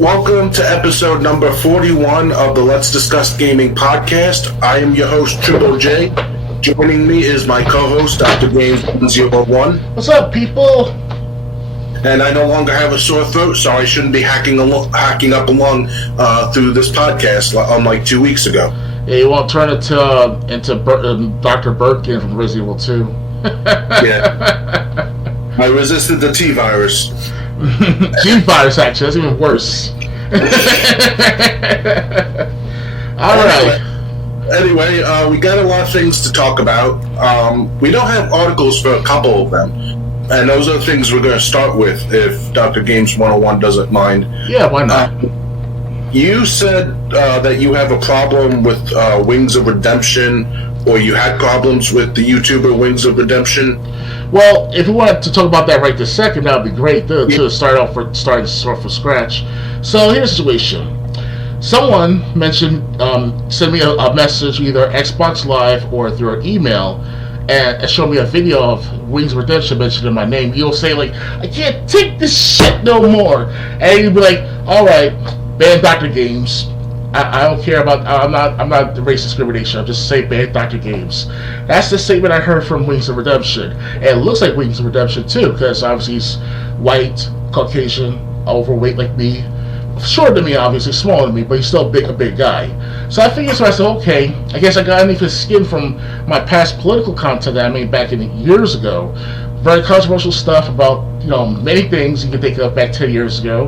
Welcome to episode number 41 of the Let's Discuss Gaming podcast. I am your host, Triple J. Joining me is my co-host, Dr. Games 101. What's up, people? And I no longer have a sore throat, so I shouldn't be hacking up along through this podcast unlike 2 weeks ago. Yeah, you won't turn it into Dr. Birkin from Resident Evil 2. Yeah. I resisted the T-virus. G-virus, actually. That's even worse. Alright. Anyway, we got a lot of things to talk about. We don't have articles for a couple of them. And those are the things we're going to start with, if Dr. Games 101 doesn't mind. Yeah, why not? You said that you have a problem with Wings of Redemption, or you had problems with the YouTuber Wings of Redemption. Well, if you wanted to talk about that right this second, that would be great to start from scratch. So here's the situation. Someone mentioned, sent me a message, either Xbox Live or through an email, and showed me a video of Wings of Redemption mentioning my name. You'll say, like, I can't take this shit no more. And you'll be like, alright, ban Dr. Games. I don't care about, I'm not race discrimination, I'm just saying ban Dr. Games. That's the statement I heard from Wings of Redemption. And it looks like Wings of Redemption too, because obviously he's white, Caucasian, overweight like me. Shorter than me, obviously, smaller than me, but he's still a big guy. So I figured, so I said, okay, I guess I got underneath his skin from my past political content that I made back in years ago. Very controversial stuff about, many things you can think of back 10 years ago.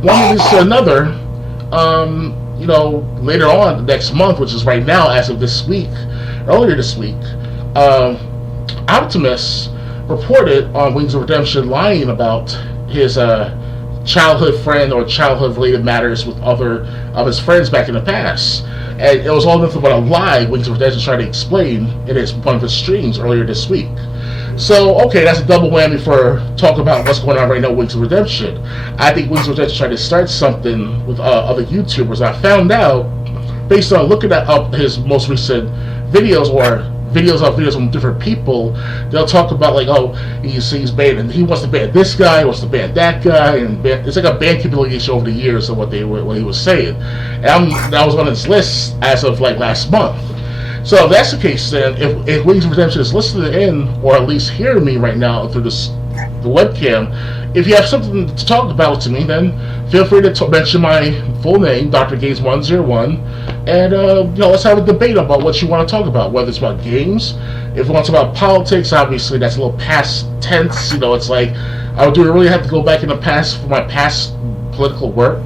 One leads to another, later on next month, which is right now, as of this week, earlier this week, Optimus reported on Wings of Redemption lying about his, childhood friend or childhood related matters with other of his friends back in the past, and it was all nothing but a lie Wings of Redemption tried to explain in one of his streams earlier this week. So okay, that's a double whammy for talk about what's going on right now with Wings of Redemption. I think Wings of Redemption tried to start something with other YouTubers. I found out based on looking up his most recent videos or videos from different people. They'll talk about, like, oh, he's banned, and he wants to ban this guy, he wants to ban that guy, and it's like a ban accumulation over the years of what he was saying. And that was on his list as of like last month. So if that's the case, then if Wings of Redemption is listening in, or at least hearing me right now through the webcam, if you have something to talk about to me, then feel free to mention my full name, Dr. Games 101, and let's have a debate about what you want to talk about, whether it's about games. If you want to talk about politics, obviously that's a little past tense. It's like, do we really have to go back in the past for my past political work?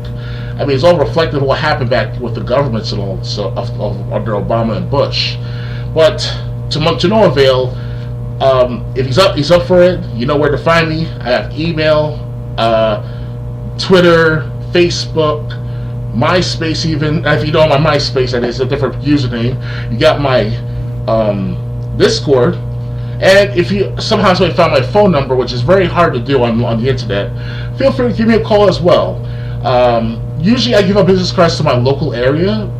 I mean, it's all reflective of what happened back with the governments and all, so under Obama and Bush. But to no avail. If he's up for it, you know where to find me. I have email, Twitter, Facebook, MySpace even. If you don't know my MySpace, that is a different username. You got my Discord. And if you somehow found my phone number, which is very hard to do on the internet, feel free to give me a call as well. Usually I give out business cards to my local area.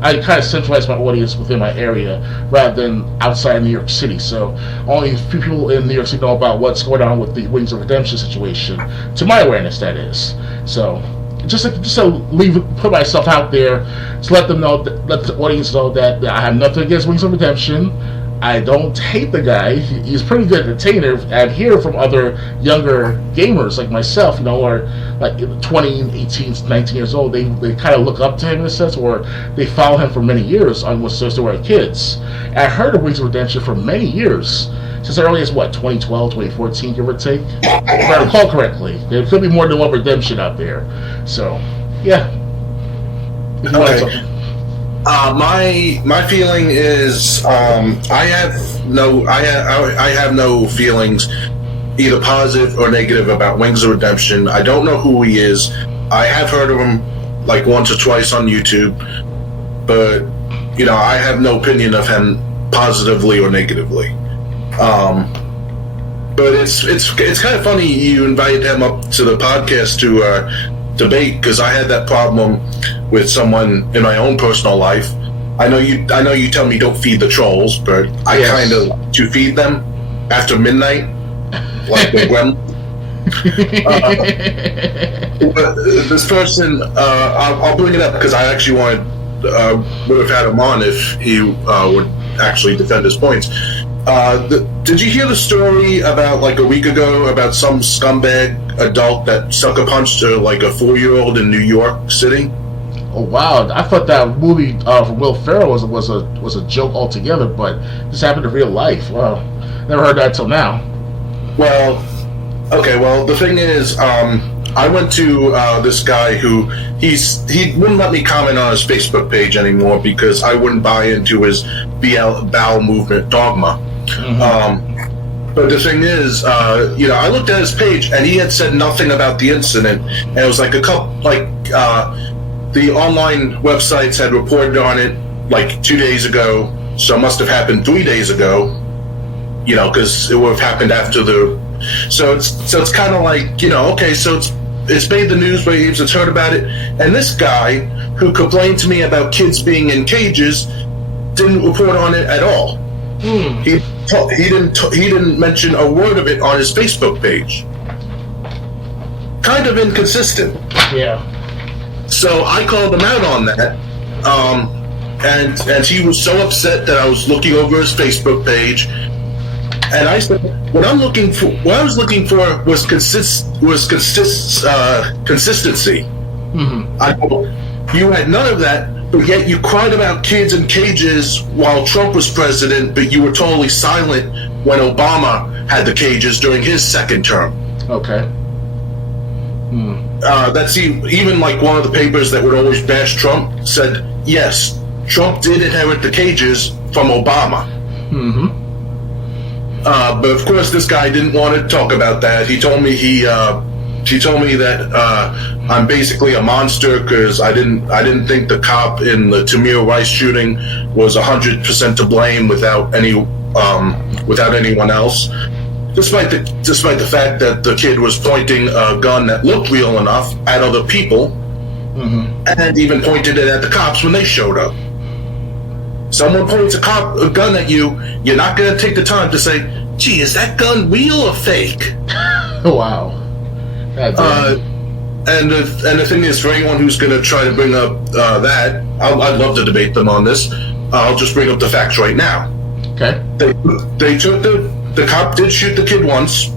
I kind of centralize my audience within my area rather than outside New York City. So only a few people in New York City know about what's going on with the Wings of Redemption situation, to my awareness, that is. So just to put myself out there to let them know, let the audience know that I have nothing against Wings of Redemption. I don't hate the guy. He's a pretty good entertainer. I hear from other younger gamers like myself, or like 20, 18, 19 years old. They kind of look up to him in a sense, or they follow him for many years on when they were kids. And I heard of Wings of Redemption for many years, since as early as 2012, 2014, give or take, if I recall correctly. There could be more than one Redemption out there. So, yeah. Okay. My feeling is I have no feelings, either positive or negative, about Wings of Redemption. I don't know who he is. I have heard of him like once or twice on YouTube, but I have no opinion of him positively or negatively. But it's kind of funny you invited him up to the podcast to debate, because I had that problem with someone in my own personal life. I know you tell me don't feed the trolls, but I kind of to feed them after midnight, like the Gremlins. But this person, I'll bring it up because I actually would have had him on if he would actually defend his points. Did you hear the story about like a week ago about some scumbag adult that sucker punched a 4-year-old in New York City? Oh wow! I thought that movie from Will Ferrell was a joke altogether, but this happened in real life. Wow, never heard that till now. Well, okay. Well, the thing is, I went to this guy who he wouldn't let me comment on his Facebook page anymore because I wouldn't buy into his bowel movement dogma. Mm-hmm. But the thing is, I looked at his page and he had said nothing about the incident, and it was like a couple the online websites had reported on it 2 days ago, so it must have happened 3 days ago. Because it would have happened after the. So it's kind of okay, so it's made the news waves, it's heard about it, and this guy who complained to me about kids being in cages didn't report on it at all. He didn't mention a word of it on his Facebook page. Kind of inconsistent. Yeah. So I called him out on that, and he was so upset that I was looking over his Facebook page, and I said, what I was looking for was consistency. Mm-hmm. You had none of that, but yet you cried about kids in cages while Trump was president, but you were totally silent when Obama had the cages during his second term. Okay. That's even one of the papers that would always bash Trump said, yes, Trump did inherit the cages from Obama. Mm-hmm. But of course, this guy didn't want to talk about that. He told me that I'm basically a monster because I didn't think the cop in the Tamir Rice shooting was 100% to blame without anyone else. Despite the fact that the kid was pointing a gun that looked real enough at other people, mm-hmm. and even pointed it at the cops when they showed up. Someone points a gun at you, you're not going to take the time to say, gee, is that gun real or fake? Wow. And the thing is, for anyone who's going to try to bring up that, I'd love to debate them on this. I'll just bring up the facts right now. Okay. They took the cop did shoot the kid once,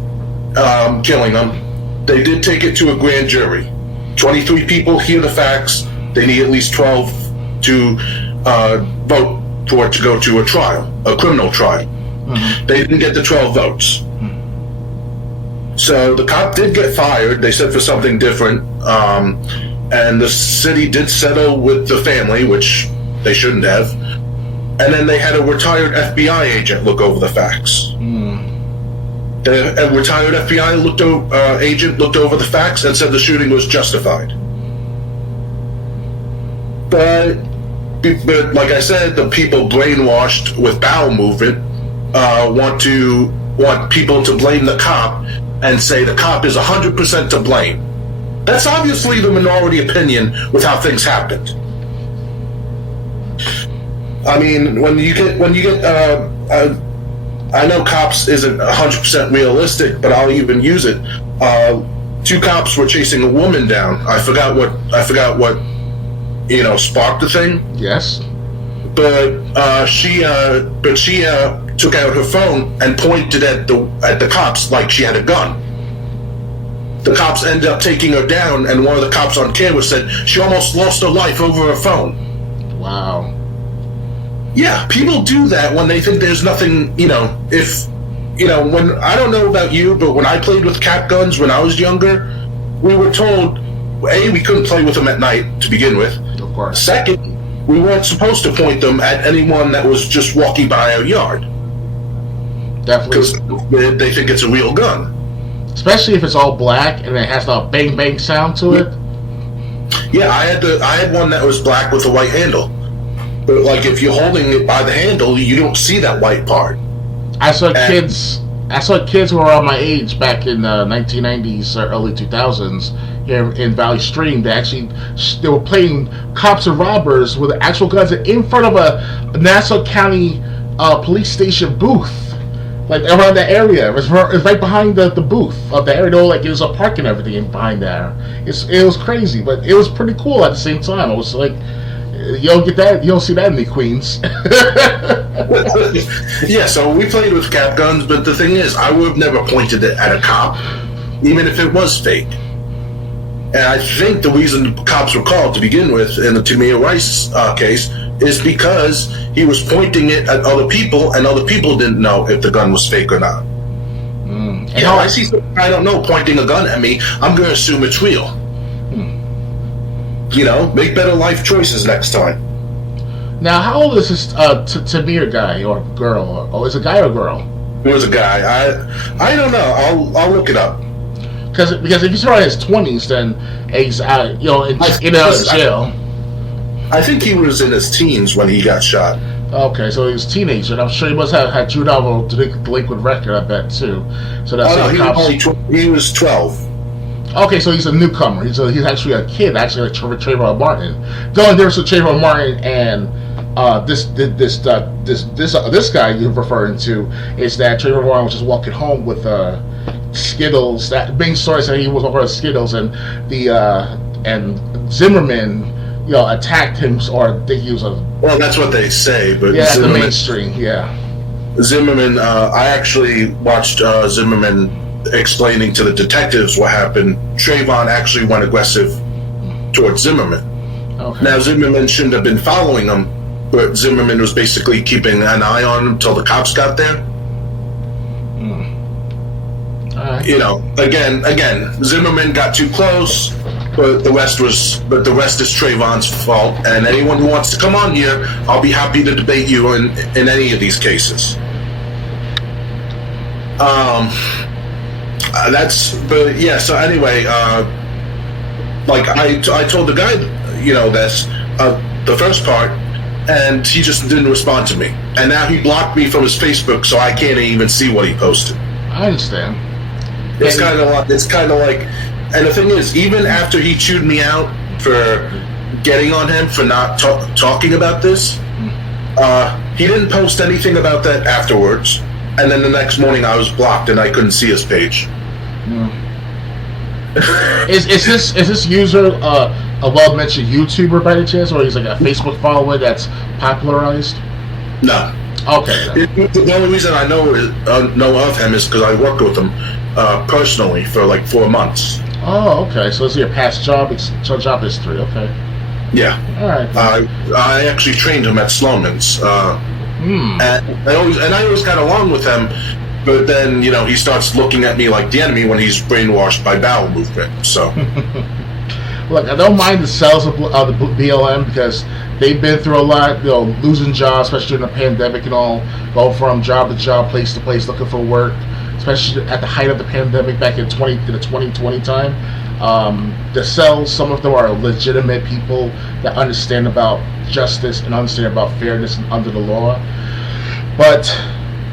killing him. They did take it to a grand jury. 23 people hear the facts. They need at least 12 to vote for it to go to a trial, a criminal trial. Mm-hmm. They didn't get the 12 votes. Mm-hmm. So the cop did get fired. They said for something different. And the city did settle with the family, which they shouldn't have. And then they had a retired FBI agent look over the facts. The retired FBI agent looked over the facts and said the shooting was justified. But like I said, the people brainwashed with bowel movement want people to blame the cop and say the cop is 100% to blame. That's obviously the minority opinion with how things happened. I mean, when you get I know cops isn't 100% realistic, but I'll even use it. 2 cops were chasing a woman down. I forgot what sparked the thing. Yes. But she took out her phone and pointed at the cops like she had a gun. The cops ended up taking her down, and one of the cops on camera said she almost lost her life over her phone. Wow. Yeah, people do that when they think there's nothing, when, I don't know about you, but when I played with cap guns when I was younger, we were told, A, we couldn't play with them at night to begin with. Of course. Second, we weren't supposed to point them at anyone that was just walking by our yard. Definitely. Because they think it's a real gun. Especially if it's all black and it has a bang bang sound to it. Yeah, I had one that was black with a white handle. But if you're holding it by the handle, you don't see that white part. I saw kids who were around my age back in the 1990s or early 2000s here in Valley Stream. They were playing cops and robbers with actual guns in front of a Nassau County police station booth. like around that area. It was right behind the booth of the area. Like it was a park and everything behind there. It was crazy, but it was pretty cool at the same time. It was like you don't get that, you don't see that in the Queens. Yeah, so we played with cap guns, but the thing is, I would have never pointed it at a cop, even if it was fake. And I think the reason cops were called to begin with in the Tamir Rice case is because he was pointing it at other people, and other people didn't know if the gun was fake or not. Yeah, I see someone I don't know pointing a gun at me, I'm going to assume it's real. You know, make better life choices next time. Now, how old is this Tamir guy or girl? Or is it a guy or girl? It was a guy. I don't know. I'll look it up. Because if he's around his 20s, then he's in and out of jail. I think he was in his teens when he got shot. Okay, so he was a teenager, and I'm sure he must have had juvenile delinquent record, I bet, too. So that's he was 12. Okay, so he's a newcomer. He's actually a kid, actually, like Trayvon Martin. The only difference with Trayvon Martin and this guy you're referring to is that Trayvon Martin was just walking home with Skittles. That being story said he was over at Skittles, and Zimmerman, attacked him, or I think he was a. Well, that's what they say, but yeah, the mainstream, yeah. Zimmerman, I actually watched Zimmerman explaining to the detectives what happened. Trayvon actually went aggressive towards Zimmerman. Okay. Now, Zimmerman shouldn't have been following him, but Zimmerman was basically keeping an eye on him until the cops got there. Right. Again, Zimmerman got too close, but the rest is Trayvon's fault. And anyone who wants to come on here, I'll be happy to debate you in any of these cases. So anyway, like I told the guy, this the first part, and he just didn't respond to me. And now he blocked me from his Facebook, so I can't even see what he posted. I understand. It's kind of like, and the thing is, even after he chewed me out for getting on him for not talking about this, he didn't post anything about that afterwards. And then the next morning, I was blocked and I couldn't see his page. Is this user a well-mentioned YouTuber by any chance, or he's like a Facebook follower that's popularized? No. Okay. The only reason I know of him is because I worked with him personally for like 4 months. Oh, okay. So this is your past job history. Okay. Yeah. All right. I actually trained him at Sloman's. And I always got along with him, but then he starts looking at me like the enemy when he's brainwashed by bowel movement. So, look, I don't mind the sales of the BLM because they've been through a lot. Losing jobs, especially during the pandemic and all, going from job to job, place to place, looking for work. Especially at the height of the pandemic back in the 2020 time. The cells, some of them are legitimate people that understand about justice and understand about fairness and under the law. But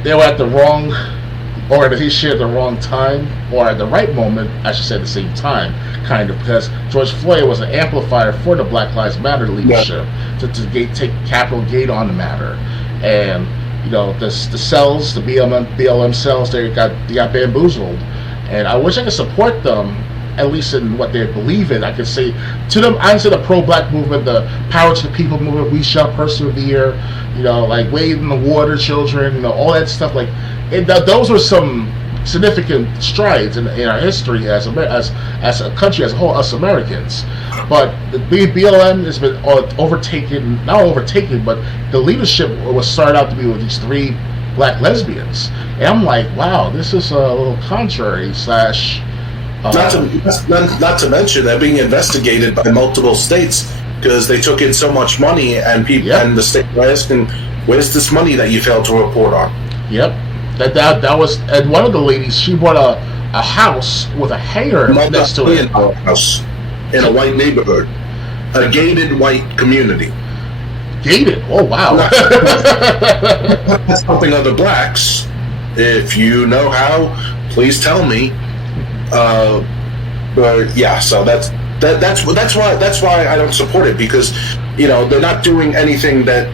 they were at the wrong organization at the wrong time, or at the right moment, I should say at the same time, kind of, because George Floyd was an amplifier for the Black Lives Matter leadership to take capital gain on the matter. And the cells, the BLM cells, they got bamboozled, and I wish I could support them at least in what they believe in. I could say to them, I say the pro-black movement, the power to the people movement, we shall persevere, like wade in the water, children, all that stuff. Like those were some significant strides in our history as a country as a whole, us Americans. But the BLM has been not overtaken, but the leadership was started out to be with these 3 black lesbians, and I'm like, wow, this is a little contrary / not to mention they're being investigated by multiple states because they took in so much money, and people and the state were asking, where's this money that you failed to report on? Yep. That was, and one of the ladies, she bought a house with a hangar next to it. House in a white neighborhood, a gated white community. Gated? Oh wow! That's helping other blacks. If you know how, please tell me. But yeah, so that's why I don't support it, because they're not doing anything that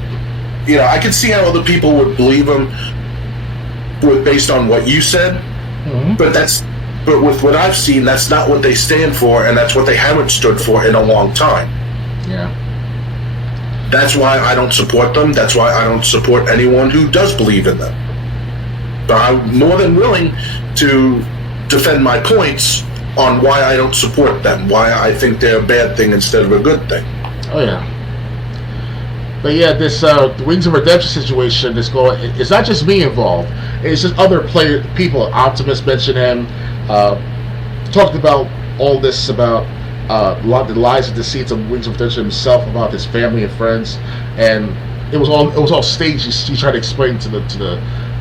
I can see how other people would believe them. based on what you said. But with what I've seen, that's not what they stand for, and that's what they haven't stood for in a long time. Yeah. That's why I don't support them. That's why I don't support anyone who does believe in them. But I'm more than willing to defend my points on why I don't support them, why I think they're a bad thing instead of a good thing. Oh, yeah. But yeah, this Wings of Redemption situation is going. It's not just me involved. It's just other people. Optimus mentioned him. Talked about all this about the lies and deceits of Wings of Redemption himself, about his family and friends, and it was all staged. He tried to explain to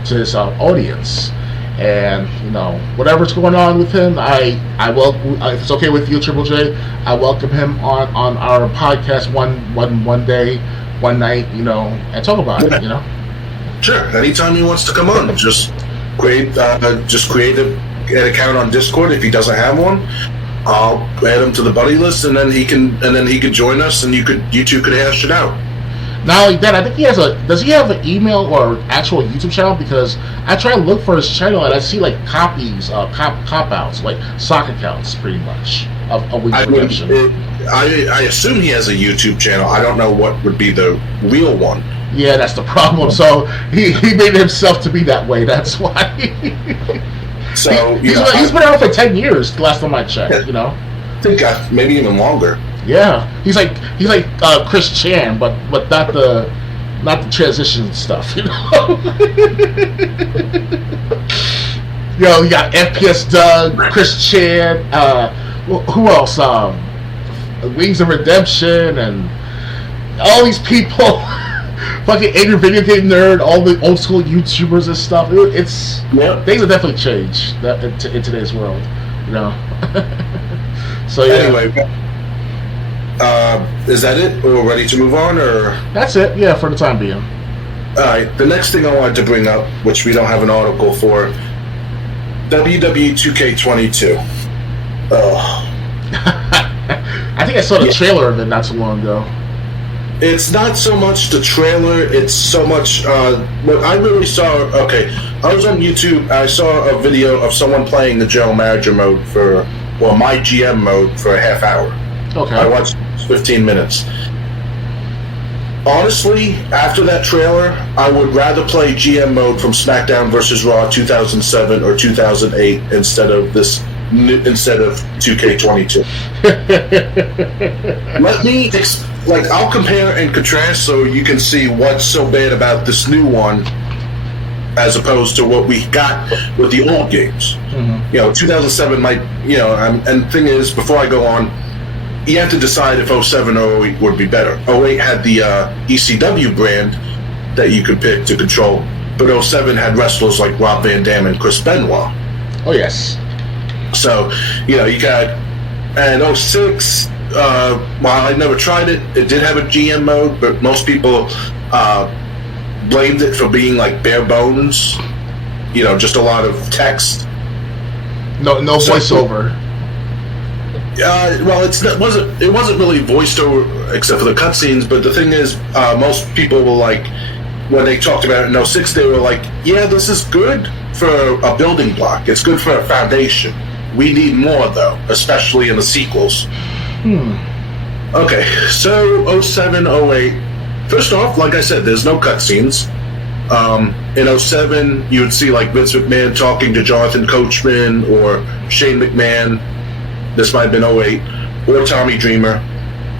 his audience. And whatever's going on with him, I will. If it's okay with you, Triple J, I welcome him on our podcast one day, one night, and talk about it. Sure. Anytime he wants to come on, just create an account on Discord. If he doesn't have one, I'll add him to the buddy list, and then he can join us, and you two could hash it out. Not only that, I think does he have an email or actual YouTube channel? Because I try to look for his channel and I see like copies, cop-outs, like sock accounts pretty much of Wings of Redemption. I assume he has a YouTube channel. I don't know what would be the real one. Yeah, that's the problem. So he made himself to be that way. That's why. So he's been around for 10 years. The last time I checked, I think maybe even longer. Yeah, he's like Chris Chan, but not the transition stuff, You got FPS Doug, Chris Chan, who else? Wings of Redemption, and all these people. Fucking Angry Video Game Nerd, all the old school YouTubers and stuff. Things have definitely changed in today's world, So yeah. Anyway. Is that it? We're ready to move on, or? That's it, yeah, for the time being. Alright, the next thing I wanted to bring up, which we don't have an article for, WWE 2K22. I think I saw the trailer of it not so long ago. It's not so much the trailer, it's so much, what I really saw, I was on YouTube, I saw a video of someone playing the General Manager mode my GM mode for a half hour. Okay. I watched 15 minutes. Honestly, after that trailer, I would rather play GM mode from SmackDown vs. Raw 2007 or 2008 instead of 2K22. I'll compare and contrast so you can see what's so bad about this new one as opposed to what we got with the old games. Mm-hmm. 2007 might, and the thing is, before I go on, you have to decide if 07 or 08 would be better. 08 had the ECW brand that you could pick to control, but 07 had wrestlers like Rob Van Dam and Chris Benoit. Oh, yes. So, you got, and 06, while I never tried it, it did have a GM mode, but most people blamed it for being like bare bones, just a lot of text. No voiceover. It wasn't really voiced over except for the cutscenes. But the thing is, most people were like, when they talked about it in 06, they were like, "Yeah, this is good for a building block. It's good for a foundation. We need more, though, especially in the sequels." Okay, so 07, 08. First off, like I said, there's no cutscenes. In 07, you would see like Vince McMahon talking to Jonathan Coachman or Shane McMahon. This might have been 08, or Tommy Dreamer,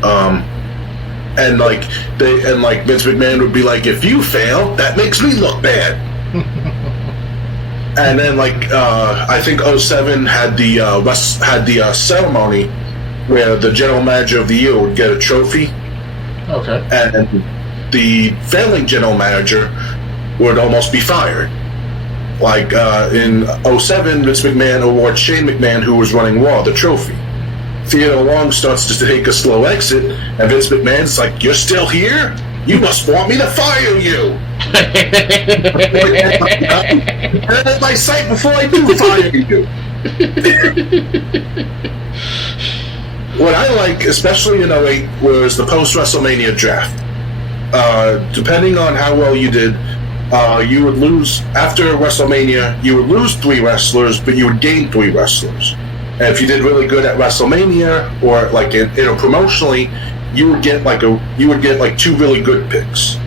and Vince McMahon would be like, "If you fail, that makes me look bad." And then I think 07 had the ceremony where the general manager of the year would get a trophy. Okay. And the failing general manager would almost be fired. In 07, Vince McMahon awards Shane McMahon, who was running Raw, the trophy. Theodore Long starts to take a slow exit, and Vince McMahon's like, "You're still here? You must want me to fire you!" And at my sight before I do fire you. What I like, especially in 08, was the post-WrestleMania draft. Depending on how well you did, you would lose after WrestleMania. You would lose 3 wrestlers, but you would gain 3 wrestlers. And if you did really good at WrestleMania or like promotionally, you would get like 2 really good picks.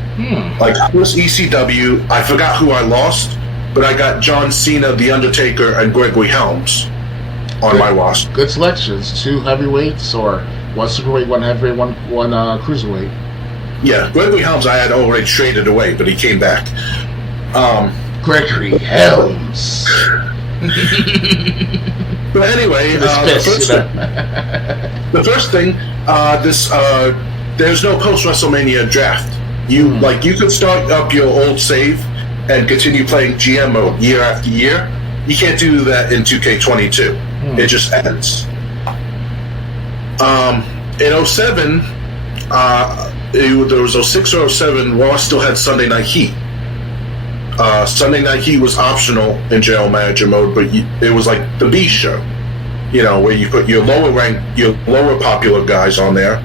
Like I was ECW. I forgot who I lost, but I got John Cena, The Undertaker, and Gregory Helms on my roster. Good selections. 2 heavyweights, or 1 superweight, 1 heavyweight, 1 cruiserweight. Yeah, Gregory Helms I had already traded away, but he came back. Gregory Helms. But anyway, the first thing, there's no post WrestleMania draft. You could start up your old save and continue playing GM mode year after year. You can't do that in 2K22. It just ends. In 07, there was 06 or 07, Raw still had Sunday Night Heat. Sunday Night Heat was optional in general manager mode, but it was like the B show, where you put your lower popular guys on there,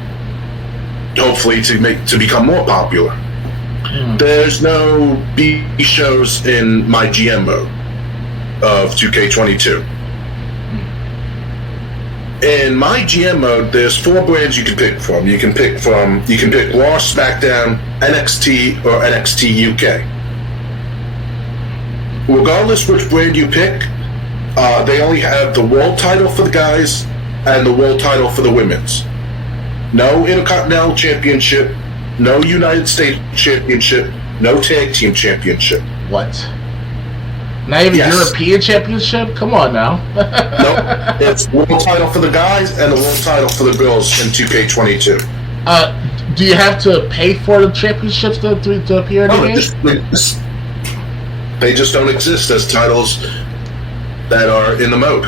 hopefully to become more popular. There's no B shows in my GM mode of 2K22. In my GM mode, there's 4 brands you can pick from. You can pick Raw, SmackDown, NXT, or NXT UK. Regardless which brand you pick, they only have the world title for the guys and the world title for the women's. No Intercontinental Championship, no United States Championship, no Tag Team Championship. What? Not even European Championship? Come on now. Nope. It's world title for the guys and the world title for the girls in 2K22. Do you have to pay for the championships to appear in the game? They just don't exist as titles that are in the mode.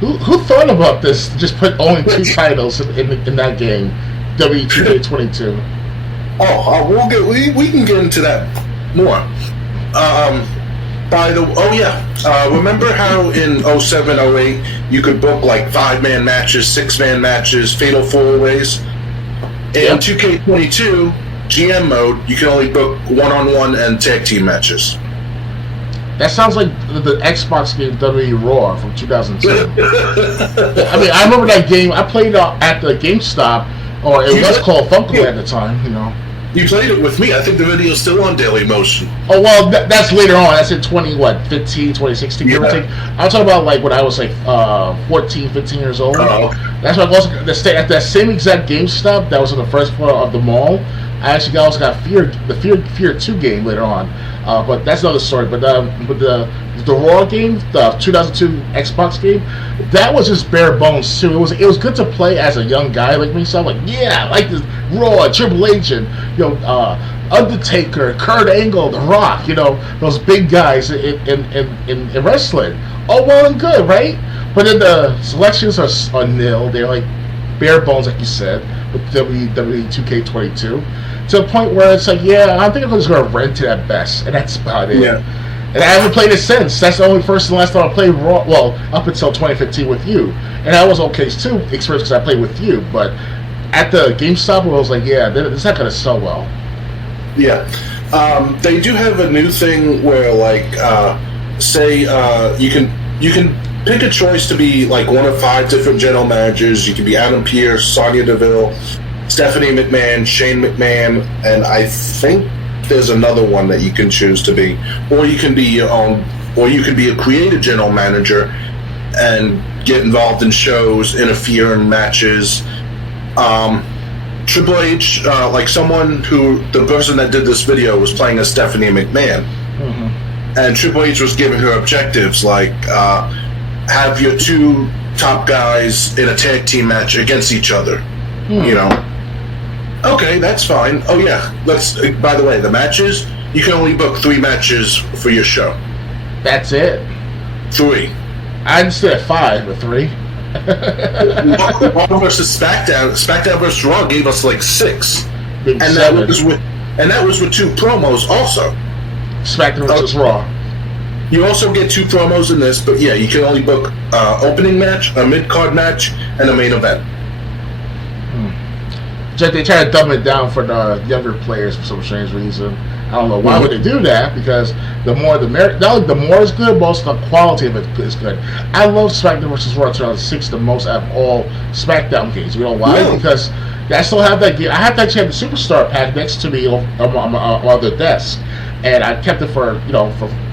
Who thought about this? Just put only 2 titles in that game, W2K22. We can get into that more. Remember how in 07, 08 you could book like 5-man matches, 6-man matches, fatal 4-ways? In 2K22 GM mode, you can only book 1-on-1 and tag team matches. That sounds like the Xbox game WWE Raw from 2002. I mean, I remember that game. I played at the GameStop, or it was called Funko at the time, You played it with me. I think the video's still on Daily Motion. Oh, well, that's later on. That's in 2016, give or take. I'm talking about like when I was like 14, 15 years old. That's what I was at that same exact GameStop that was in the first floor of the mall. I actually also got the Fear 2 game later on. But that's another story. But the Raw game, the 2002 Xbox game, that was just bare bones too. It was good to play as a young guy like me. So I'm like, I like this Raw, Triple H, and Undertaker, Kurt Angle, The Rock. Those big guys in wrestling. All well and good, right? But then the selections are nil. They're like bare bones, like you said, with WWE 2K22. To a point where it's like, I think I'm just going to rent it at best, and that's about it. Yeah. And I haven't played it since. That's the only first and last time I played Raw, well, up until 2015 with you. And that was okay too, experience because I played with you. But at the GameStop, I was like, it's not going to sell well. Yeah. They do have a new thing where, like, you can pick a choice to be, like, one of 5 different general managers. You can be Adam Pearce, Sonya Deville, Stephanie McMahon, Shane McMahon, and I think there's another one that you can choose to be. Or you can be your own, or you can be a creative general manager and get involved in shows, interfere in matches. Triple H, the person that did this video was playing as Stephanie McMahon. Mm-hmm. And Triple H was giving her objectives like, have your 2 top guys in a tag team match against each other. Okay, that's fine. Oh yeah, by the way, the matches, you can only book 3 matches for your show. That's it? 3. I'd say 5 or 3. Raw versus SmackDown versus Raw gave us like 6. And that was with 2 promos also. SmackDown versus Raw. You also get 2 promos in this, but you can only book opening match, a mid-card match, and a main event. They try to dumb it down for the younger players for some strange reason. don't know why would they do that, because the more the merrier. Not only the more is good, but also the quality of it is good. I love SmackDown vs. Raw 2006 the most out of all SmackDown games. You know why? Yeah. Because I still have that game. I have that the Superstar pack next to me on the desk, and I kept it for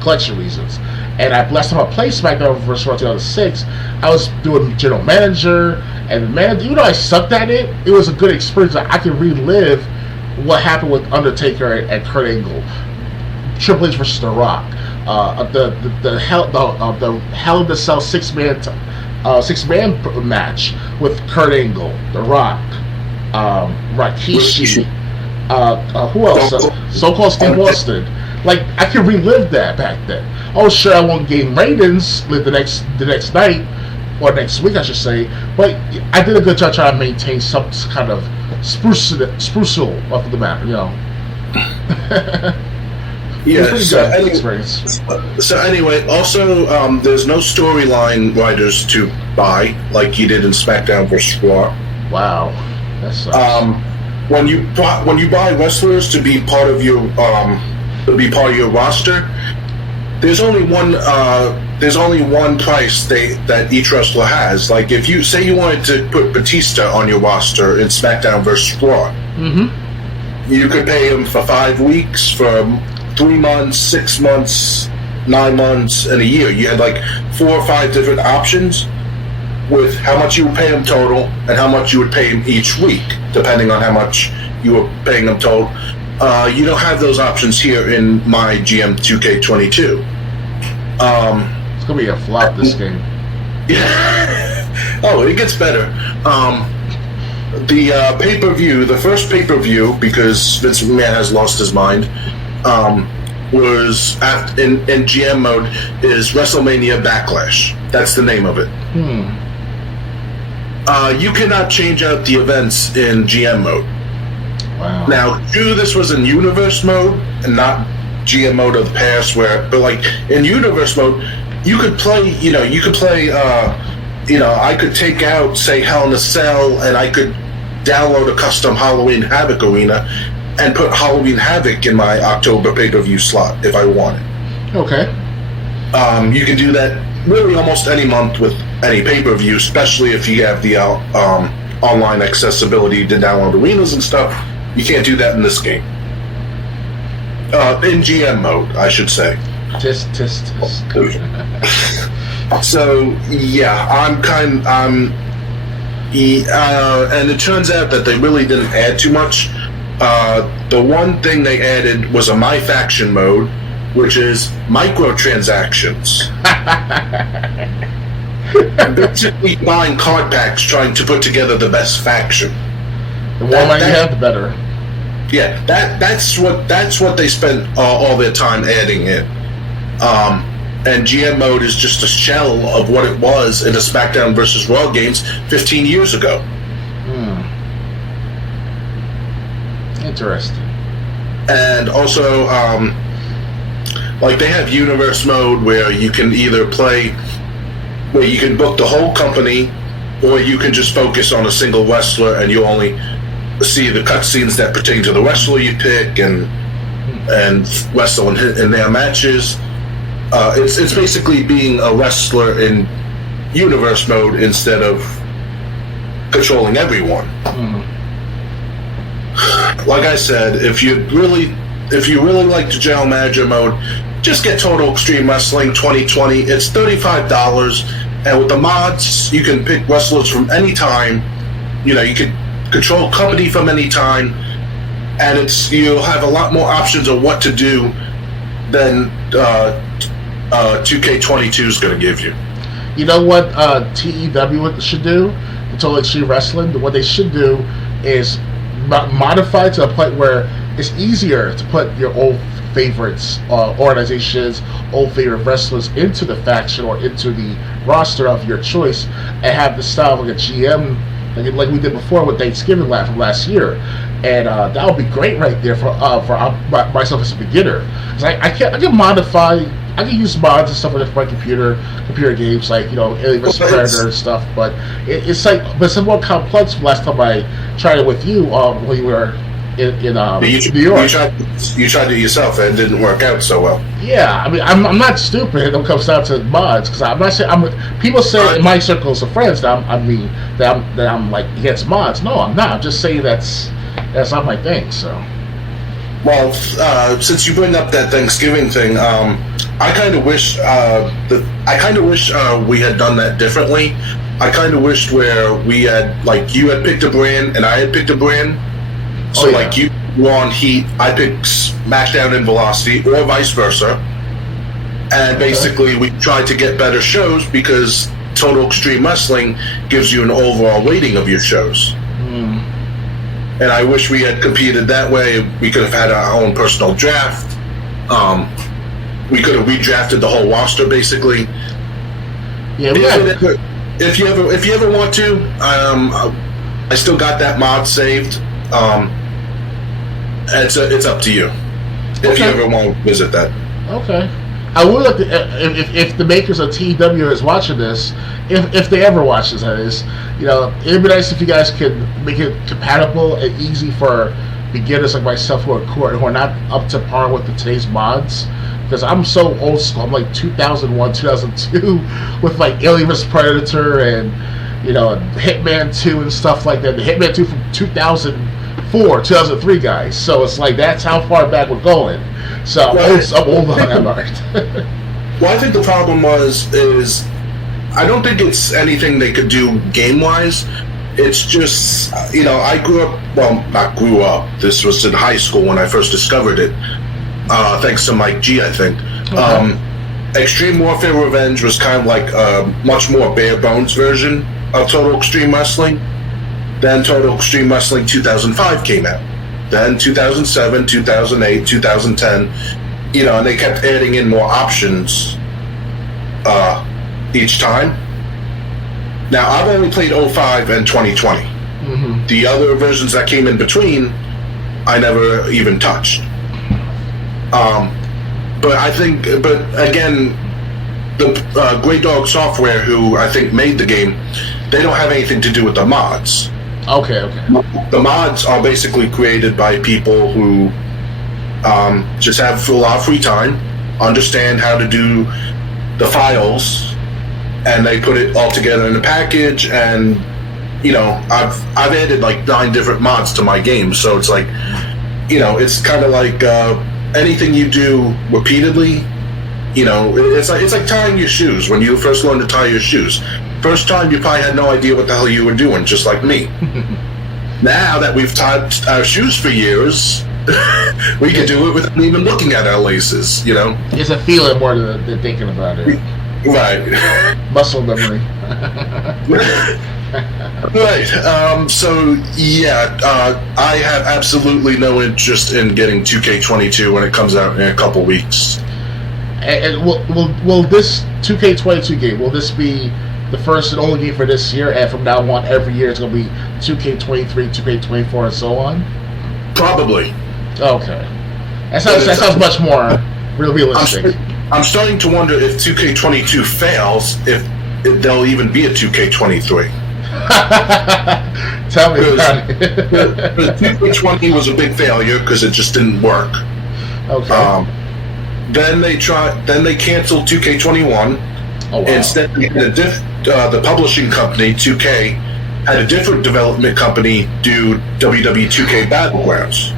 collection reasons. And last time I played SmackDown vs. Raw 2006, I was doing general manager, and man, even though I sucked at it, it was a good experience. I could relive what happened with Undertaker and Kurt Angle, Triple H versus The Rock, the Hell in the Cell six man match with Kurt Angle, The Rock, Rikishi, who else? So-called Steve Austin. Like, I can relive that back then. Oh, sure, I won't gain ratings the next night, or next week, I should say. But I did a good job trying to maintain some kind of spruce of the matter, Yeah. So anyway, also there's no storyline writers to buy like you did in SmackDown vs. Raw. Wow, that sucks. When you buy wrestlers to be part of your roster, there's only one price that each wrestler has. Like, if you say you wanted to put Batista on your roster in SmackDown vs. Raw, you could pay him for 5 weeks, for 3 months, 6 months, 9 months, and a year. You had like 4 or 5 different options with how much you would pay him total and how much you would pay him each week, depending on how much you were paying him total. You don't have those options here in my GM 2K22. It's gonna be a flop, this game. Yeah. Oh, it gets better. The pay-per-view, the first pay-per-view, because Vince McMahon has lost his mind, was in GM mode, is WrestleMania Backlash. That's the name of it. You cannot change out the events in GM mode. Wow. Now, this was in Universe mode and not GM mode of the past, but like in Universe mode, you could play. I could take out, say, Hell in a Cell, and I could download a custom Halloween Havoc arena and put Halloween Havoc in my October pay-per-view slot if I wanted. Okay. You can do that really almost any month with any pay-per-view, especially if you have the online accessibility to download arenas and stuff. You can't do that in this game. In GM mode, I should say. Tisk. So yeah, and it turns out that they really didn't add too much. The one thing they added was a My Faction mode, which is microtransactions. Basically buying card packs, trying to put together the best faction. The more money you have, the better. Yeah, that's what they spent all their time adding in. And GM mode is just a shell of what it was in the SmackDown vs. Raw games 15 years ago. Interesting. And also, like, they have Universe mode where you can either where you can book the whole company, or you can just focus on a single wrestler and you only see the cutscenes that pertain to the wrestler you pick and wrestle in their matches. It's basically being a wrestler in Universe mode instead of controlling everyone. Like I said, if you really like the general manager mode, just get Total Extreme Wrestling 2020. It's $35, and with the mods, you can pick wrestlers from any time. You could control company from any time, and you'll have a lot more options of what to do than 2K22 is going to give you. You know what TEW should do? The Total Extreme Wrestling. What they should do is modify to a point where it's easier to put your old favorites, organizations, old favorite wrestlers into the faction or into the roster of your choice, and have the style of like a GM, like we did before with Thanksgiving from last year. And that would be great right there for myself as a beginner. Cause I can modify. I can use mods and stuff with my computer games, like Alien vs. Predator and stuff. But it's more complex. Last time I tried it with you, when you were in New You York. tried it yourself, and it didn't work out so well. Yeah, I mean, I'm not stupid when it comes down to mods, because I'm not saying people say in my circles of friends that I'm like against mods. No, I'm not. I'm just saying that's not my thing. So. Well, since you bring up that Thanksgiving thing, I kind of wish we had done that differently. I kind of wished where we had, like, you had picked a brand and I had picked a brand. So, like, you were on Heat, I picked SmackDown and Velocity, or vice versa. And basically, we tried to get better shows because Total Extreme Wrestling gives you an overall rating of your shows. And I wish we had competed that way. We could have had our own personal draft. We could have redrafted the whole roster, basically. Yeah, if you ever want to, I still got that mod saved. It's up to you if you ever want to visit that. Okay. I would like to, if the makers of TEW is watching this, if they ever watch this, that is, it'd be nice if you guys could make it compatible and easy for beginners like myself who are not up to par with today's mods. Because I'm so old school. I'm like 2001, 2002 with like Alien vs Predator and Hitman 2 and stuff like that. The Hitman 2 from 2004, 2003 guys. So it's like that's how far back we're going. So I'm old on that part. Well, I think the problem is I don't think it's anything they could do game-wise. It's just, I not grew up. This was in high school when I first discovered it. Thanks to Mike G, I think. Okay. Extreme Warfare Revenge was kind of like a much more bare-bones version of Total Extreme Wrestling. Then Total Extreme Wrestling 2005 came out. Then 2007, 2008, 2010, and they kept adding in more options each time. Now, I've only played 05 and 2020. Mm-hmm. The other versions that came in between, I never even touched. But again, the Great Dog Software, who I think made the game, they don't have anything to do with the mods. Okay. The mods are basically created by people who just have a lot of free time, understand how to do the files, and they put it all together in a package. And I've added like 9 different mods to my game, so it's like it's kind of like anything you do repeatedly. It's like tying your shoes. When you first learn to tie your shoes, first time you probably had no idea what the hell you were doing, just like me. Now that we've tied our shoes for years, we can do it without even looking at our laces. It's a feeling more than thinking about it. Right. Muscle memory. Right. So yeah, I have absolutely no interest in getting 2K22 when it comes out in a couple weeks. And will this 2K22 game, will this be the first and only game for this year, and from now on every year it's going to be 2K23, 2K24, and so on? Probably. Okay. That sounds much more realistic. I'm starting to wonder if 2K22 fails, if there'll even be a 2K23. Tell me about it. 2K20 was a big failure because it just didn't work. Okay. Then they canceled 2K21. Oh, wow. Instead, the publishing company 2K had a different development company do WWE 2K Battlegrounds.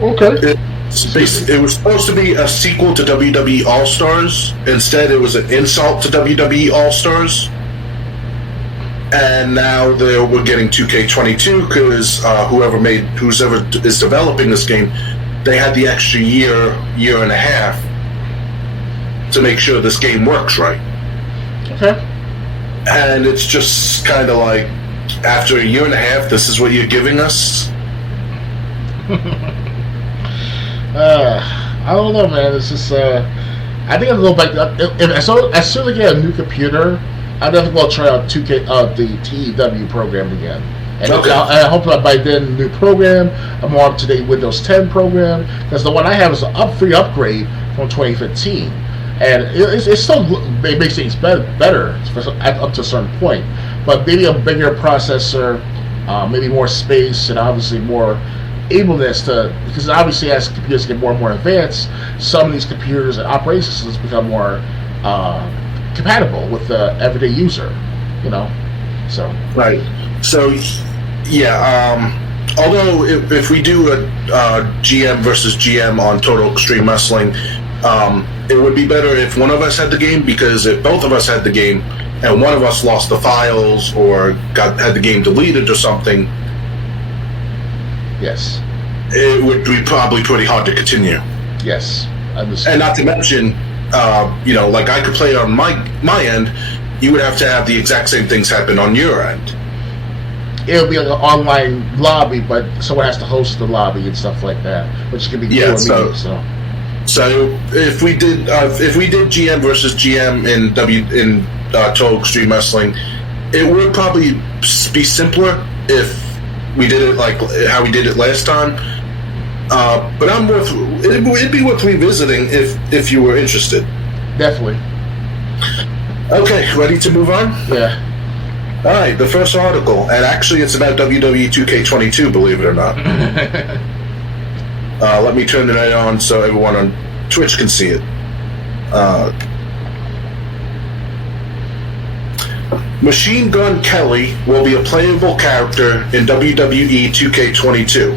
Okay. It was supposed to be a sequel to WWE All Stars. Instead, it was an insult to WWE All Stars. And now we're getting 2K22 because whoever is developing this game, they had the extra year and a half to make sure this game works right. Okay. And it's just kind of like, after a year and a half, this is what you're giving us? I don't know, man. It's just, I think I'll go back. As soon as I get a new computer, I'll definitely go try out the TEW program again. And I hope that by then, new program, a more up-to-date Windows 10 program, because the one I have is a free upgrade from 2015. And it still makes things better up to a certain point. But maybe a bigger processor maybe more space, and obviously more ableness to, because obviously as computers get more and more advanced, some of these computers and operating systems become more compatible with the everyday user, so. Right. So, yeah, although if we do a GM versus GM on Total Extreme Wrestling, it would be better if one of us had the game, because if both of us had the game and one of us lost the files or had the game deleted or something, yes, it would be probably pretty hard to continue. Yes, and not to mention, like I could play on my end, you would have to have the exact same things happen on your end. It would be like an online lobby, but someone has to host the lobby and stuff like that, which can be cool. So if we did GM versus GM in Total Extreme Wrestling, it would probably be simpler if we did it like how we did it last time. But it'd be worth revisiting if you were interested. Definitely. Okay, ready to move on? Yeah. All right, the first article, and actually it's about WWE 2K22, believe it or not. Let me turn it on so everyone on Twitch can see it. Machine Gun Kelly will be a playable character in WWE 2K22.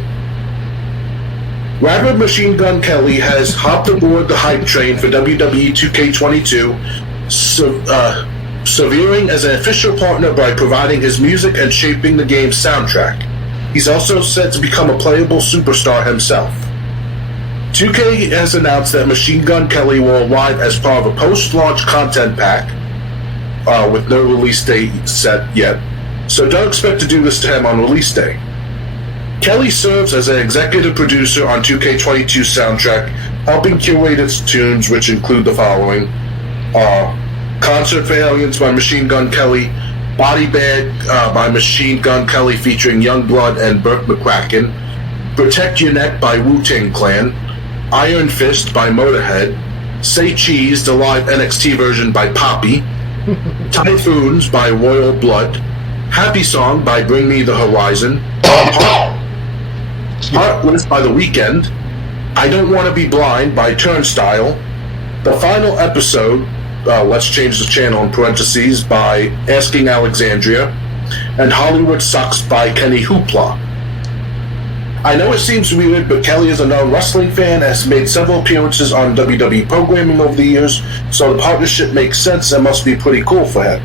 Rapper Machine Gun Kelly has hopped aboard the hype train for WWE 2K22, serving as an official partner by providing his music and shaping the game's soundtrack. He's also set to become a playable superstar himself. 2K has announced that Machine Gun Kelly will arrive as part of a post-launch content pack, with no release date set yet, so don't expect to do this to him on release day. Kelly serves as an executive producer on 2K22's soundtrack, helping curate its tunes, which include the following: Concert for Aliens by Machine Gun Kelly, Body Bag by Machine Gun Kelly featuring Youngblood and Burt McCracken, Protect Your Neck by Wu-Tang Clan, Iron Fist by Motorhead, Say Cheese, the live NXT version by Poppy, Typhoons by Royal Blood, Happy Song by Bring Me the Horizon, Heartless by The Weeknd, I Don't Want to Be Blind by Turnstile, the final episode, Let's Change the Channel in parentheses, by Asking Alexandria, and Hollywood Sucks by Kenny Hoopla. I know it seems weird, but Kelly is a known wrestling fan, has made several appearances on WWE programming over the years, so the partnership makes sense and must be pretty cool for him.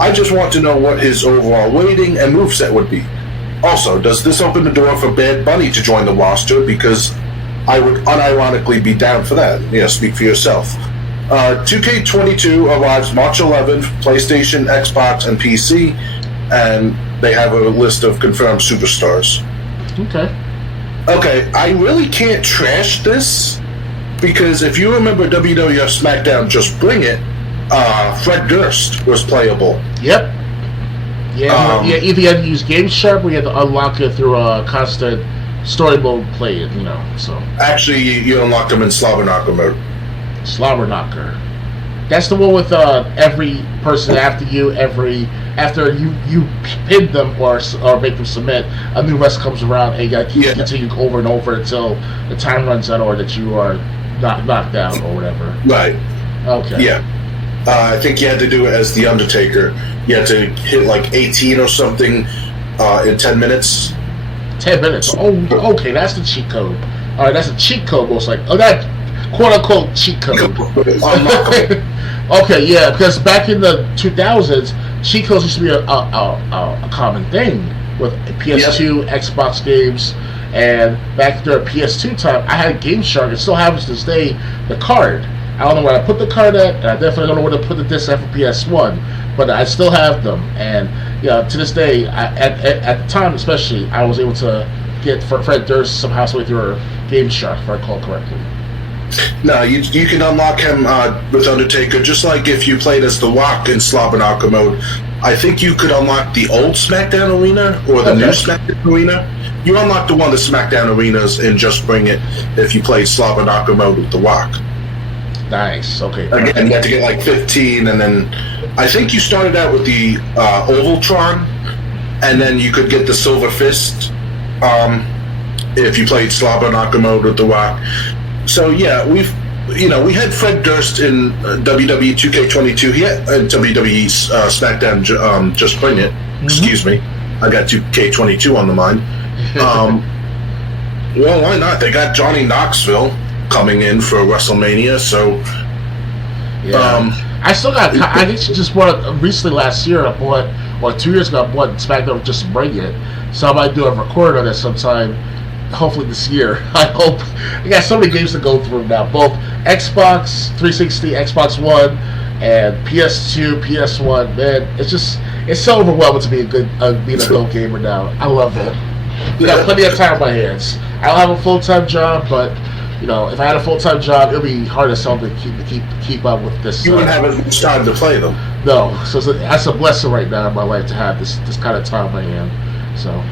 I just want to know what his overall rating and moveset would be. Also, does this open the door for Bad Bunny to join the roster? Because I would unironically be down for that. Speak for yourself. 2K22 arrives March 11th, PlayStation, Xbox, and PC, and they have a list of confirmed superstars. Okay, I really can't trash this, because if you remember WWF SmackDown Just Bring It, Fred Durst was playable. Yep. Yeah, either you had to use Game Sharp or you had to unlock it through a constant story mode play, so. Actually, you unlocked them in Slobber Knocker mode. Slobber Knocker. That's the one with every person after you pin them or make them submit, a new wrestler comes around and you got to continue over and over until the time runs out or that you are knocked out or whatever. Right. Okay. Yeah. I think you had to do it as The Undertaker. You had to hit like 18 or something in 10 minutes. 10 minutes. Oh, okay, that's the cheat code. All right, that's a cheat code, most like. Oh, that quote-unquote cheat code. Okay, yeah, because back in the 2000s, cheat codes used to be a common thing with PS2, Xbox games, and back during PS2 time, I had Game Shark. It still happens to this day, the card. I don't know where I put the card at, and I definitely don't know where to put the disc at for PS1, but I still have them. And to this day, at the time especially, I was able to get Fred Durst somehow way through a Game Shark, if I recall correctly. No, you can unlock him with Undertaker, just like if you played as The Rock in Slobber Knocker mode. I think you could unlock the old SmackDown Arena or the new SmackDown Arena. You unlock the one of the SmackDown Arenas and Just Bring It if you played Slobber Knocker mode with The Rock. Nice, okay. Again, you had to get like 15, and then I think you started out with the Ovaltron, and then you could get the Silver Fist if you played Slobber Knocker mode with The Rock. So yeah, we had Fred Durst in WWE 2K22. He had WWE SmackDown Just Brilliant. Excuse me, I got 2K22 on the mind. Well, why not? They got Johnny Knoxville coming in for WrestleMania, so I still got. I think she just bought recently last year. I bought, or 2 years ago, I bought SmackDown Just to Bring It. So I might do a record on it sometime. Hopefully this year. I hope. I got so many games to go through now. Both Xbox 360, Xbox One, and PS2, PS1. Man, it's so overwhelming to be being an adult gamer now. I love it. I got plenty of time on my hands. I don't have a full-time job, but if I had a full-time job, it would be hard as hell to keep up with this. You wouldn't have as much time to play them. No, so that's a blessing right now in my life to have this kind of time on my hand. So.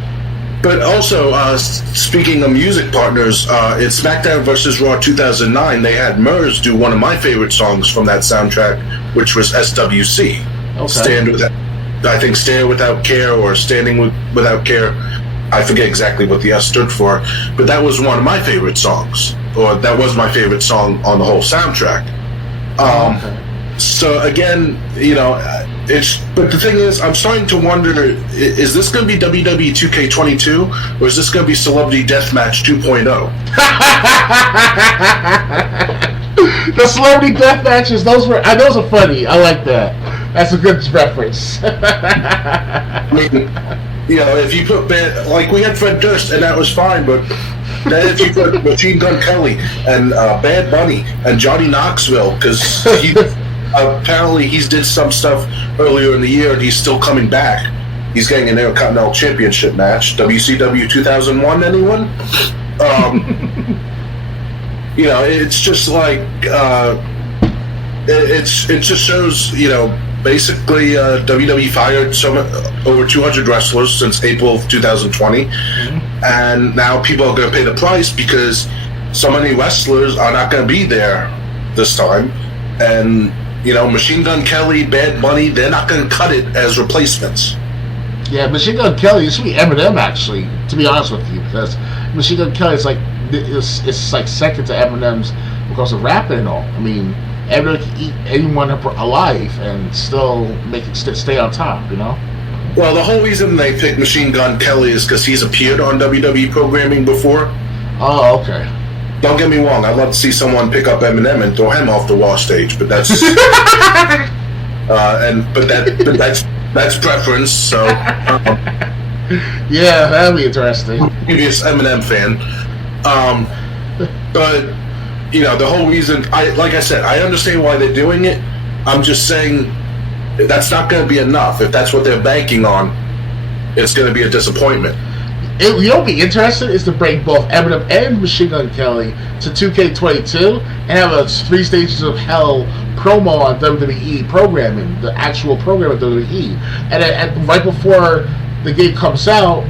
But also, speaking of music partners, in SmackDown vs. Raw 2009, they had Murs do one of my favorite songs from that soundtrack, which was SWC. Okay. Stand Without Care or Standing Without Care. I forget exactly what the S stood for, but that was one of my favorite songs, or that was my favorite song on the whole soundtrack. So again, but the thing is, I'm starting to wonder, is this going to be WWE 2K22, or is this going to be Celebrity Deathmatch 2.0? The Celebrity Deathmatches, those are funny. I like that. That's a good reference. I mean, if you put we had Fred Durst, and that was fine, but then if you put Machine Gun Kelly and Bad Bunny and Johnny Knoxville, because apparently he's did some stuff earlier in the year, and he's still coming back. He's getting an Intercontinental Championship match. WCW 2001, anyone? It's just like it just shows, basically WWE fired over 200 wrestlers since April of 2020, and now people are going to pay the price because so many wrestlers are not going to be there this time, and Machine Gun Kelly, Bad Bunny, they're not going to cut it as replacements. Yeah, Machine Gun Kelly used to be Eminem, actually, to be honest with you, because Machine Gun Kelly is it's like second to Eminem's because of rapping and all. I mean, Eminem can eat anyone alive and still make it stay on top, Well, the whole reason they picked Machine Gun Kelly is because he's appeared on WWE programming before. Oh, okay. Don't get me wrong, I'd love to see someone pick up Eminem and throw him off the Raw stage, but that's that's preference. So yeah, that'd be interesting. Previous Eminem fan, but the whole reason, like I said, I understand why they're doing it. I'm just saying that's not going to be enough. If that's what they're banking on, it's going to be a disappointment. Be interesting is to bring both Eminem and Machine Gun Kelly to 2K22 and have a 3 Stages of Hell promo on WWE programming, the actual program of WWE. And right before the game comes out,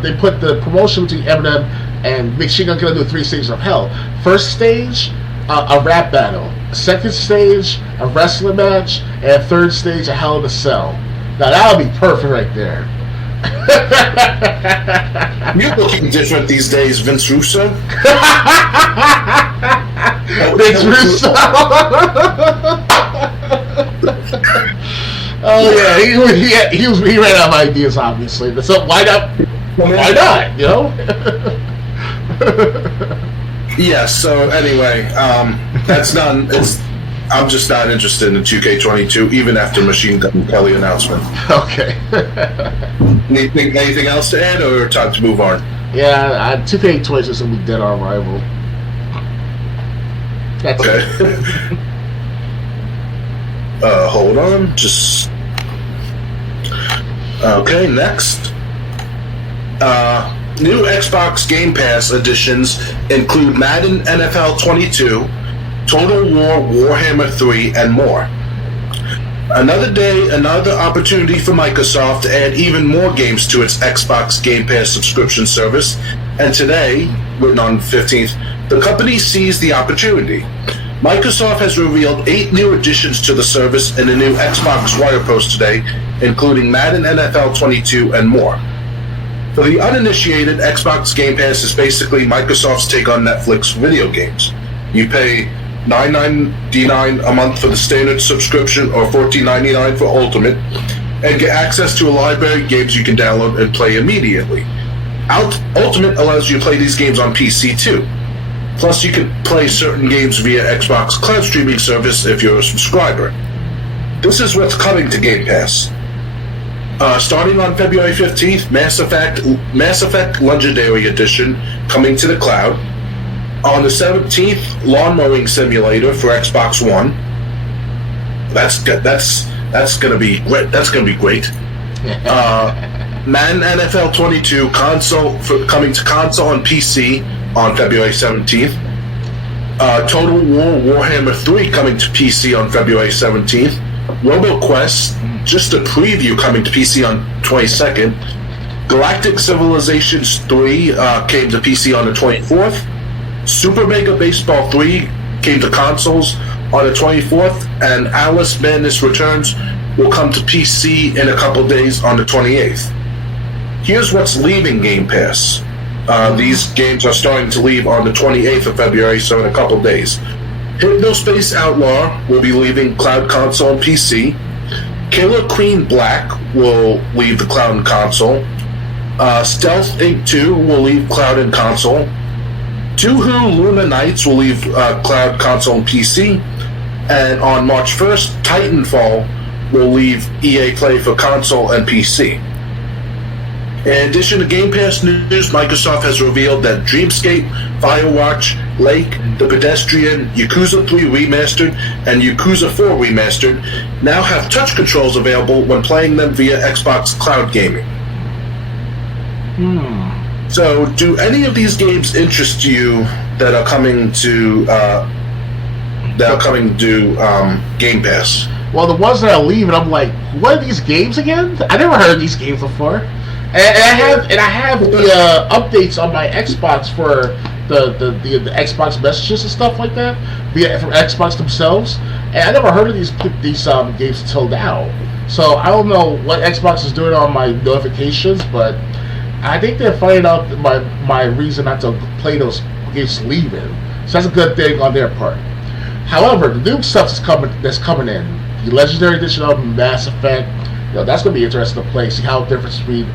they put the promotion between Eminem and Machine Gun Kelly do 3 Stages of Hell. First stage, a rap battle. Second stage, a wrestling match. And third stage, a Hell in a Cell. Now that would be perfect right there. You're looking different these days, Vince Russo. Vince Russo. Oh yeah, he ran out of ideas, obviously. So why not? Why not? Yeah. So anyway, that's done. I'm just not interested in 2K22, even after Machine Gun Kelly announcement. Okay. Anything else to add, or time to move on? Yeah, 2K22 is gonna be dead on arrival. That's okay. it. Hold on, just okay. Next, new Xbox Game Pass editions include Madden NFL 22. Total War, Warhammer 3, and more. Another day, another opportunity for Microsoft to add even more games to its Xbox Game Pass subscription service, and today, written on the 15th, the company seized the opportunity. Microsoft has revealed 8 new additions to the service in a new Xbox Wire post today, including Madden NFL 22 and more. For the uninitiated, Xbox Game Pass is basically Microsoft's take on Netflix video games. You pay $9.99 a month for the standard subscription or $14.99 for Ultimate, and get access to a library of games you can download and play immediately. Ultimate allows you to play these games on PC too. Plus, you can play certain games via Xbox Cloud Streaming Service if you're a subscriber. This is what's coming to Game Pass. Starting on February 15th, Mass Effect Legendary Edition coming to the cloud. On the 17th, Lawn Mowing Simulator for Xbox One. That's gonna be great. That's gonna be great. Madden NFL 22 coming to console and PC on February 17th. Total War Warhammer 3 coming to PC on February 17th. RoboQuest, just a preview, coming to PC on 22nd. Galactic Civilizations 3 came to PC on the 24th. Super Mega Baseball 3 came to consoles on the 24th. And Alice Madness Returns will come to PC in a couple days on the 28th. Here's what's leaving Game Pass. These games are starting to leave on the 28th of February, so in a couple days. Hypnospace Outlaw will be leaving Cloud Console and PC. Killer Queen Black will leave the Cloud and Console. Stealth Inc. 2 will leave Cloud and Console. Tuhu Luna Nights will leave Cloud Console and PC. And on March 1st, Titanfall will leave EA Play for console and PC. In addition to Game Pass news, Microsoft has revealed that Dreamscape, Firewatch, Lake, The Pedestrian, Yakuza 3 Remastered, and Yakuza 4 Remastered now have touch controls available when playing them via Xbox Cloud Gaming. So, do any of these games interest you that are coming to Game Pass? Well, the ones that I leave, and I'm like, what are these games again? I never heard of these games before. And I have the updates on my Xbox for the Xbox messages and stuff like that from Xbox themselves, and I never heard of these games until now. So I don't know what Xbox is doing on my notifications, but I think they're finding out my reason not to play those games leaving. So that's a good thing on their part. However, the new stuff that's coming in, the Legendary Edition of Mass Effect, that's going to be interesting to play. See how the difference between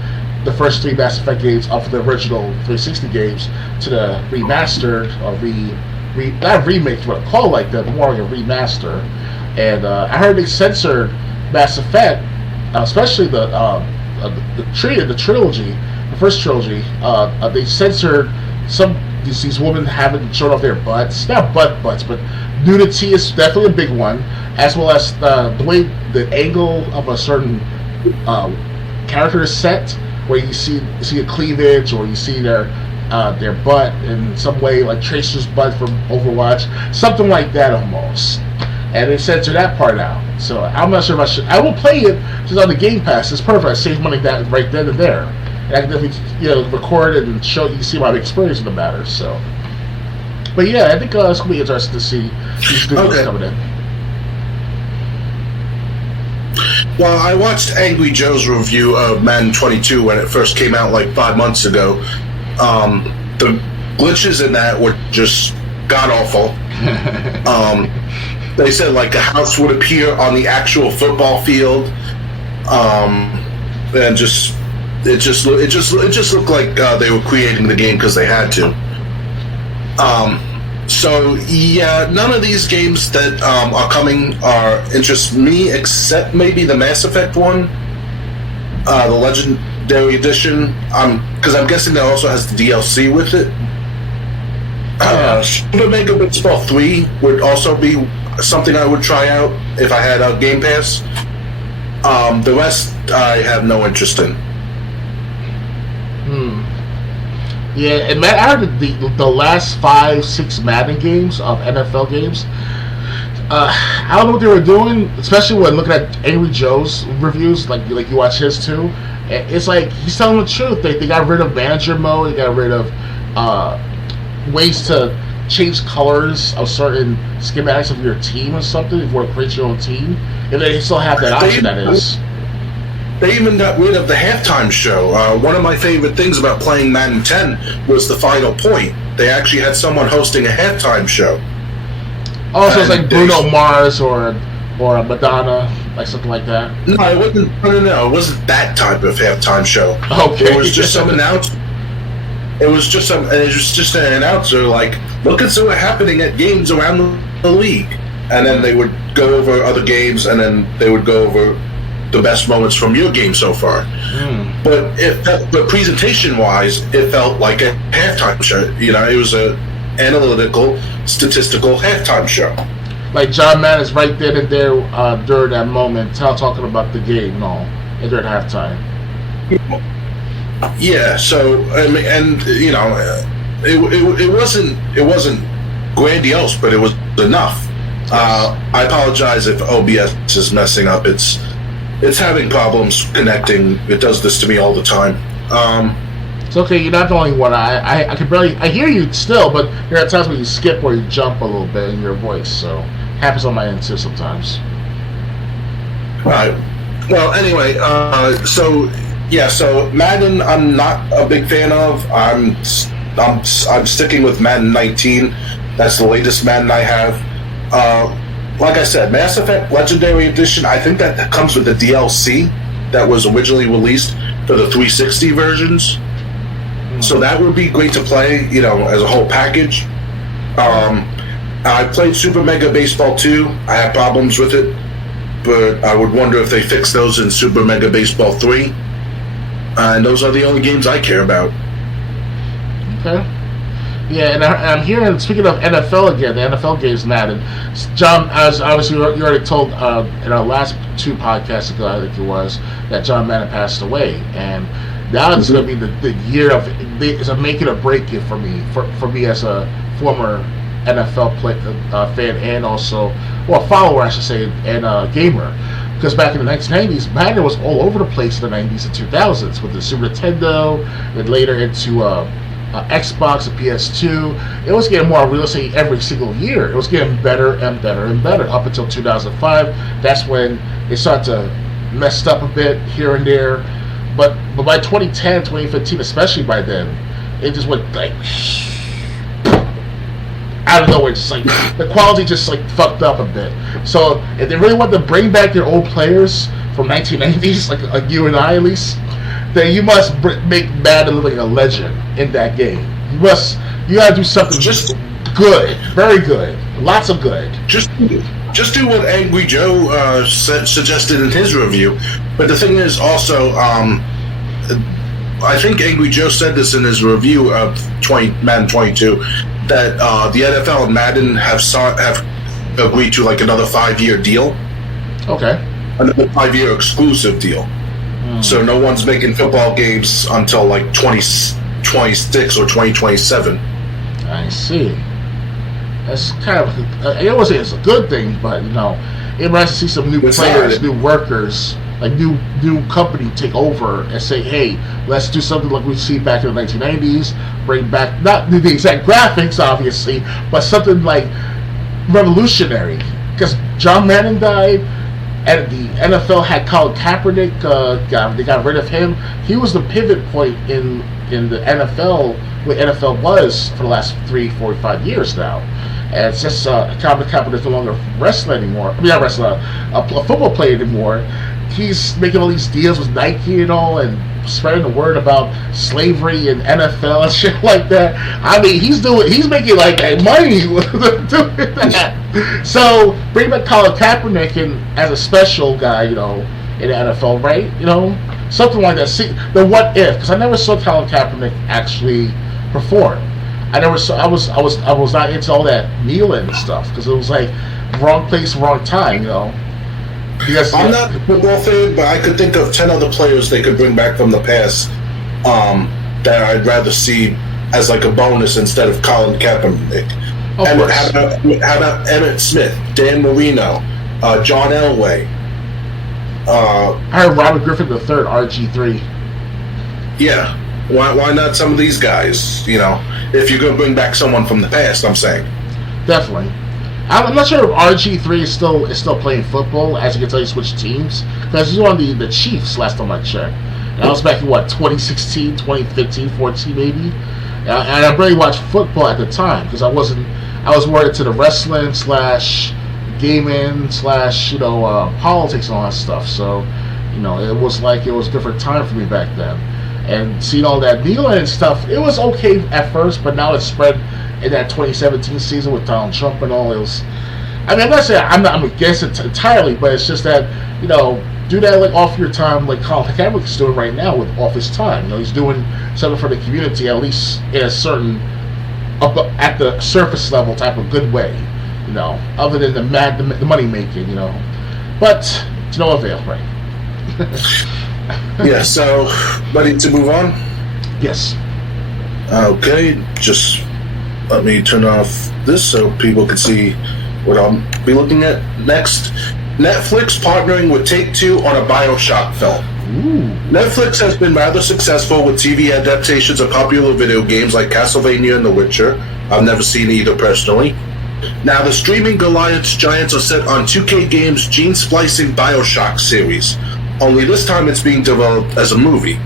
the first 3 Mass Effect games of the original 360 games to the remastered or not remake, what I call it like that, but more like a remaster. And I heard they censored Mass Effect, especially the trilogy, the first trilogy. They censored these women having shown off their butts, not butts, but nudity is definitely a big one, as well as the way the angle of a certain character is set, where you see a cleavage, or you see their butt in some way, like Tracer's butt from Overwatch, something like that almost. And they censored that part out. So I'm not sure if I should. I will play it just on the Game Pass. It's perfect. I save money that right then and there, and I can definitely record it and show you can see my experience in the matter. So, but yeah, I think it's gonna be interesting to see these good ones coming in. Well, I watched Angry Joe's review of Madden 22 when it first came out like 5 months ago. The glitches in that were just god-awful. They said like a house would appear on the actual football field, and it just looked like they were creating the game because they had to. So yeah, none of these games that are coming interest me, except maybe the Mass Effect one, the Legendary Edition. Because I'm guessing that also has the DLC with it. Super Mega Baseball 3 would also be something I would try out if I had a Game Pass. The rest I have no interest in. Yeah, and I heard the last 5-6 Madden games of NFL games. I don't know what they were doing, especially when looking at Angry Joe's reviews, like you watch his too. It's like he's telling the truth. They got rid of manager mode. They got rid of ways to change colors of certain schematics of your team or something if you want to create your own team. If they still have that option, that is. They even got rid of the halftime show. One of my favorite things about playing Madden 10 was the final point. They actually had someone hosting a halftime show. Oh, so it's like Bruno Mars or a Madonna, like something like that? No, it wasn't. No, it wasn't that type of halftime show. Okay. It was just some announcer. It was just an announcer like, look at what's happening at games around the league, and then they would go over other games, and then they would go over the best moments from your game so far. But presentation-wise, it felt like a halftime show. It was a analytical, statistical halftime show. Like John Madden is right then and there during that moment, talking about the game and all, and during halftime. Yeah, so I mean, and it wasn't grandiose, but it was enough. Yes. I apologize if OBS is messing up. It's having problems connecting. It does this to me all the time. It's okay. You're not the only one. I can barely. I hear you still, but there are times when you skip or you jump a little bit in your voice. So it happens on my end too sometimes. Right. Well, anyway, so Madden, I'm not a big fan of. I'm sticking with Madden 19. That's the latest Madden I have. Like I said, Mass Effect Legendary Edition, I think that comes with the DLC that was originally released for the 360 versions. So that would be great to play, as a whole package. I played Super Mega Baseball 2. I had problems with it, but I would wonder if they fix those in Super Mega Baseball 3. And those are the only games I care about. Okay. Yeah, and I'm hearing, speaking of NFL again, the NFL games Madden. John, as obviously you already told in our last 2 podcasts ago, I think it was, that John Madden passed away. And now it's going to be the year of, it's a make it or break it for me, for me as a former NFL fan and also, follower, I should say, and gamer. Because back in the 1990s, Madden was all over the place in the 90s and 2000s with the Super Nintendo, and later into Xbox and PS2. It was getting more realistic every single year. It was getting better and better and better up until 2005. That's when it started to mess up a bit here and there. But by 2010, 2015, especially by then, it just went like out of nowhere. Just like the quality just like fucked up a bit. So if they really want to bring back their old players from 1990s, like you and I at least, then you must make Madden look like a legend in that game. You gotta do something just good, very good, lots of good. Just do what Angry Joe suggested in his review. But the thing is also, I think Angry Joe said this in his review of Madden 22, that the NFL and Madden have agreed to like another 5-year deal. Okay. Another 5-year exclusive deal. So no one's making football games until like 2026 or 2027. I see. That's kind of, I won't say it's a good thing, but it's nice to see some new players, new workers, like new company take over and say, hey, let's do something like we see back in the 1990s. Bring back not the exact graphics, obviously, but something like revolutionary. Because John Madden died. And the NFL had Colin Kaepernick. They got rid of him. He was the pivot point in the NFL, where NFL was for the last 3, 4, 5 years now. And it's just Colin Kaepernick no longer wrestling anymore. I mean, not wrestling, a football player anymore. He's making all these deals with Nike and all, and spreading the word about slavery and NFL and shit like that. I mean, he's making like money doing that. So bring back Colin Kaepernick as a special guy, in the NFL, right? Something like that. See the what if? Because I never saw Colin Kaepernick actually perform. I was not into all that kneeling and stuff because it was like wrong place, wrong time, Because, I'm not a football fan, but I could think of 10 other players they could bring back from the past that I'd rather see as like a bonus instead of Colin Kaepernick. How about Emmitt Smith, Dan Marino, John Elway? I heard Robert Griffin III, RG3. Yeah, Why not some of these guys? If you're going to bring back someone from the past, I'm saying. Definitely. I'm not sure if RG3 is still playing football, as you can tell, he switched teams. Because he was on the Chiefs last time I checked. And that was back in, 2016, 2015, 14 maybe? And I barely watched football at the time, because I was more into the wrestling / gaming / politics and all that stuff. So, it was a different time for me back then. And seeing all that Neeland stuff, it was okay at first, but now it's spread in that 2017 season with Donald Trump and all. I'm not saying I'm against it entirely, but it's just that, do that off your time, like Colin Kaepernick's doing right now with off his time. He's doing something for the community, at least in a certain, at the surface level type of good way, other than the money making, but to no avail, right? Yeah, so ready to move on? Yes. Okay, just let me turn off this so people can see what I'll be looking at next. Netflix partnering with Take-Two on a BioShock film. Ooh. Netflix has been rather successful with TV adaptations of popular video games like Castlevania and The Witcher. I've never seen either personally. Now, the streaming Goliath's giants are set on 2K Games' gene-splicing BioShock series. Only this time it's being developed as a movie.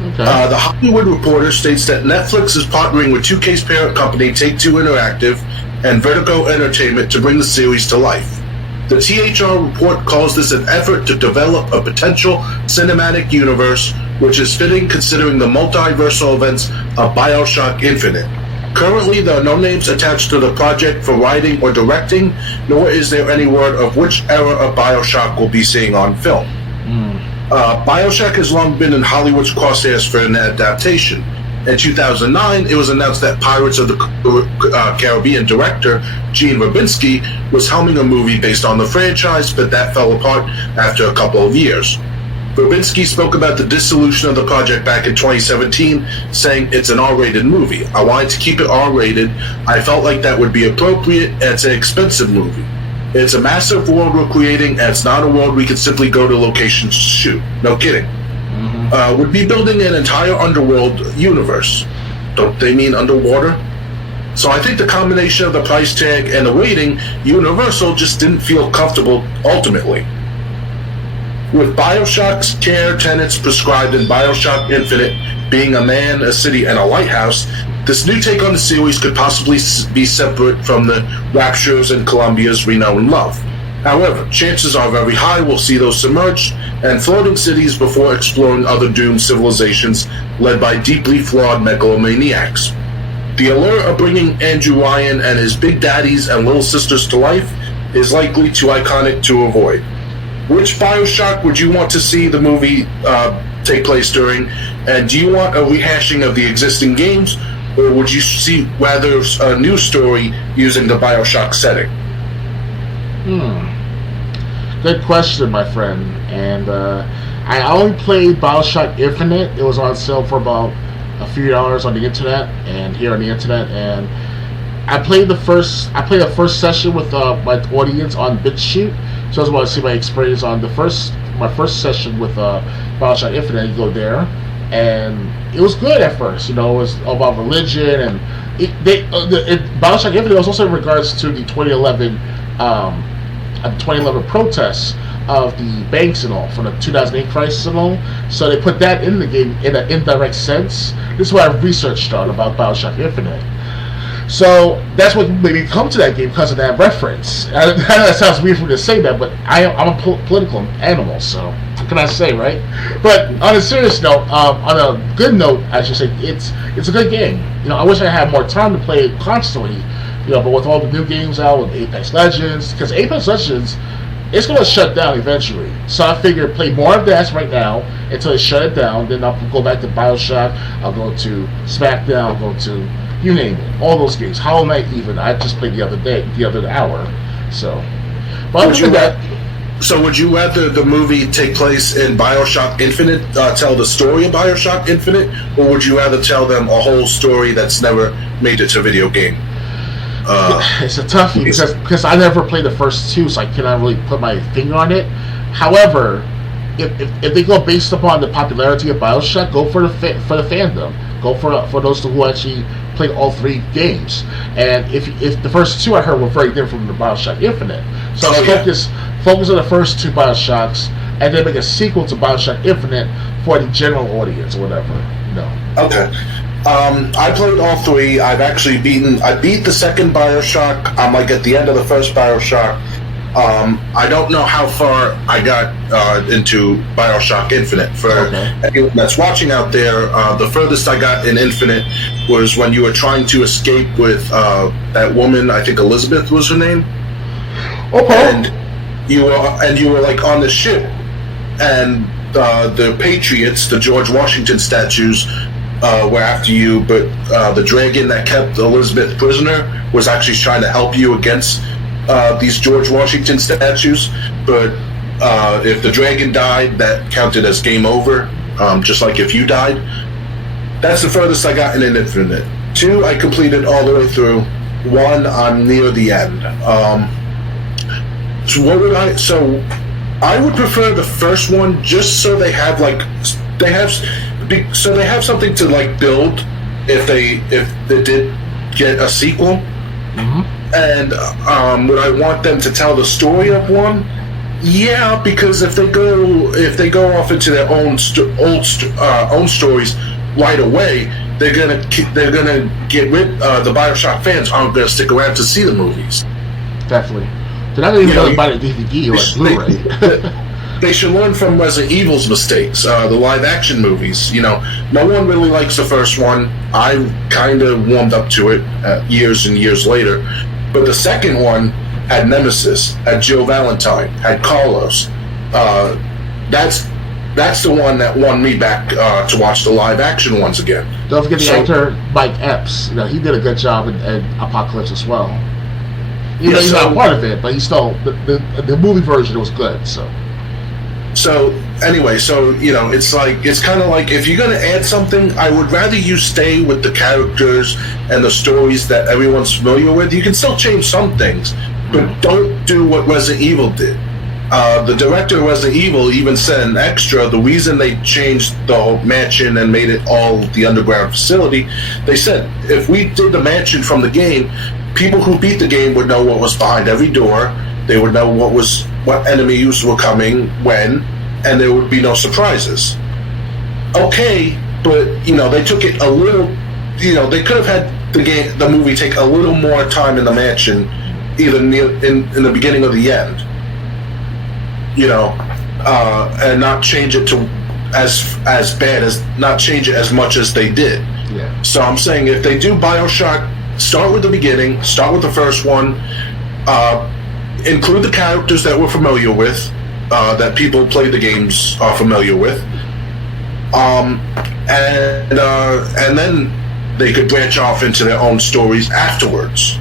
Okay. The Hollywood Reporter states that Netflix is partnering with 2K's parent company, Take-Two Interactive, and Vertigo Entertainment to bring the series to life. The THR report calls this an effort to develop a potential cinematic universe, which is fitting considering the multiversal events of BioShock Infinite. Currently, there are no names attached to the project for writing or directing, nor is there any word of which era of BioShock we'll be seeing on film. BioShock has long been in Hollywood's crosshairs for an adaptation. In 2009, it was announced that Pirates of the Caribbean director Gene Verbinski was helming a movie based on the franchise, but that fell apart after a couple of years. Verbinski spoke about the dissolution of the project back in 2017, saying it's an R-rated movie. I wanted to keep it R-rated. I felt like that would be appropriate, and it's an expensive movie. It's a massive world we're creating, and it's not a world we can simply go to locations to shoot. No kidding. Would be building an entire underworld universe. Don't they mean underwater? So I think the combination of the price tag and the rating, Universal just didn't feel comfortable ultimately. With BioShock's care tenets prescribed in BioShock Infinite being a man, a city, and a lighthouse, this new take on the series could possibly be separate from the Raptures and Columbia's renowned love. However, chances are very high we'll see those submerged and floating cities before exploring other doomed civilizations led by deeply flawed megalomaniacs. The allure of bringing Andrew Ryan and his big daddies and little sisters to life is likely too iconic to avoid. Which BioShock would you want to see the movie take place during? And do you want a rehashing of the existing games, or would you see rather a new story using the BioShock setting? Good question, my friend. And I only played BioShock Infinite. It was on sale for about a few dollars on the internet and here on the internet. And I played the first session with my audience on BitChute. So I just want to see my experience on my first session with BioShock Infinite. You go there, and it was good at first. It was about religion, and BioShock Infinite was also in regards to the 2011 protests of the banks and all, from the 2008 crisis and all. So they put that in the game in an indirect sense. This is what I researched on about BioShock Infinite. So that's what made me come to that game, because of that reference. I know that sounds weird for me to say that, but I'm a political animal, so what can I say, right? But on a serious note, on a good note, I should say, it's a good game. I wish I had more time to play it constantly. But with all the new games out, with Apex Legends, because Apex Legends, it's going to shut down eventually. So I figure play more of that right now until they shut it down. Then I'll go back to BioShock. I'll go to SmackDown. I'll go to, you name it, all those games. Hollow Knight even. I just played the other hour. So, but would you rather the movie take place in BioShock Infinite, tell the story of BioShock Infinite, or would you rather tell them a whole story that's never made it to a video game? It's a toughie because I never played the first two, so I cannot really put my finger on it. However, if they go based upon the popularity of BioShock, go for the fandom. Go for those who actually played all 3 games. And if the first 2 I heard were very different from the BioShock Infinite, so focus on the first 2 BioShocks, and then make a sequel to BioShock Infinite for the general audience or whatever. Okay. I played all 3. I beat the second BioShock. I'm like at the end of the first BioShock. I don't know how far I got into BioShock Infinite. For anyone that's watching out there, the furthest I got in Infinite was when you were trying to escape with that woman. I think Elizabeth was her name. Okay. And you were like on the ship, and the Patriots, the George Washington statues, were after you. But the dragon that kept Elizabeth prisoner was actually trying to help you against these George Washington statues, but if the dragon died, that counted as game over, just like if you died. That's the furthest I got in an Infinite. 2, I completed all the way through. 1, I'm near the end. So I would prefer the first one, just so they have something to like build if they did get a sequel. Mm-hmm. And would I want them to tell the story of 1? Yeah, because if they go off into their own own stories right away, they're gonna get rid. The BioShock fans aren't gonna stick around to see the movies. Definitely, they're not even gonna buy the DVD or Blu-ray. They should learn from Resident Evil's mistakes, the live-action movies. No one really likes the first one. I kind of warmed up to it years and years later. But the second one had Nemesis, had Jill Valentine, had Carlos. That's the one that won me back to watch the live-action ones again. Don't forget the actor Mike Epps. He did a good job in Apocalypse as well. He's not part of it, but he still the movie version was good. So anyway, it's kind of like if you're going to add something, I would rather you stay with the characters and the stories that everyone's familiar with. You can still change some things, but don't do what Resident Evil did. The director of Resident Evil even said in extra, the reason they changed the whole mansion and made it all the underground facility, they said, if we did the mansion from the game, people who beat the game would know what was behind every door. They would know what enemies were coming, when, and there would be no surprises. Okay, but they took it a little. They could have had the movie take a little more time in the mansion, either in the beginning or the end. And not change it to as bad as not change it as much as they did. Yeah. So I'm saying if they do BioShock, start with the beginning. Start with the first one. Include the characters that we're familiar with, that people play the games are familiar with, and then they could branch off into their own stories afterwards.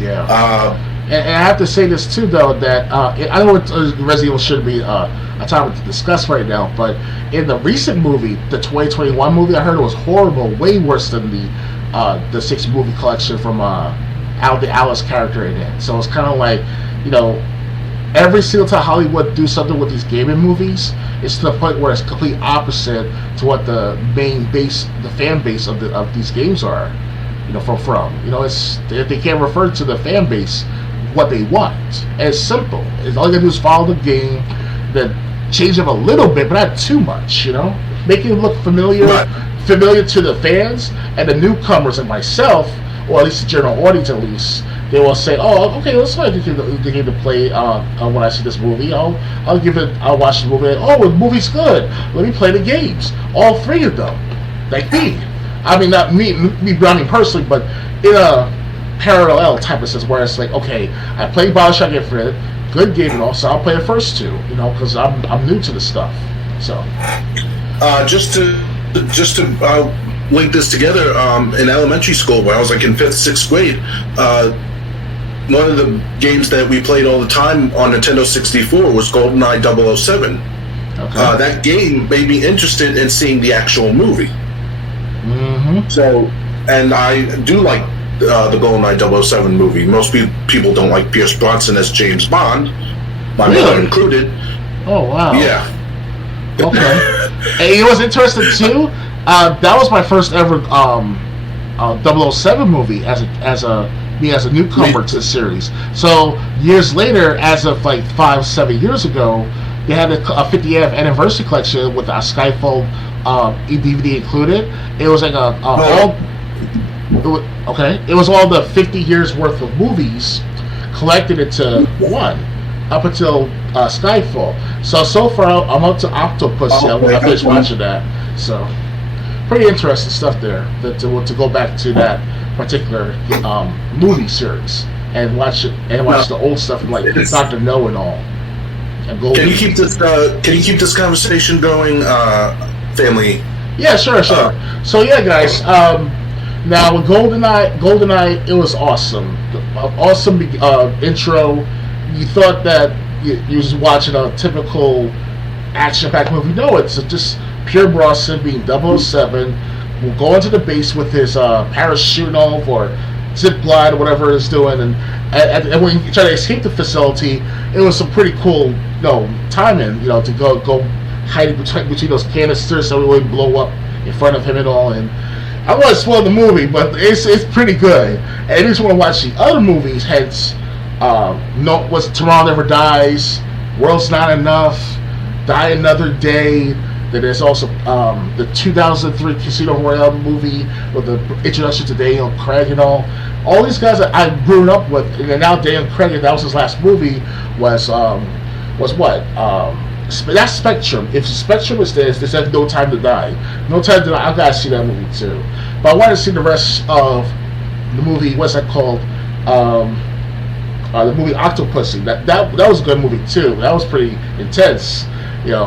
Yeah. And I have to say this too, though, that I know Resident Evil shouldn't be a topic to discuss right now, but in the recent movie, the 2021 movie, I heard it was horrible, way worse than the 6 movie collection from the Alice character in it. So it's kind of like, every single time Hollywood do something with these gaming movies, it's to the point where it's complete opposite to what the fan base of these games are, from. It's they can't refer to the fan base what they want. And it's simple. All you gotta do is follow the game, then change them a little bit, but not too much. Make it look familiar to the fans and the newcomers and myself, or at least the general audience. At least they will say, "Oh, okay, let's try the game to play when I see this movie. I'll watch the movie. Oh, the movie's good. Let me play the games. All 3 of them, like me. I mean, not me Browning personally, but in a parallel type of sense where it's like, okay, I played BioShock Infinite, good game and all, so I'll play the first 2, because I'm new to the stuff. So, just to link this together, in elementary school, when I was like in 5th, 6th grade, one of the games that we played all the time on Nintendo 64 was GoldenEye 007. Okay. That game made me interested in seeing the actual movie. Mm-hmm. So, and I do like the GoldenEye 007 movie. Most people don't like Pierce Brosnan as James Bond, my mother included. Oh wow. Yeah. Okay. And it was interesting too. That was my first ever 007 movie as a newcomer to the series. So years later, as of like 5-7 years ago, they had a 50th anniversary collection with a Skyfall DVD included. It was like it was all the 50 years worth of movies collected into one up until Skyfall. So far I'm up to Octopus. I finished watching that. So pretty interesting stuff there. To go back to that particular movie series and watch the old stuff like Dr. No and all. And Can you keep this conversation going, family? Yeah, sure. So yeah, guys. Now with GoldenEye, it was awesome. Awesome intro. You thought that you was watching a typical action-packed movie. No, it's just Pierce Brosnan being 007, will go into the base with his parachute off or zip glide or whatever it's doing, and when you try to escape the facility, it was some pretty cool, timing, to go hide between those canisters so it wouldn't blow up in front of him and all. And I don't want to spoil the movie, but it's pretty good. And if you just want to watch the other movies, hence Tomorrow Never Dies, World's Not Enough, Die Another Day. Then there's also the 2003 Casino Royale movie with the introduction to Daniel Craig and all. All these guys that I grew up with, and now Daniel Craig, that was his last movie, was what? That's Spectrum. If Spectrum is this has No Time to Die. No Time to Die, I've got to see that movie too. But I want to see the rest of the movie, what's that called? The movie Octopussy. That was a good movie too. That was pretty intense.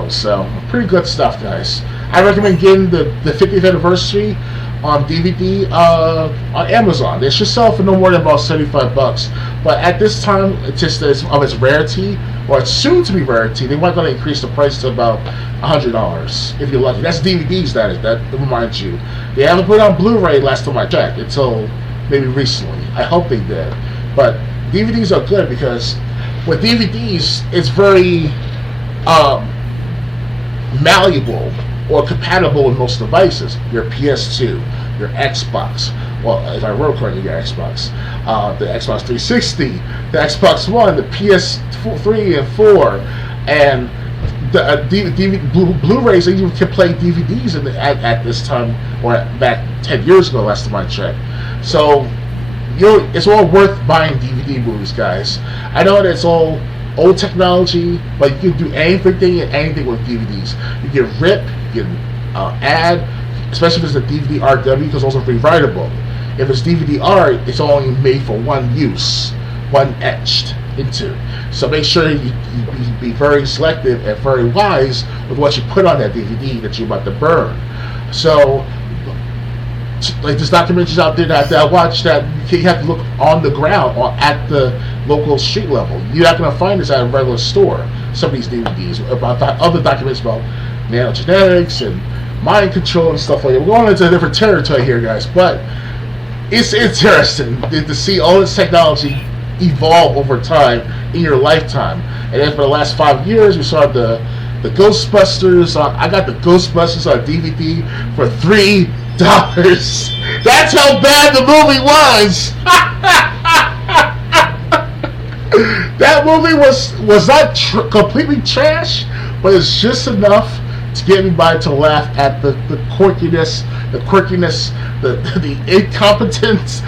So pretty good stuff, guys. I recommend getting the 50th anniversary on DVD on Amazon. They should sell for no more than about $75. But at this time, it's just of its rarity, or it's soon to be rarity, they might going to increase the price to about $100 if you're lucky. That's DVDs, that reminds you. They haven't put it on Blu-ray last time I checked until maybe recently. I hope they did. But DVDs are good because with DVDs, it's very malleable or compatible with most devices. Your PS2, your Xbox, well, if I remember correctly, your Xbox, the Xbox 360, the Xbox One, the PS3 and 4, and the Blu-rays. And you can play DVDs at this time, or back 10 years ago, last time I checked. So it's all worth buying DVD movies, guys. I know that it's all old technology, but you can do anything with DVDs. You can rip, you can add, especially if it's a DVD RW, because those are rewritable. If it's DVD R, it's only made for one use, one etched into. So make sure you be very selective and very wise with what you put on that DVD that you're about to burn. So, like there's documentaries out there that I watch that you have to look on the ground or at the local street level. You're not going to find this at a regular store. Some of these DVDs about other documents about nanogenetics and mind control and stuff like that. We're going into a different territory here, guys, but it's interesting to see all this technology evolve over time in your lifetime. And then for the last 5 years, we saw the Ghostbusters. I got the Ghostbusters on DVD for $3. That's how bad the movie was. That movie was not completely trash, but it's just enough to get me by to laugh at the quirkiness, the incompetence.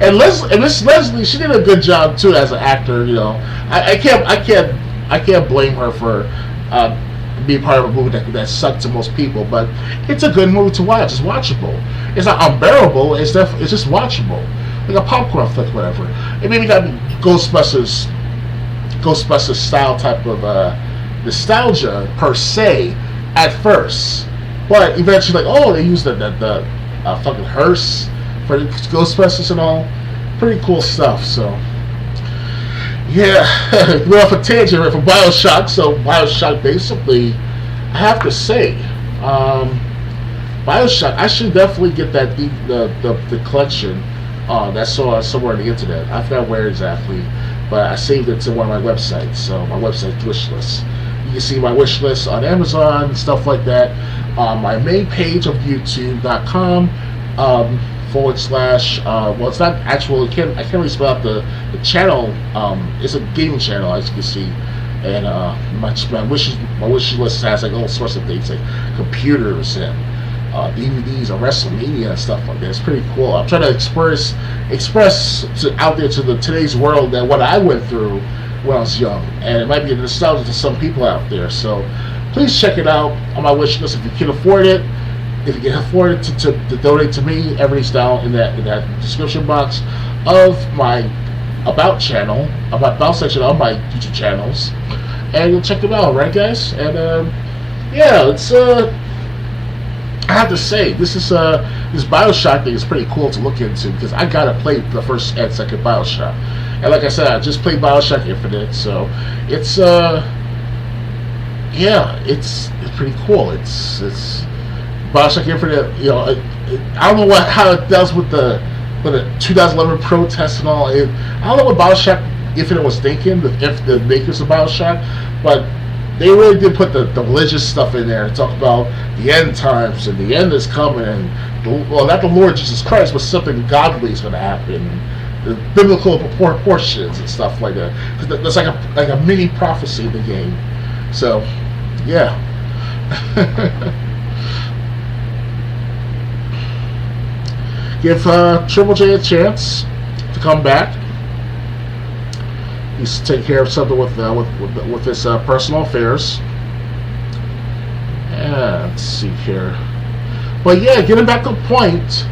And Miss Leslie, she did a good job too as an actor. I can't blame her for being part of a movie that sucked to most people, but it's a good movie to watch. It's watchable. It's not unbearable. It's just watchable, like a popcorn flick, whatever. It maybe got Ghostbusters style type of nostalgia per se at first, but eventually, they used the fucking hearse for the Ghostbusters and all. Pretty cool stuff. So yeah, we're off a tangent from BioShock. So BioShock, basically, I have to say, BioShock. I should definitely get that the collection. That's somewhere on the internet. I forgot where exactly, but I saved it to one of my websites. So my website's wish list. You can see my wish list on Amazon, stuff like that. On my main page of YouTube.com / well, it's not actual. I can't really spell out the channel. It's a gaming channel, as you can see. And my wish list has like all sorts of things, like computers and DVDs of WrestleMania and stuff like that. It's pretty cool. I'm trying to express out there to today's world that what I went through when I was young, and it might be a nostalgia to some people out there. So please check it out on my wish list if you can afford it. If you can afford it to donate to me, everything's down in that description box of my about section of my YouTube channels, and you'll check them out, right, guys? And it's I have to say, this BioShock thing is pretty cool to look into, because I gotta play the first and second BioShock, and like I said, I just played BioShock Infinite, so it's pretty cool. It's BioShock Infinite. I don't know how it does with the 2011 protests and all. I don't know what BioShock Infinite was thinking, the makers of BioShock, but they really did put the religious stuff in there and talk about the end times and the end is coming, and not the Lord Jesus Christ, but something godly is going to happen, the biblical proportions and stuff like that. That's like a mini prophecy in the game. So, yeah. Give Triple J a chance to come back. He's taking care of something with his personal affairs. And let's see here. But yeah, getting back to the point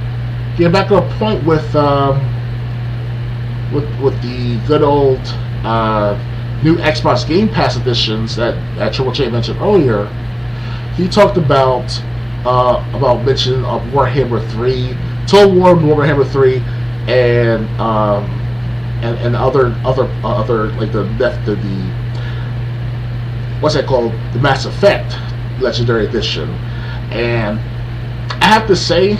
with the good old new Xbox Game Pass editions that Triple J mentioned earlier. He talked about mentioning of Warhammer 3, Total War, Warhammer 3, and other like the what's that called? The Mass Effect Legendary Edition. And I have to say,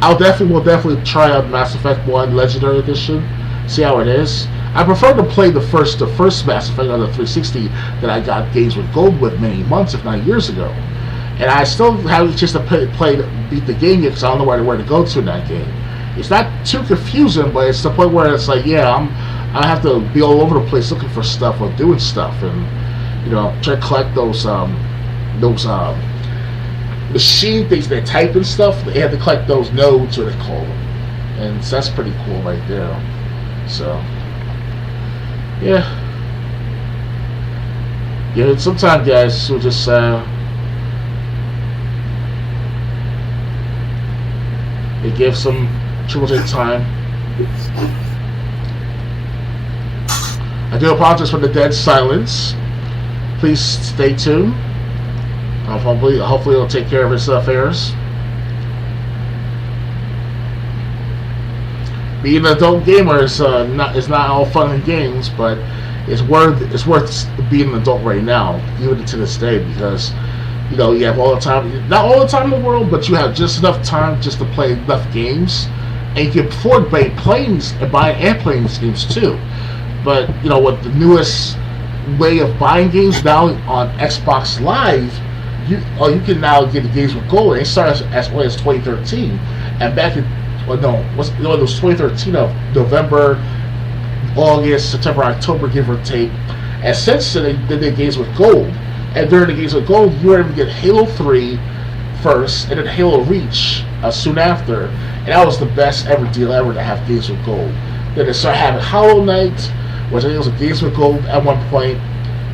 will definitely try out Mass Effect 1 Legendary Edition, see how it is. I prefer to play the first Mass Effect on the 360 that I got games with gold with many months, if not years ago. And I still haven't just beat the game yet, because I don't know where to go to in that game. It's not too confusing, but it's the point where it's like, I have to be all over the place looking for stuff or doing stuff, and try to collect those machine things they type and stuff. They have to collect those nodes, or they call them, and so that's pretty cool right there. So yeah. Sometimes, guys, we'll just it gives some Triple J time. I do apologize for the dead silence. Please stay tuned. Hopefully it'll take care of its affairs. Being an adult gamer is not all fun and games, but it's worth being an adult right now, even to this day, because you have all the time, not all the time in the world, but you have just enough time just to play enough games, and you can afford playing these games too. But with the newest way of buying games now on Xbox Live, you can now get the games with gold. It started as early as 2013, and back in it was 2013 of November, August, September, October, give or take. And since then, they did the games with gold. And during the games with gold, you were able to get Halo 3 first, and then Halo Reach soon after. And that was the best deal ever to have games with gold. Then they started having Hollow Knight, which I think was a games with gold at one point.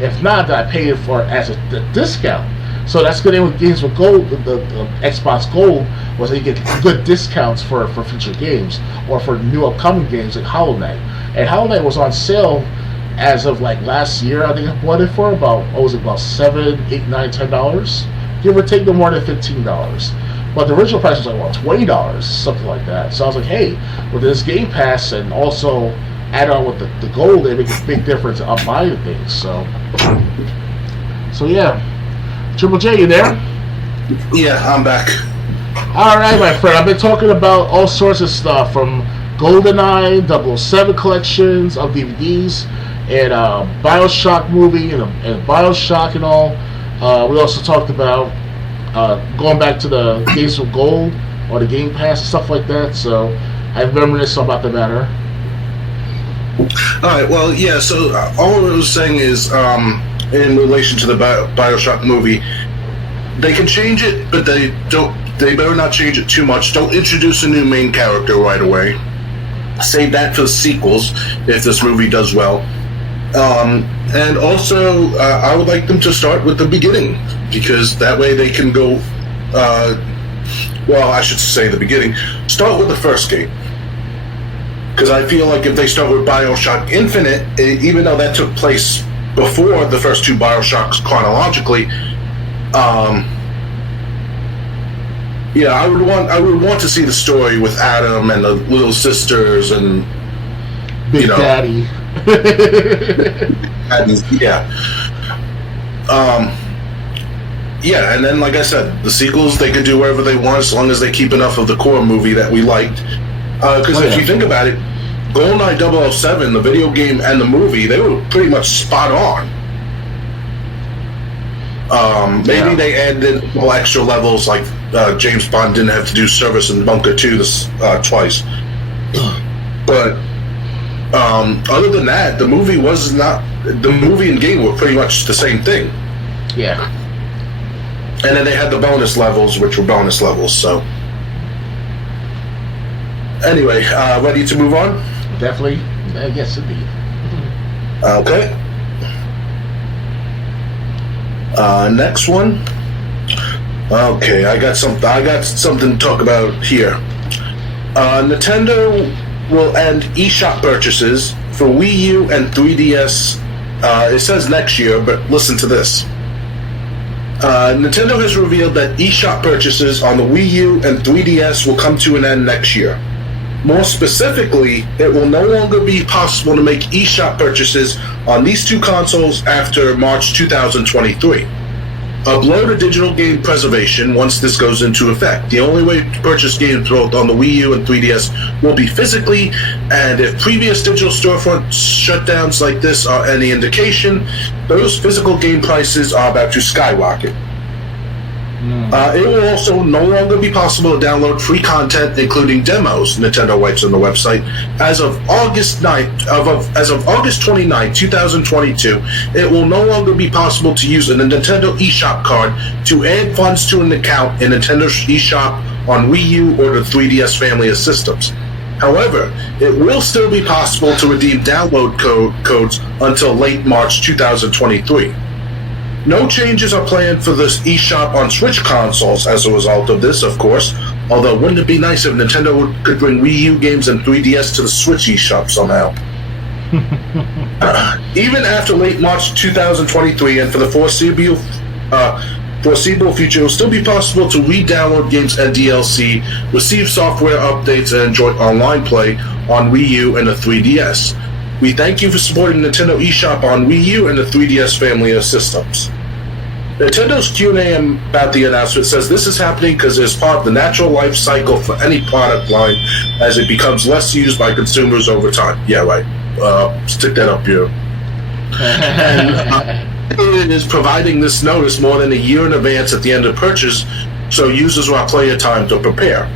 If not, that I paid for it as a discount. So that's good thing with games with gold. The Xbox Gold was that you get good discounts for future games, or for new upcoming games like Hollow Knight. And Hollow Knight was on sale as of like last year. I think I bought it for about $7, $8, $9, $10, give or take, no more than $15. But the original price was like $20, something like that. So I was like, hey, with this Game Pass and also add on with the gold, it makes a big difference on buying things. So yeah. Triple J, you there? Yeah, I'm back. Alright, my friend. I've been talking about all sorts of stuff, from GoldenEye, 007 collections of DVDs, and Bioshock movie and Bioshock and all. We also talked about going back to the Games of Gold or the Game Pass and stuff like that. So I reminisce about the matter. All right. Well, yeah. So all I was saying is, in relation to the Bioshock movie, they can change it, but they don't. They better not change it too much. Don't introduce a new main character right away. Save that for the sequels if this movie does well. And also, I would like them to start with the beginning, because that way they can go. Well, I should say the beginning. Start with the first game. Because I feel like if they start with Bioshock Infinite, even though that took place before the first two Bioshocks chronologically, yeah, I would want to see the story with Adam and the little sisters and Big Daddy. Yeah. Yeah, and then like I said, the sequels they can do whatever they want as long as they keep enough of the core movie that we liked. Because if you think about it, GoldenEye 007, the video game and the movie, they were pretty much spot on. Maybe they added in a couple extra levels, like James Bond didn't have to do service in Bunker 2 twice. But other than that, the movie was not. The movie and game were pretty much the same thing. Yeah. And then they had the bonus levels, which were bonus levels. So, anyway, ready to move on? Definitely. Yes, indeed. Okay. Next one. Okay, I got something to talk about here. Nintendo will end eShop purchases for Wii U and 3DS. It says next year, but listen to this. Nintendo has revealed that eShop purchases on the Wii U and 3DS will come to an end next year. More specifically, it will no longer be possible to make eShop purchases on these two consoles after March 2023. Upload a digital game preservation once this goes into effect. The only way to purchase games both on the Wii U and 3DS will be physically, and if previous digital storefront shutdowns like this are any indication, those physical game prices are about to skyrocket. It will also no longer be possible to download free content, including demos, Nintendo writes on the website. As of August 29, 2022, it will no longer be possible to use a Nintendo eShop card to add funds to an account in Nintendo eShop on Wii U or the 3DS family of systems. However, it will still be possible to redeem download codes until late March 2023. No changes are planned for this eShop on Switch consoles as a result of this, of course, although wouldn't it be nice if Nintendo could bring Wii U games and 3DS to the Switch eShop somehow? Even after late March 2023 and for the foreseeable future, it will still be possible to re-download games and DLC, receive software updates, and enjoy online play on Wii U and the 3DS. We thank you for supporting Nintendo eShop on Wii U and the 3DS family of systems. Nintendo's Q&A about the announcement says this is happening because it is part of the natural life cycle for any product line as it becomes less used by consumers over time. Yeah, right. Stick that up here. And it is providing this notice more than a year in advance at the end of purchase, so users will have plenty of time to prepare.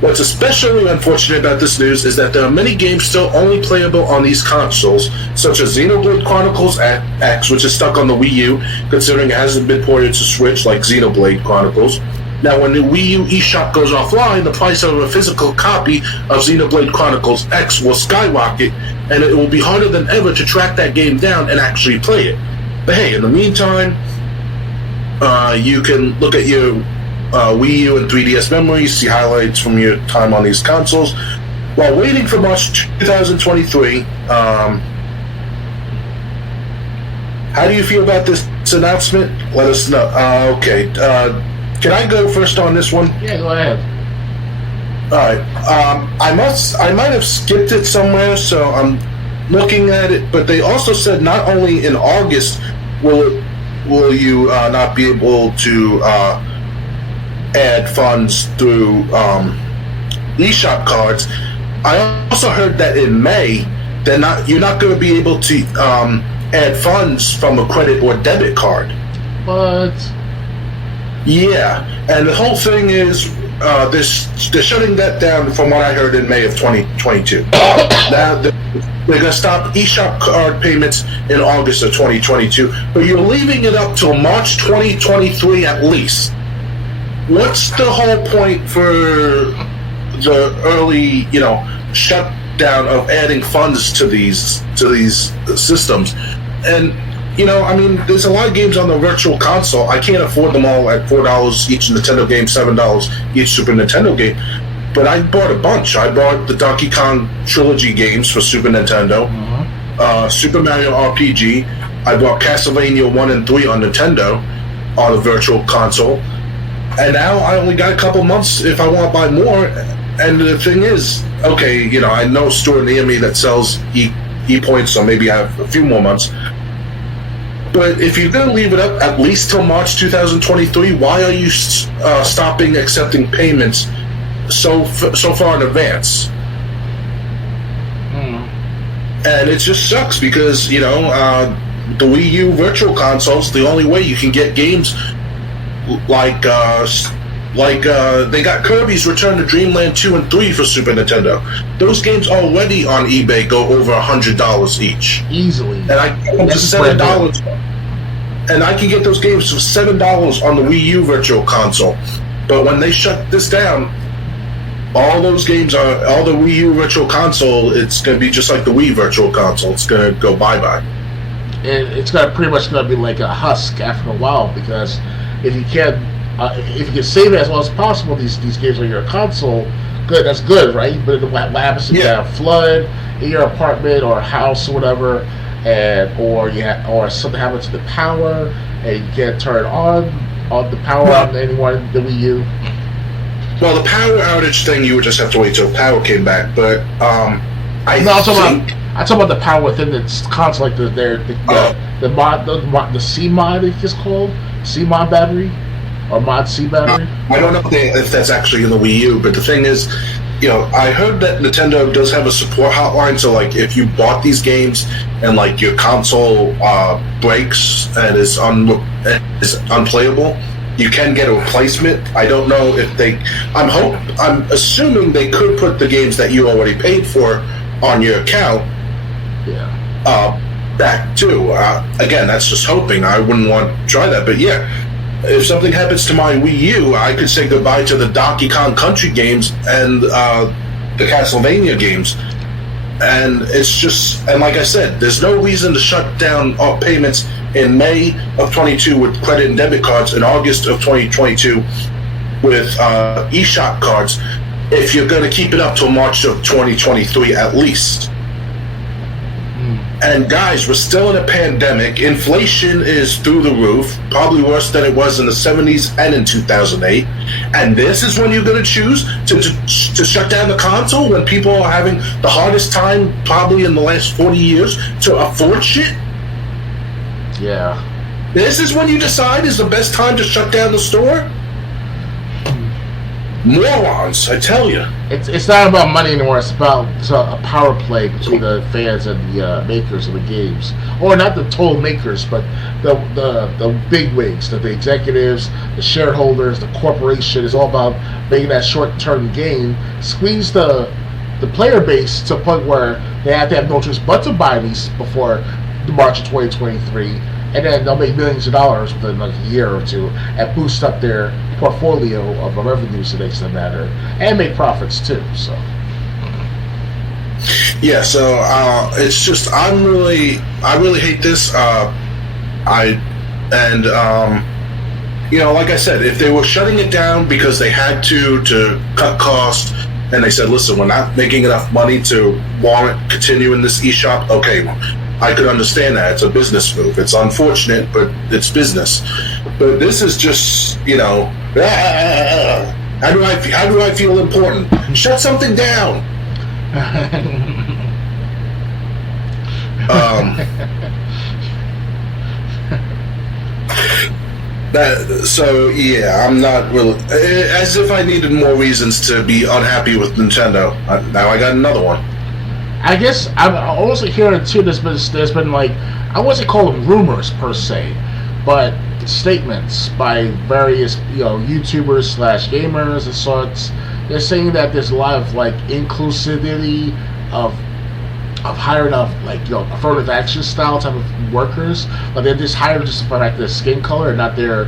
What's especially unfortunate about this news is that there are many games still only playable on these consoles, such as Xenoblade Chronicles X, which is stuck on the Wii U, considering it hasn't been ported to Switch like Xenoblade Chronicles. Now, when the Wii U eShop goes offline, the price of a physical copy of Xenoblade Chronicles X will skyrocket, and it will be harder than ever to track that game down and actually play it. But hey, in the meantime, you can look at your Wii U and 3DS memories, see highlights from your time on these consoles. While waiting for March 2023, how do you feel about this announcement? Let us know. Okay, can I go first on this one? Yeah, go ahead. All right. I might have skipped it somewhere, so I'm looking at it. But they also said not only in August will you not be able to add funds through eShop cards. I also heard that in May You're not going to be able to add funds from a credit or debit card. What? Yeah, and the whole thing is they're shutting that down from what I heard in May of 2022. Now they're going to stop eShop card payments in August of 2022, but you're leaving it up till March 2023 at least. What's the whole point for the early, shutdown of adding funds to these systems? And I mean, there's a lot of games on the virtual console. I can't afford them all at $4 each Nintendo game, $7 each Super Nintendo game. But I bought a bunch. I bought the Donkey Kong Trilogy games for Super Nintendo, Super Mario RPG. I bought Castlevania 1 and 3 on Nintendo on the virtual console. And now I only got a couple months if I want to buy more. And the thing is, okay, I know a store near me that sells e-points, so maybe I have a few more months. But if you're going to leave it up at least till March 2023, why are you stopping accepting payments so far in advance? And it just sucks because, the Wii U virtual consoles, the only way you can get games like they got Kirby's Return to Dreamland 2 and 3 for Super Nintendo. Those games already on eBay go over $100 each. Easily. And I get them for $7. And I can get those games for $7 on the Wii U virtual console. But when they shut this down, all those games all the Wii U virtual console, it's going to be just like the Wii virtual console. It's going to go bye-bye. And it's pretty much going to be like a husk after a while, because if you can save it as well as possible, these games on your console, good, that's good, right? But what happens if you have a flood in your apartment or house or whatever, or something happens to the power and you can't turn on the power on anyone, the Wii U? Well, the power outage thing, you would just have to wait till power came back. But I'm talking about the power within the console, like the C mod, I think it's called C mod battery or mod C battery. I don't know if that's actually in the Wii U, but the thing is, I heard that Nintendo does have a support hotline. So, like, if you bought these games and like your console breaks and is unplayable, you can get a replacement. I don't know if I'm assuming they could put the games that you already paid for on your account. Back too. Again, that's just hoping. I wouldn't want to try that, but yeah. If something happens to my Wii U, I could say goodbye to the Donkey Kong Country games and the Castlevania games. And it's just, and like I said, there's no reason to shut down payments in May of 22 with credit and debit cards, in August of 2022 with eShop cards, if you're going to keep it up till March of 2023 at least. And guys, we're still in a pandemic. Inflation is through the roof, probably worse than it was in the 70s and in 2008. And this is when you're going to choose to shut down the console when people are having the hardest time probably in the last 40 years to afford shit? Yeah. This is when you decide is the best time to shut down the store? Morons, I tell you. It's not about money anymore. It's about a power play between the fans and the makers of the games, or not the total makers, but the big wigs, the executives, the shareholders, the corporation. Is all about making that short-term gain, squeeze the player base to a point where they have to have no choice but to buy these before the March of 2023, and then they'll make millions of dollars within like a year or two and boost up their portfolio of revenues that makes them matter, and make profits too. So yeah, so it's just I really hate this. Like I said, if they were shutting it down because they had to cut costs, and they said, listen, we're not making enough money to warrant continuing this eShop, okay, I could understand that. It's a business move. It's unfortunate, but it's business. But this is just, how do I feel important? Shut something down. So yeah, I'm not really, as if I needed more reasons to be unhappy with Nintendo. Now I got another one. I guess I'm also hearing too. There's been like, I wouldn't call them rumors per se, but statements by various YouTubers slash gamers and sorts. They're saying that there's a lot of like inclusivity of hiring of like affirmative action style type of workers. Like they're just hired just for like their skin color and not their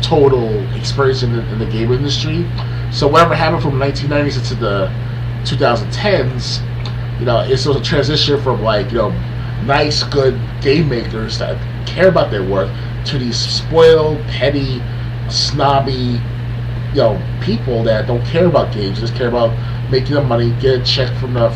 total experience in the game industry. So whatever happened from 1990s into the 2010s, it's a transition from like nice, good game makers that care about their work to these spoiled, petty, snobby, people that don't care about games, just care about making the money, get a check from their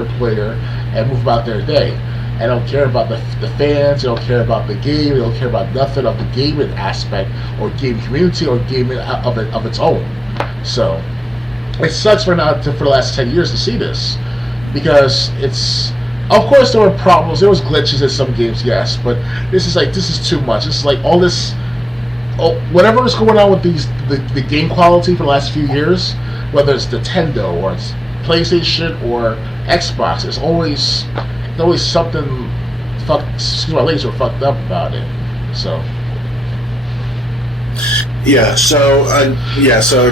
employer, and move about their day. And don't care about the fans, they don't care about the game, they don't care about nothing of the gaming aspect or game community or gaming of its own. So it sucks for the last 10 years to see this, because it's, of course there were problems, there was glitches in some games, yes, but this is too much. It's like all this, whatever is going on with the game quality for the last few years, whether it's Nintendo or it's PlayStation or Xbox, it's always something excuse my language, fucked up about it. So yeah, so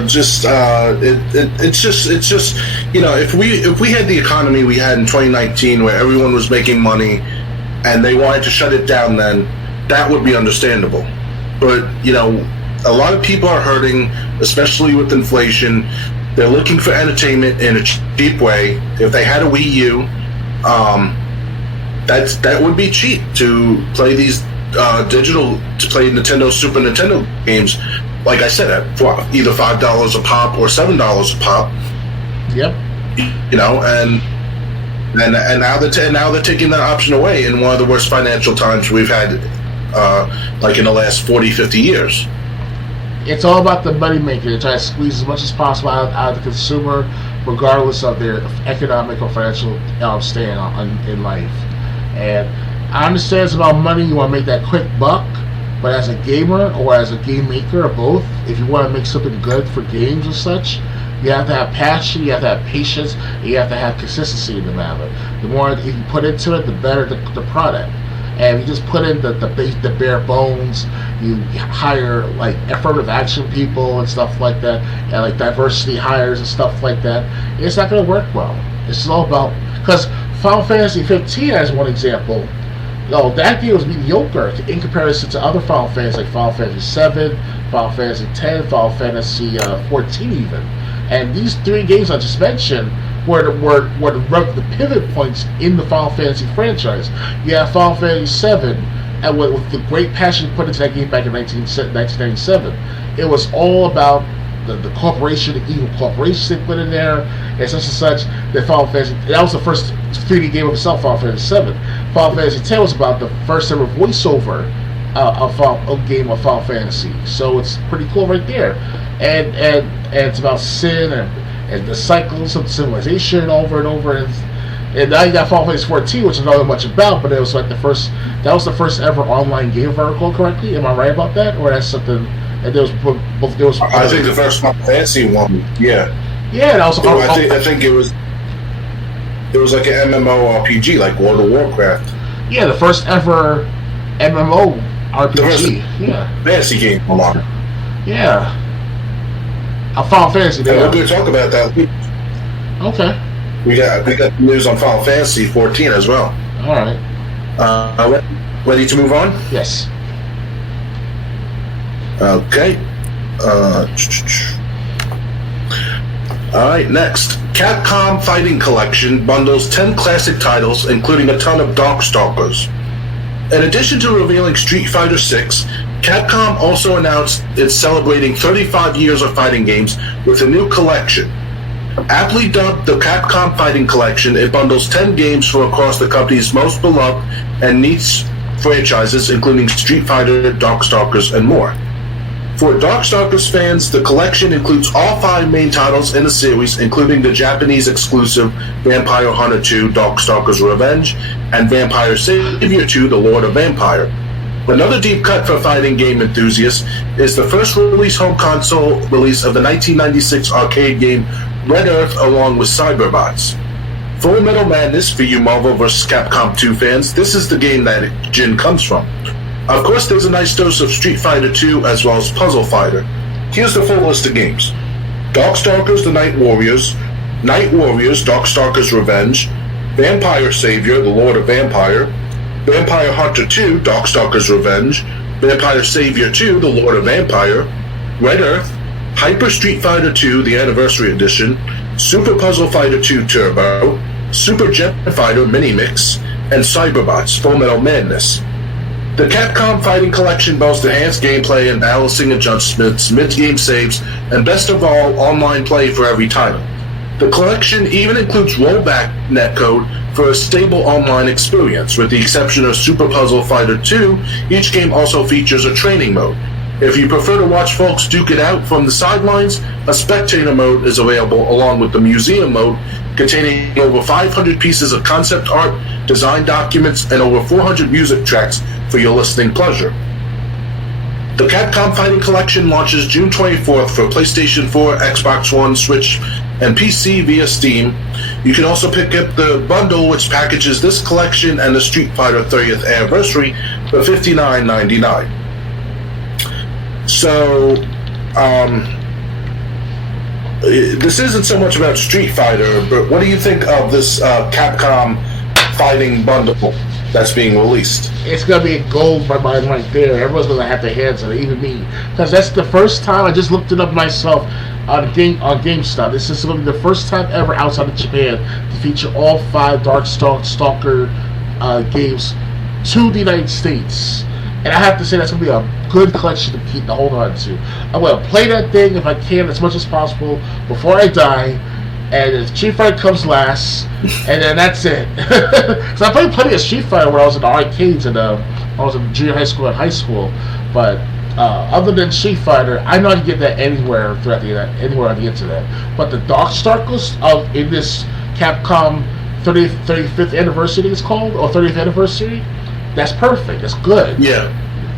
just it's just if we had the economy we had in 2019 where everyone was making money and they wanted to shut it down, then that would be understandable. But a lot of people are hurting, especially with inflation. They're looking for entertainment in a cheap way. If they had a Wii U, that would be cheap to play these to play Nintendo, Super Nintendo games. Like I said, at either $5 a pop or $7 a pop. Yep. And now they're taking that option away in one of the worst financial times we've had, like in the last 40, 50 years. It's all about the money maker. They try to squeeze as much as possible out of the consumer, regardless of their economic or financial stand in life. And I understand it's about money. You want to make that quick buck, but as a gamer or as a game maker or both, if you want to make something good for games and such, you have to have passion, you have to have patience, and you have to have consistency in the matter. The more you put into it, the better the product. And if you just put in the bare bones, you hire like affirmative action people and stuff like that, and like diversity hires and stuff like that, it's not going to work well. It's all about, because Final Fantasy 15 as one example, that game was mediocre in comparison to other Final Fantasy, like Final Fantasy 7, Final Fantasy 10, Final Fantasy 14 even. And these three games I just mentioned were the pivot points in the Final Fantasy franchise. You have Final Fantasy 7, and with the great passion put into that game back in 1997, it was all about the corporation, the evil corporations they put in there, and such and such. The Final Fantasy, that was the first 3D game of itself, Final Fantasy 7. Final Fantasy 10 was about the first ever voiceover of game of Final Fantasy. So it's pretty cool right there. And it's about sin and the cycles of civilization over and over, and now you got Final Fantasy 14, which I don't know much about, but it was like that was the first ever online game, if I recall correctly. Am I right about that, or that's something? And there was I think the first Final Fantasy one, yeah, and also I think it was like an MMORPG, like World of Warcraft. Yeah, the first ever MMORPG. The first fantasy game, a lot. Yeah. Final Fantasy. Yeah, we're going to talk about that. Okay. We got news on Final Fantasy 14 as well. All right. Ready to move on? Yes. Okay. All right. Next, Capcom Fighting Collection bundles 10 classic titles, including a ton of Darkstalkers. In addition to revealing Street Fighter VI, Capcom also announced it's celebrating 35 years of fighting games with a new collection. Aptly dubbed the Capcom Fighting Collection, it bundles 10 games from across the company's most beloved and niche franchises, including Street Fighter, Darkstalkers, and more. For Darkstalkers fans, the collection includes all 5 main titles in the series, including the Japanese exclusive Vampire Hunter 2, Darkstalkers Revenge, and Vampire Savior 2, The Lord of Vampire. Another deep cut for fighting game enthusiasts is the first release home console release of the 1996 arcade game Red Earth along with Cyberbots. Full Metal Madness, for you Marvel vs. Capcom 2 fans, this is the game that Jin comes from. Of course, there's a nice dose of Street Fighter 2 as well as Puzzle Fighter. Here's the full list of games. Darkstalkers the Night Warriors, Darkstalkers Revenge, Vampire Savior, the Lord of Vampire, Vampire Hunter 2, Darkstalkers Revenge, Vampire Savior 2, the Lord of Vampire, Red Earth, Hyper Street Fighter 2, the Anniversary Edition, Super Puzzle Fighter 2 Turbo, Super Jet Fighter Mini Mix, and Cyberbots Full Metal Madness. The Capcom Fighting Collection boasts enhanced gameplay and balancing adjustments, mid-game saves, and best of all, online play for every title. The collection even includes rollback netcode for a stable online experience. With the exception of Super Puzzle Fighter 2, each game also features a training mode. If you prefer to watch folks duke it out from the sidelines, a spectator mode is available along with the museum mode, containing over 500 pieces of concept art, design documents, and over 400 music tracks for your listening pleasure. The Capcom Fighting Collection launches June 24th for PlayStation 4, Xbox One, Switch, and PC via Steam. You can also pick up the bundle which packages this collection and the Street Fighter 30th Anniversary for $59.99. So, this isn't so much about Street Fighter, but what do you think of this Capcom Fighting bundle that's being released? It's gonna be a gold by mine right there. Everyone's gonna have their hands on it, even me, because that's the first time. I just looked it up myself on GameStop. This is gonna be the first time ever outside of Japan to feature all 5 Darkstalker games to the United States. And I have to say that's gonna be a good collection to hold on to. I'm gonna play that thing if I can as much as possible before I die. And if Street Fighter comes last, and then that's it. So I played plenty of Street Fighter when I was in the arcades and I was in junior high school and high school. But other than Street Fighter, I know I can get that anywhere throughout anywhere on the internet. But the Darkstalkers in this Capcom 35th anniversary, it's called, or 30th anniversary, that's perfect. That's good. Yeah.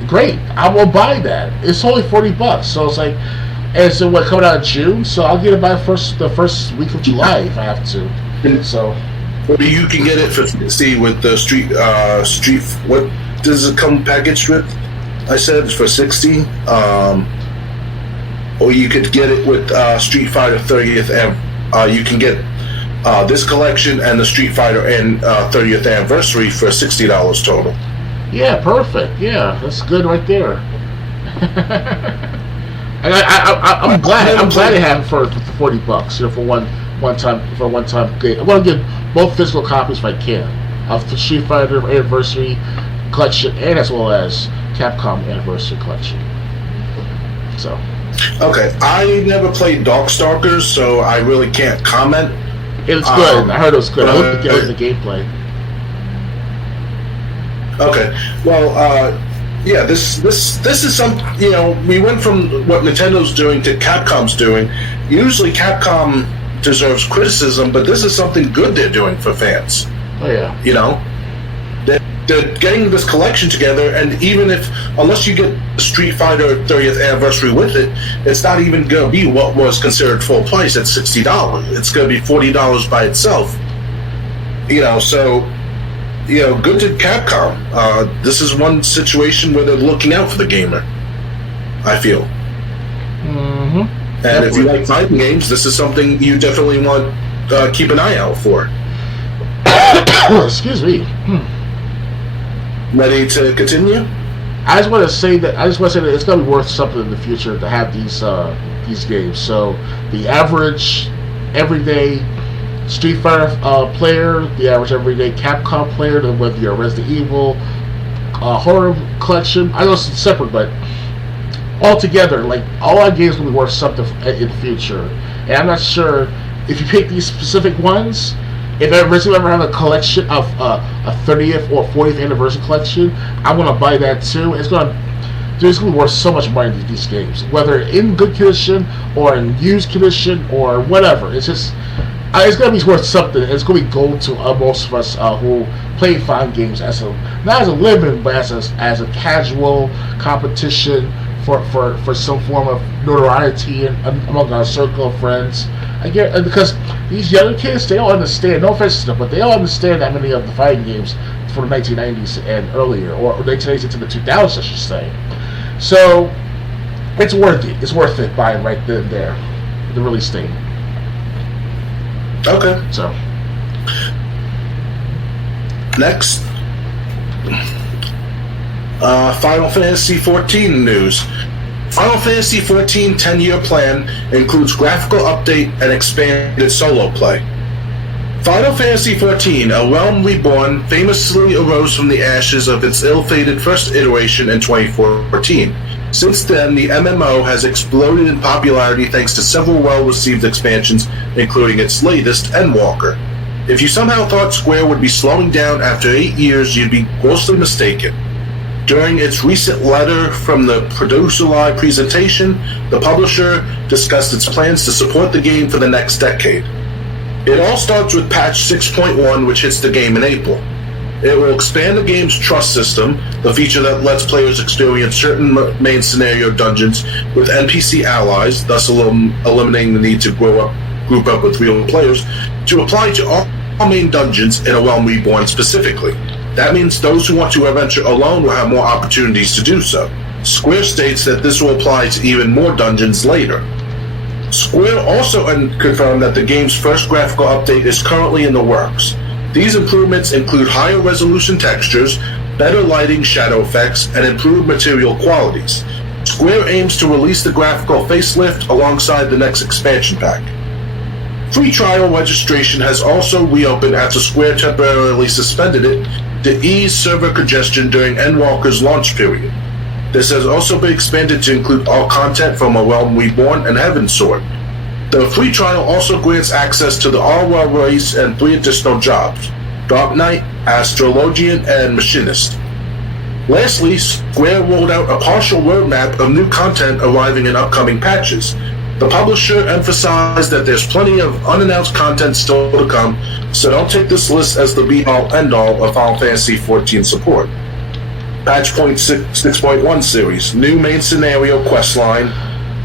Great. I will buy that. It's only $40, so it's like. And so what, coming out in June, so I'll get it by the first week of July if I have to. So, well, you can get it for $60 with the street. What does it come packaged with? I said for $60. Or you could get it with Street Fighter 30th, and you can get this collection and the Street Fighter and 30th anniversary for $60 total. Yeah, perfect. Yeah, that's good right there. And I'm glad they have it for $40, for one time game. I want to get both physical copies if I can of the Street Fighter Anniversary Collection and as well as Capcom Anniversary Collection. So. Okay, I never played Darkstalkers, so I really can't comment. It's good. I heard it was good. I looked at the gameplay. Okay, well. Yeah, this is some, we went from what Nintendo's doing to Capcom's doing. Usually Capcom deserves criticism, but this is something good they're doing for fans. Oh yeah. They're getting this collection together, and unless you get Street Fighter 30th Anniversary with it, it's not even going to be what was considered full price at $60. It's going to be $40 by itself. So... good to Capcom. This is one situation where they're looking out for the gamer, I feel. Mm-hmm. And definitely. If you like fighting games, this is something you definitely want to keep an eye out for. Excuse me. Ready to continue? I just want to say that it's going to be worth something in the future to have these games. So the average, everyday Street Fighter player, the average everyday Capcom player, whether you're a Resident Evil horror collection, I know it's separate, but all together, like all our games will be worth something in the future. And I'm not sure if you pick these specific ones. If Resident ever have a collection of a 30th or 40th anniversary collection, I want to buy that too. It's going to be worth so much money to these games, whether in good condition or in used condition or whatever. It's just. It's going to be worth something. It's going to be gold to most of us who play fine games not as a living, but as a casual competition for some form of notoriety among our circle of friends. I get because these younger kids, they all understand. No offense to them, but they all understand that many of the fighting games from the 1990s and earlier, or 1990s into the 2000s, I should say. So it's worth it. It's worth it buying right then and there, the release date. Okay. So next, Final Fantasy XIV news. Final Fantasy XIV 10-year plan includes graphical update and expanded solo play. Final Fantasy XIV, A Realm Reborn, famously arose from the ashes of its ill-fated first iteration in 2014. Since then, the MMO has exploded in popularity thanks to several well-received expansions, including its latest, Endwalker. If you somehow thought Square would be slowing down after 8 years, you'd be grossly mistaken. During its recent letter from the Producer Live presentation, the publisher discussed its plans to support the game for the next decade. It all starts with patch 6.1, which hits the game in April. It will expand the game's trust system, the feature that lets players experience certain main scenario dungeons with NPC allies, thus eliminating the need to group up with real players, to apply to all main dungeons in A Realm Reborn specifically. That means those who want to adventure alone will have more opportunities to do so. Square states that this will apply to even more dungeons later. Square also confirmed that the game's first graphical update is currently in the works. These improvements include higher resolution textures, better lighting, shadow effects, and improved material qualities. Square aims to release the graphical facelift alongside the next expansion pack. Free trial registration has also reopened after Square temporarily suspended it to ease server congestion during Endwalker's launch period. This has also been expanded to include all content from A Realm Reborn and Heavensward. The free trial also grants access to the All-Well race and 3 additional jobs: Dark Knight, Astrologian, and Machinist. Lastly, Square rolled out a partial roadmap of new content arriving in upcoming patches. The publisher emphasized that there's plenty of unannounced content still to come, so don't take this list as the be-all end-all of Final Fantasy XIV support. Patch 6.1 series, new main scenario questline,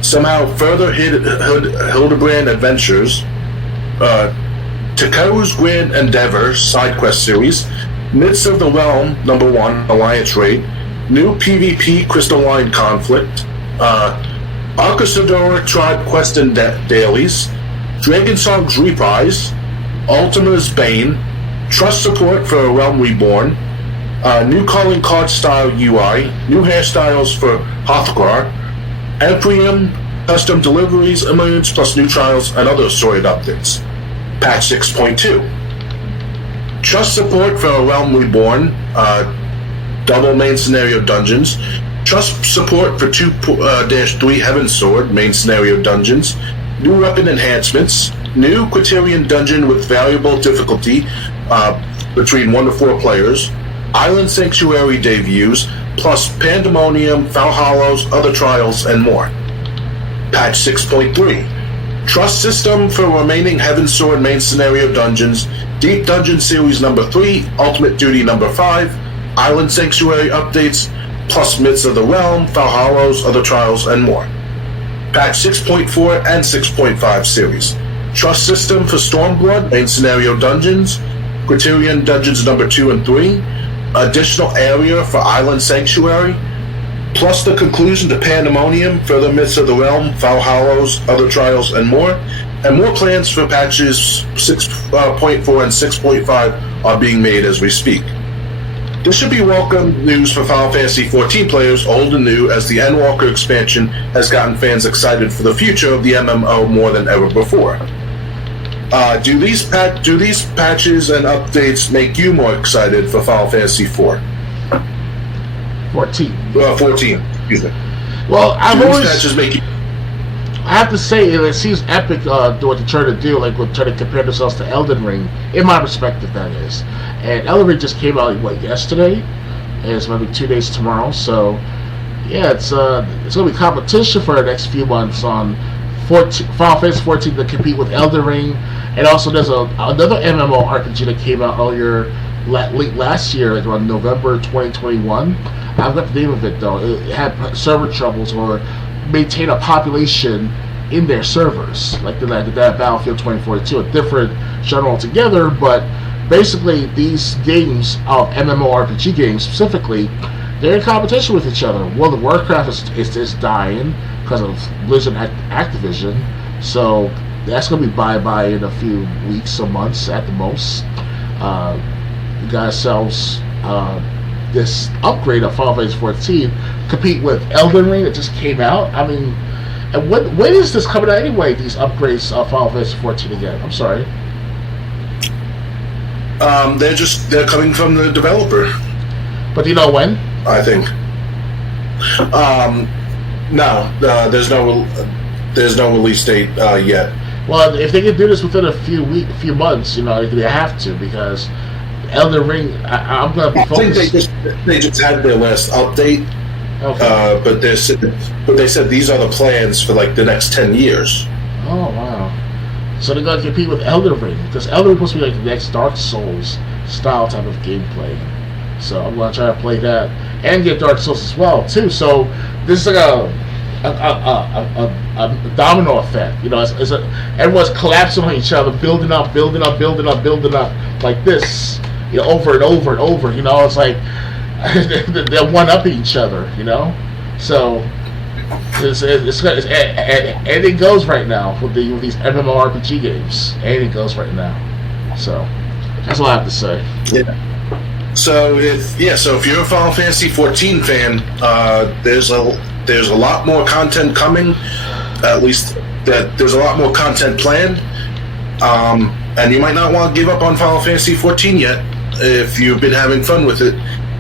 somehow further Hildebrand adventures, Takeru's Grand Endeavor side quest series, Midst of the Realm #1 Alliance raid, new PvP Crystalline conflict, Arcasadora Tribe Quest and Dailies, Dragon Song's Reprise, Ultima's Bane, Trust support for A Realm Reborn, new calling card style UI, new hairstyles for Hrothgar, Emprium, custom deliveries, emotes, plus new trials and other assorted updates. Patch 6.2. Trust support for A Realm Reborn, double main scenario dungeons, trust support for 2-3 Heavensward main scenario dungeons, new weapon enhancements, new Criterion dungeon with variable difficulty between 1 to 4 players, Island Sanctuary debuts, plus Pandemonium, Foul Hollows, other trials, and more. Patch 6.3. Trust system for remaining Heavensward main scenario dungeons, Deep Dungeon Series number 3, Ultimate Duty number 5, Island Sanctuary updates, plus Midst of the Realm, Foul Hollows, other trials, and more. Patch 6.4 and 6.5 series. Trust system for Stormblood main scenario dungeons, Criterion dungeons number 2 and 3, additional area for Island Sanctuary, plus the conclusion to Pandemonium, further Midst of the Realm, Foul Hollows, other trials, and more plans for patches 6.4 and 6.5 are being made as we speak. This should be welcome news for Final Fantasy XIV players, old and new, as the Endwalker expansion has gotten fans excited for the future of the MMO more than ever before. Do these patches and updates make you more excited for Final Fantasy IV? 14. 14, excuse me. Well, These patches make you... I have to say, it seems epic what they're trying to do, like with trying to compare themselves to Elden Ring, in my perspective, that is. And Elden Ring just came out, yesterday? And it's going to be 2 days tomorrow, so yeah, it's going to be competition for the next few months on Final Fantasy 14 to compete with Elden Ring. And also there's another MMO RPG that came out late last year, around November 2021. I forgot the name of it though. It had server troubles or maintain a population in their servers, like that Battlefield 2042, a different genre altogether, but basically these games, MMORPG games specifically, they're in competition with each other. World of Warcraft is dying because of Blizzard Activision, so that's going to be bye-bye in a few weeks or months at the most. You got ourselves this upgrade of Final Fantasy 14 compete with Elden Ring that just came out. I mean, and when is this coming out anyway, these upgrades of Final Fantasy 14 again? I'm sorry. They're coming from the developer. But do you know when? I think. No, there's no release date yet. Well, if they can do this within a few months, they have to, because Elden Ring. I'm gonna be focused. I think they just had their last update. Okay. But they said these are the plans for like the next 10 years. Oh wow! So they're gonna compete with Elden Ring, because Elden Ring is supposed to be like the next Dark Souls style type of gameplay. So I'm gonna try to play that and get Dark Souls as well too. So this is like a domino effect. Everyone's collapsing on each other, building up like this, over and over and over. It's like they're one-upping each other. So anything goes right now with these MMORPG games. Anything goes right now. So that's all I have to say. Yeah. So if you're a Final Fantasy 14 fan, there's a lot more content coming. At least that there's a lot more content planned. And you might not want to give up on Final Fantasy 14 yet if you've been having fun with it.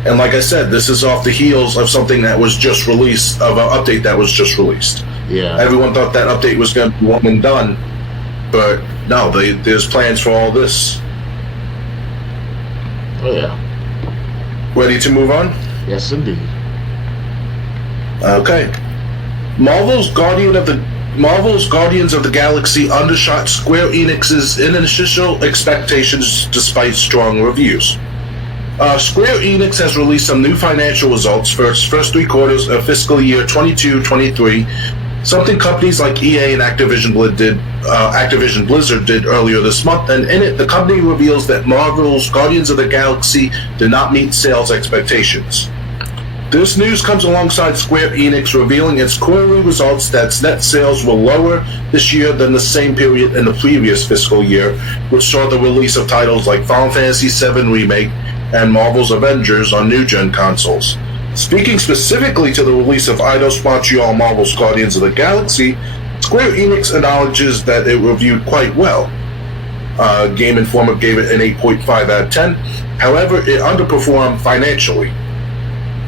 And like I said, this is off the heels of something that was just released, of an update that was just released. Yeah. Everyone thought that update was going to be one and done, but no, there's plans for all this. Oh yeah. Ready to move on? Yes, indeed. Okay. Marvel's Guardians of the Galaxy undershot Square Enix's initial expectations despite strong reviews. Square Enix has released some new financial results for its first 3 quarters of fiscal year 22-23, something companies like EA and Activision Blizzard did earlier this month, and in it, the company reveals that Marvel's Guardians of the Galaxy did not meet sales expectations. This news comes alongside Square Enix revealing its quarterly results that its net sales were lower this year than the same period in the previous fiscal year, which saw the release of titles like Final Fantasy VII Remake and Marvel's Avengers on new-gen consoles. Speaking specifically to the release of Eidos Montreal Marvel's Guardians of the Galaxy, Square Enix acknowledges that it reviewed quite well. Game Informer gave it an 8.5 out of 10. However, it underperformed financially.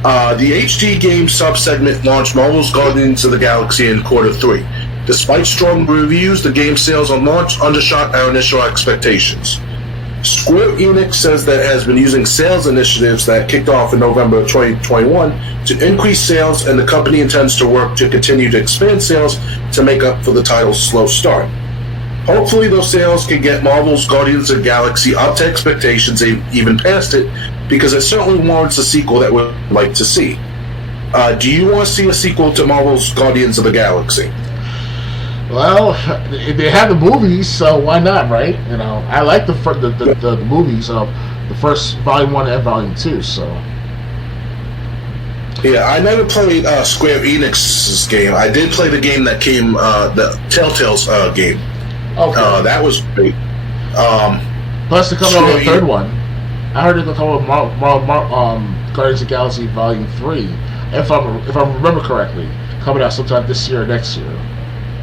The HD Games sub-segment launched Marvel's Guardians of the Galaxy in quarter 3. Despite strong reviews, the game sales on launch undershot our initial expectations. Square Enix says that it has been using sales initiatives that kicked off in November of 2021 to increase sales, and the company intends to work to continue to expand sales to make up for the title's slow start. Hopefully those sales can get Marvel's Guardians of the Galaxy up to expectations, even past it, because it certainly warrants a sequel that we'd like to see. Do you want to see a sequel to Marvel's Guardians of the Galaxy? Well, they have the movies, so why not, right? I like the movies of the first Volume 1 and Volume 2, so... Yeah, I never played Square Enix's game. I did play the game that came, the Telltale's game. Okay. That was great. Plus, they're coming out with a third one. I heard they're going to come with Guardians of the Galaxy Volume 3, if I remember correctly, coming out sometime this year or next year.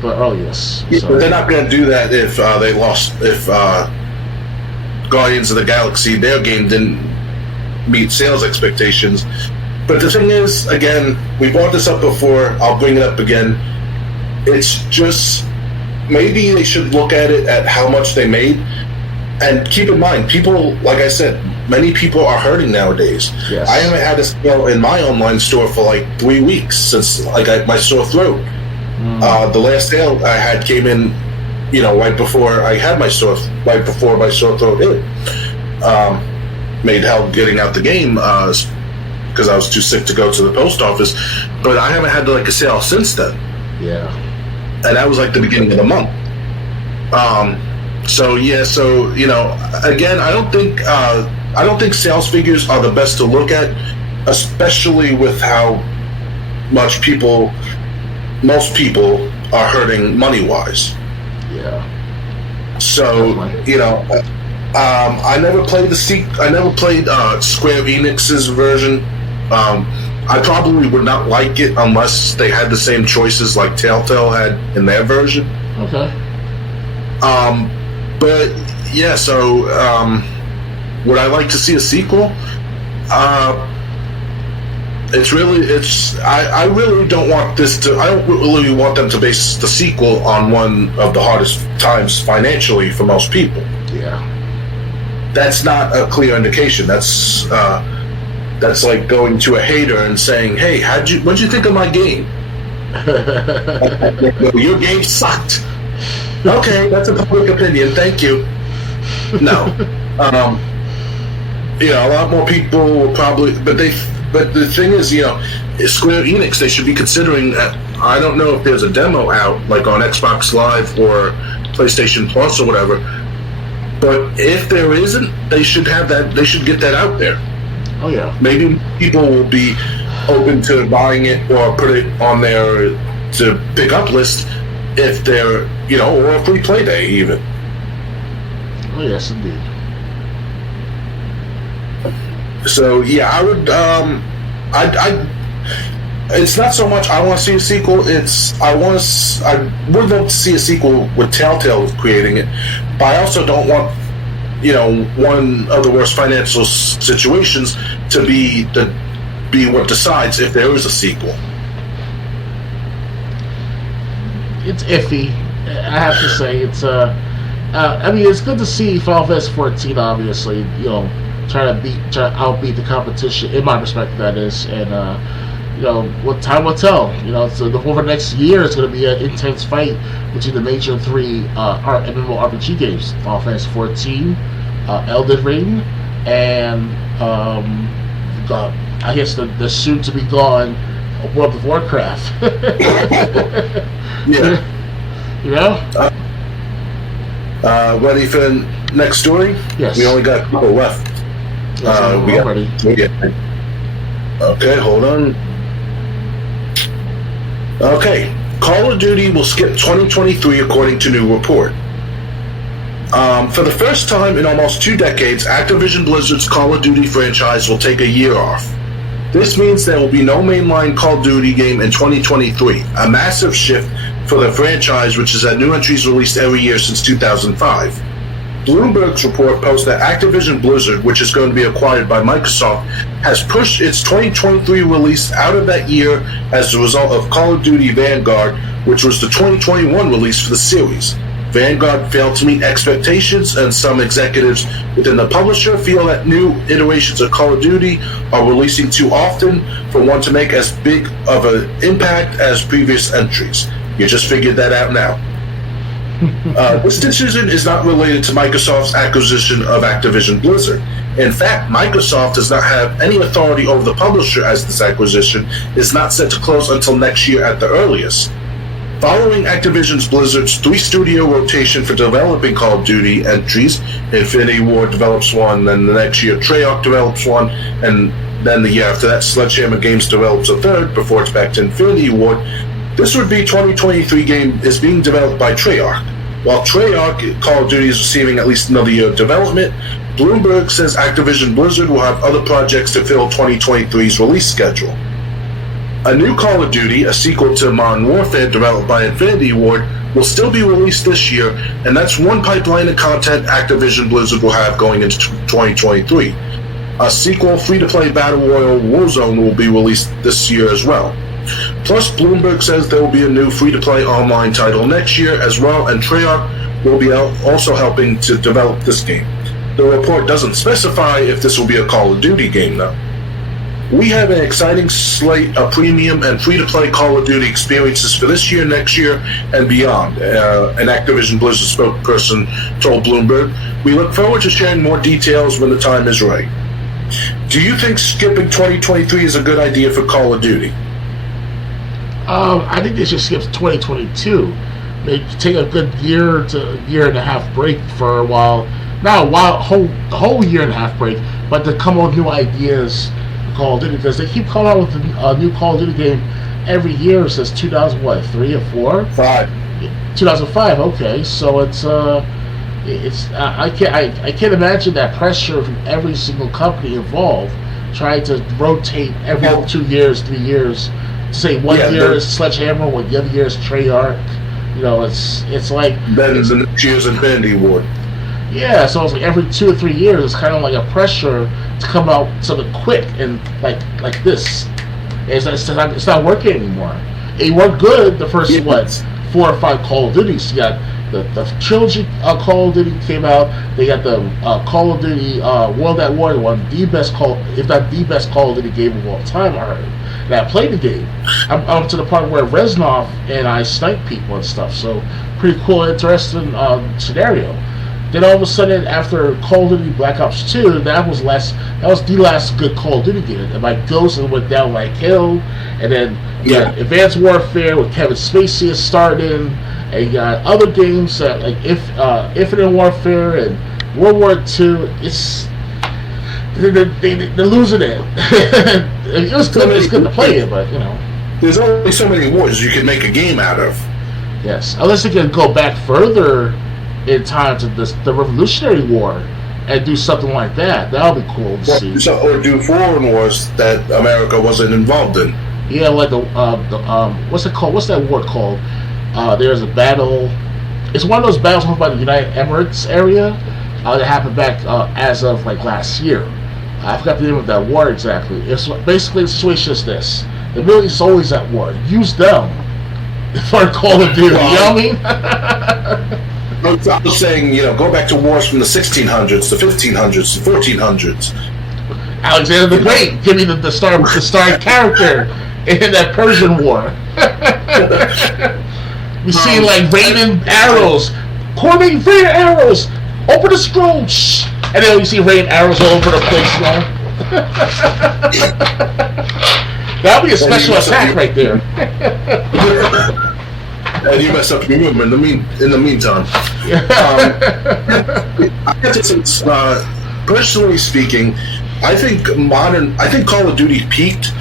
But earliest. Yeah, so. But they're not going to do that if Guardians of the Galaxy, their game, didn't meet sales expectations. But the thing is, again, we brought this up before, I'll bring it up again, it's just, maybe they should look at it at how much they made, and keep in mind, people, like I said, many people are hurting nowadays. Yes. I haven't had a sale in my online store for like 3 weeks since my sore throat. The last sale I had came in, right before I had right before my sore throat hit. Made hell getting out the game because I was too sick to go to the post office. But I haven't had a sale since then. Yeah. and that was like the beginning of the month. So again, I don't think sales figures are the best to look at, especially with how much most people are hurting money-wise. Yeah. So, I never played Square Enix's version. I probably would not like it unless they had the same choices like Telltale had in their version. Okay. But yeah, so would I like to see a sequel? I really don't want this to. I don't really want them to base the sequel on one of the hardest times financially for most people. Yeah. That's not a clear indication. That's like going to a hater and saying, "Hey, what'd you think of my game?" Your game sucked. Okay, that's a public opinion. Thank you. No. A lot more people will probably, but the thing is, Square Enix, they should be considering. I don't know if there's a demo out, like on Xbox Live or PlayStation Plus or whatever. But if there isn't, they should have that. They should get that out there. Oh yeah. Maybe people will be open to buying it or put it on their to pick up list if they're, or a free play day even. Oh yes, indeed. So yeah, I would. It's not so much I want to see a sequel. I would love to see a sequel with Telltale creating it, but I also don't want, one of the worst financial situations to be what decides if there is a sequel. It's iffy. I have to say it's it's good to see Final Fantasy 14 obviously, trying to outbeat the competition, in my perspective, that is, and what time will tell. So over the next year, it's going to be an intense fight between the major three MMORPG games: Final Fantasy 14, Elden Ring, and I guess the soon to be gone World of Warcraft. Yeah. Ready for the next story? Yes. We only got a couple left. Ready. Okay, hold on. Okay, Call of Duty will skip 2023 according to new report. For the first time in almost 2 decades, Activision Blizzard's Call of Duty franchise will take a year off. This means there will be no mainline Call of Duty game in 2023, a massive shift for the franchise, which has had new entries released every year since 2005. Bloomberg's report posts that Activision Blizzard, which is going to be acquired by Microsoft, has pushed its 2023 release out of that year as a result of Call of Duty Vanguard, which was the 2021 release for the series. Vanguard failed to meet expectations, and some executives within the publisher feel that new iterations of Call of Duty are releasing too often for one to make as big of an impact as previous entries. You just figured that out now. This decision is not related to Microsoft's acquisition of Activision Blizzard. In fact, Microsoft does not have any authority over the publisher, as this acquisition is not set to close until next year at the earliest. Following Activision Blizzard's 3-studio rotation for developing Call of Duty entries, Infinity Ward develops one, then the next year Treyarch develops one, and then the year after that Sledgehammer Games develops a third before it's back to Infinity Ward. This would be 2023 game is being developed by Treyarch. While Treyarch Call of Duty is receiving at least another year of development, Bloomberg says Activision Blizzard will have other projects to fill 2023's release schedule. A new Call of Duty, a sequel to Modern Warfare developed by Infinity Ward, will still be released this year, and that's one pipeline of content Activision Blizzard will have going into 2023. A sequel, free-to-play Battle Royale Warzone, will be released this year as well. Plus, Bloomberg says there will be a new free-to-play online title next year as well, and Treyarch will be also helping to develop this game. The report doesn't specify if this will be a Call of Duty game, though. We have an exciting slate of premium and free-to-play Call of Duty experiences for this year, next year, and beyond, an Activision Blizzard spokesperson told Bloomberg. We look forward to sharing more details when the time is right. Do you think skipping 2023 is a good idea for Call of Duty? I think they should skip 2022. maybe take a good year and a half break for a while. Not a while, whole year and a half break, but to come up with new ideas for Call of Duty, because they keep coming out with a new Call of Duty game every year since 2003 or 4? 2005. Okay, so it's I can't imagine that pressure from every single company involved trying to rotate every 2 years, 3 years. Say one year is Sledgehammer, one the other year is Treyarch. You know, it's like then the next year's Infinity Ward. Yeah, so it's like every 2 or 3 years, it's kind of like a pressure to come out something quick and like this. It's not working anymore. It worked good the first 4 or 5 Call of Duties. You got the trilogy Call of Duty came out. They got the Call of Duty World at War, one of the best if not the best Call of Duty game of all time. I heard. And I played the game. I'm up to the part where Reznov and I snipe people and stuff. So pretty cool, interesting scenario. Then all of a sudden, after Call of Duty Black Ops 2, that was the last good Call of Duty game. And my Ghost went down like hell. And then Advanced Warfare with Kevin Spacey is starting. And you got other games like Infinite Warfare and World War II. They're losing it. It was good. It's good to play it, but you know, there's only so many wars you can make a game out of. Yes, unless they can go back further in time to the Revolutionary War and do something like that. That'll be cool to see. Or do foreign wars that America wasn't involved in. Yeah, like the what's it called? What's that war called? There's a battle. It's one of those battles held by the United Emirates area that happened back as of like last year. I forgot the name of that war exactly. It's basically the situation is this: the Middle East is always at war. Use them for Call of Duty. You know what I mean? I was saying, go back to wars from the 1600s, the 1500s, the 1400s. Alexander the Great, give me the star character in that Persian War. We see like raining arrows, coordinating raining arrows. Open the scroll, shh. And then you see raining arrows all over the place, That'll be a special attack right there. And you mess up your movement in the meantime. Personally speaking, I think Call of Duty peaked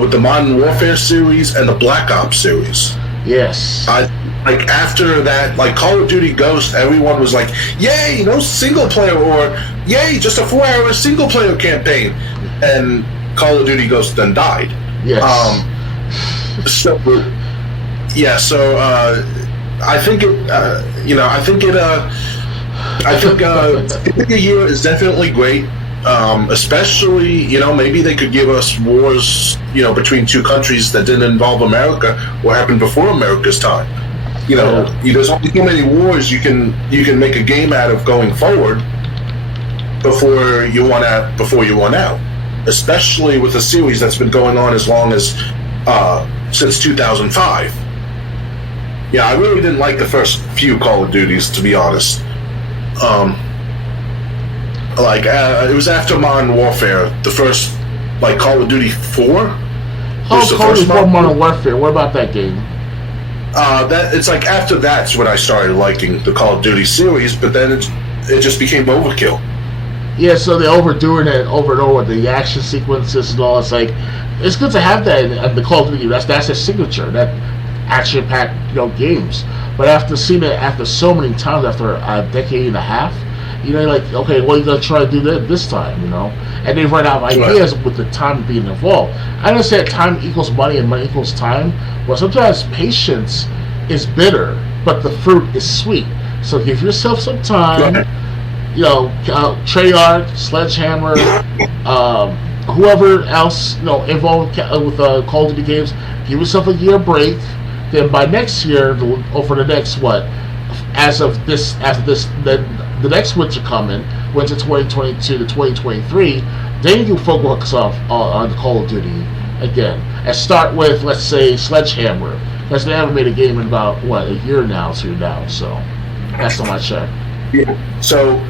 with the Modern Warfare series and the Black Ops series. Yes. After that, like Call of Duty Ghost, everyone was like, "Yay, no single player," or "Yay, just a 4-hour single player campaign." And Call of Duty Ghost then died. Yes. So I think a year is definitely great. Especially, maybe they could give us wars, between two countries that didn't involve America or happened before America's time. There's only so many wars you can make a game out of going forward before you want out. Especially with a series that's been going on as long as since 2005. Yeah, I really didn't like the first few Call of Duties, to be honest. It was after Modern Warfare, the first, Call of Duty 4. Call of Duty 4 Modern Warfare. What about that game? It's like after that's when I started liking the Call of Duty series, but then it just became overkill. Yeah, so they're overdoing it over and over with the action sequences and all. It's like, it's good to have that in the Call of Duty. That's their signature, that action-packed games. But after seeing it after so many times, after a decade and a half, you're like, okay, what are you going to try to do this time, And they run out of ideas with the time being involved. I understand time equals money and money equals time, but sometimes patience is bitter, but the fruit is sweet. So give yourself some time. Treyarch, Sledgehammer, whoever else involved with Call of Duty games, give yourself a year break. Then by next year, or for the next the next winter coming, winter 2022 to 2023, then you focus on Call of Duty again and start with, let's say, Sledgehammer, because they haven't made a game in about a year now, 2 now. So that's on my check. Yeah. So.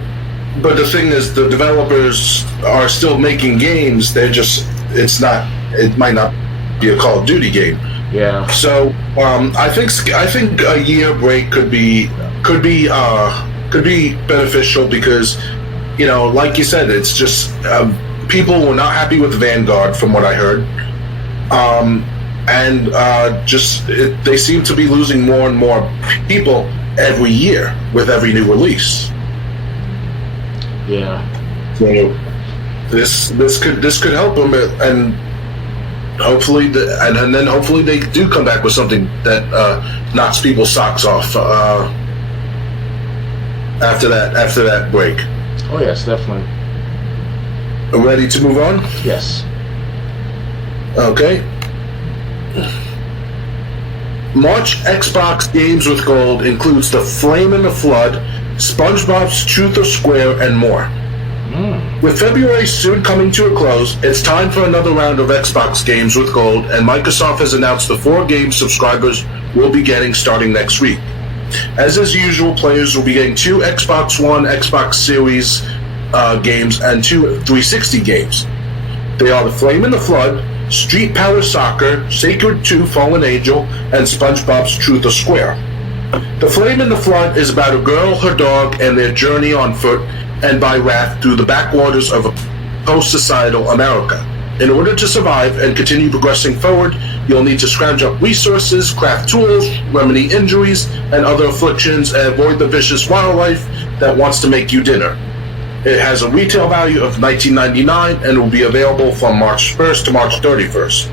But the thing is, the developers are still making games. It might not be a Call of Duty game. Yeah. So I think a year break could be beneficial because, like you said, it's just people were not happy with Vanguard from what I heard, and they seem to be losing more and more people every year with every new release. Yeah. So this could help them, and hopefully then hopefully they do come back with something that knocks people's socks off after that break. Oh yes, definitely. Ready to move on? Yes. Okay. March Xbox Games with Gold includes The Flame in the Flood, SpongeBob's Truth or Square, and more. With February soon coming to a close, it's time for another round of Xbox Games with Gold, and Microsoft has announced the 4 games subscribers will be getting starting next week. As is usual, players will be getting 2 Xbox One, Xbox Series games, and 2 360 games. They are The Flame in the Flood, Street Power Soccer, Sacred 2 Fallen Angel, and SpongeBob's Truth or Square. The Flame in the Flood is about a girl, her dog, and their journey on foot and by raft through the backwaters of post-societal America. In order to survive and continue progressing forward, you'll need to scrounge up resources, craft tools, remedy injuries and other afflictions, and avoid the vicious wildlife that wants to make you dinner. It has a retail value of $19.99 and will be available from March 1st to March 31st.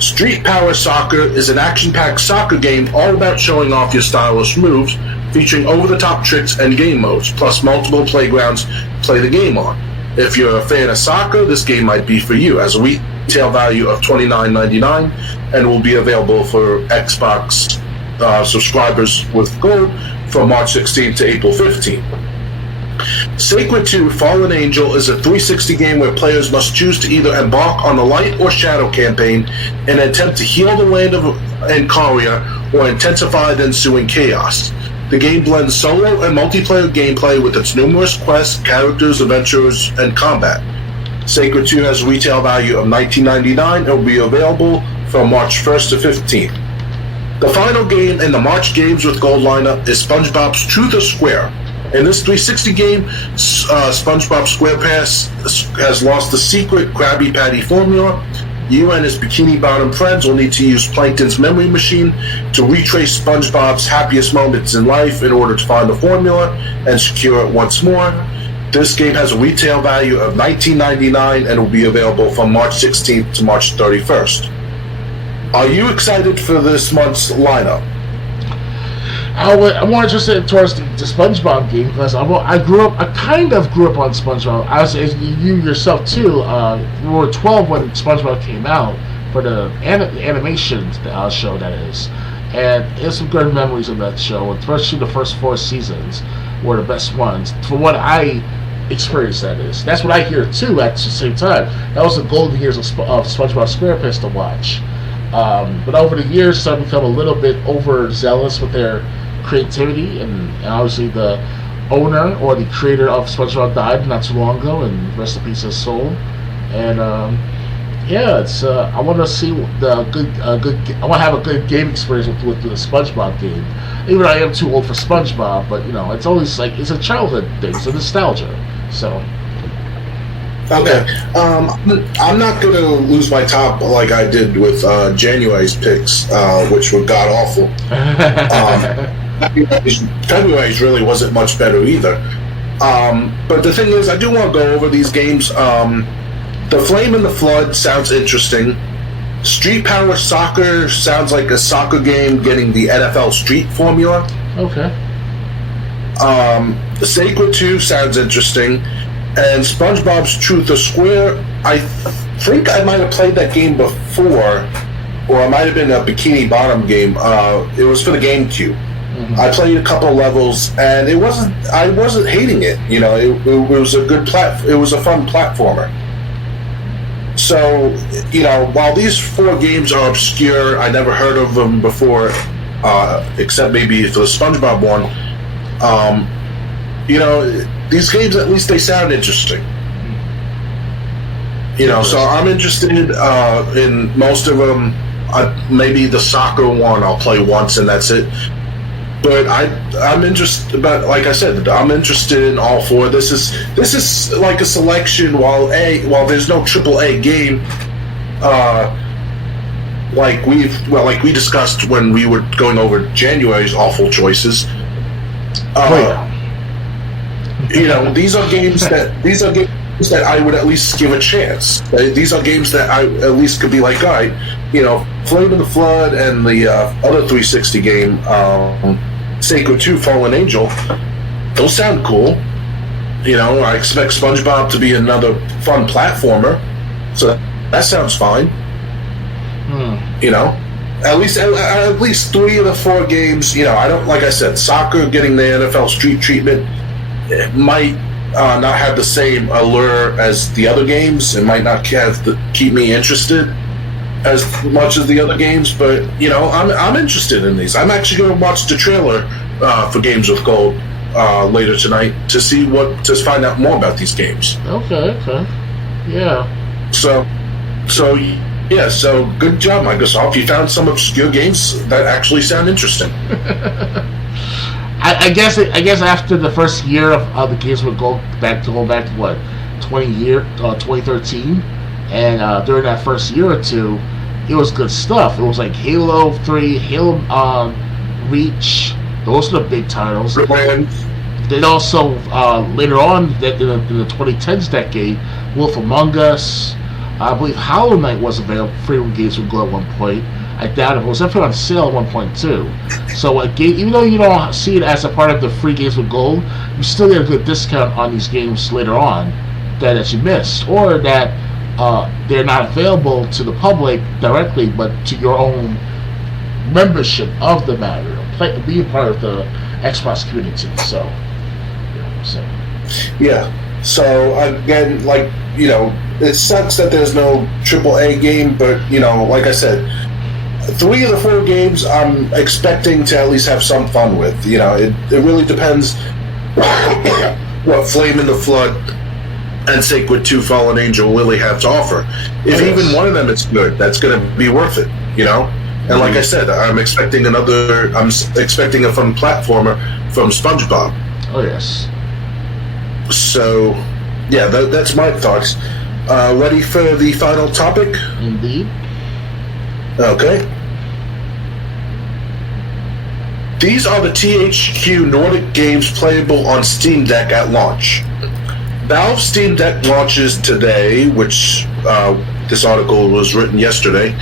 Street Power Soccer is an action-packed soccer game all about showing off your stylish moves, featuring over-the-top tricks and game modes, plus multiple playgrounds to play the game on. If you're a fan of soccer, this game might be for you, as a retail value of $29.99 and will be available for Xbox subscribers with Gold from March 16th to April 15th. Sacred 2 Fallen Angel is a 360 game where players must choose to either embark on the Light or Shadow campaign in an attempt to heal the land of Ancaria or intensify the ensuing chaos. The game blends solo and multiplayer gameplay with its numerous quests, characters, adventures, and combat. Sacred 2 has a retail value of $19.99 and will be available from March 1st to 15th. The final game in the March Games with Gold lineup is SpongeBob's Truth or Square. In this 360 game, SpongeBob SquarePants has lost the secret Krabby Patty formula. You and his Bikini Bottom friends will need to use Plankton's memory machine to retrace SpongeBob's happiest moments in life in order to find the formula and secure it once more. This game has a retail value of $19.99 and will be available from March 16th to March 31st. Are you excited for this month's lineup? I want to just say towards the SpongeBob game because I kind of grew up on SpongeBob. As you yourself too. We were 12 when SpongeBob came out for the animation show, that is, and there's some good memories of that show. Especially the first 4 seasons were the best ones for what I experienced. That is, that's what I hear too. At the same time, that was the golden years of SpongeBob SquarePants to watch. But over the years, some become a little bit overzealous with their creativity, and obviously the owner or the creator of SpongeBob died not too long ago, and rest in peace his soul. And it's I want to see the good. I want to have a good game experience with the SpongeBob game. Even though I am too old for SpongeBob, but it's always like it's a childhood thing, it's a nostalgia. So. Okay, I'm not going to lose my top like I did with January's picks, which were god awful. February's really wasn't much better either. But the thing is, I do want to go over these games. The Flame in the Flood sounds interesting. Street Power Soccer sounds like a soccer game getting the NFL Street formula. Okay. The Sacred 2 sounds interesting. And SpongeBob's Truth or Square, I think I might have played that game before, or it might have been a Bikini Bottom game. It was for the GameCube. Mm-hmm. I played a couple levels, and I wasn't hating it. It was a good it was a fun platformer. So, while these 4 games are obscure, I never heard of them before, except maybe for the SpongeBob one. These games, at least they sound interesting. So I'm interested in most of them. Maybe the soccer one I'll play once and that's it. But I'm interested. But like I said, I'm interested in all four. This is like a selection. While there's no AAA game, like we discussed when we were going over January's awful choices. These are games that I would at least give a chance. These are games that I at least could be like, all right, Flame in the Flood and the other 360 game, Sacred 2 Fallen Angel, those sound cool. I expect SpongeBob to be another fun platformer, so that sounds fine. At least 3 of the 4 games. I don't, like I said, soccer getting the NFL Street treatment, it might not have the same allure as the other games. It might not keep me interested as much as the other games, but I'm interested in these. I'm actually going to watch the trailer for Games with Gold later tonight to find out more about these games. Okay, yeah. So good job, Microsoft. You found some obscure games that actually sound interesting. I guess after the first year of the Games with Gold, back to what, 2013, and during that first year or two, it was good stuff. It was like Halo 3, Halo Reach. Those are the big titles. Then also later on in the 2010s decade, Wolf Among Us. I believe Hollow Knight was available free with Games with Gold at one point. I doubt if it was ever on sale at one point too. So even though you don't see it as a part of the free Games with Gold, you still get a good discount on these games later on that you missed, or that they're not available to the public directly, but to your own membership of the matter, being part of the Xbox community. So again, it sucks that there's no AAA game, but like I said, 3 of the 4 games I'm expecting to at least have some fun with. It really depends what Flame in the Flood and Sacred 2 Fallen Angel really have to offer. If even one of them is good, that's going to be worth it. And like I said, I'm expecting a fun platformer from SpongeBob. Oh yes. So, yeah, that's my thoughts. Ready for the final topic? Indeed. Okay. These are the THQ Nordic games playable on Steam Deck at launch. Valve Steam Deck launches today, which this article was written yesterday,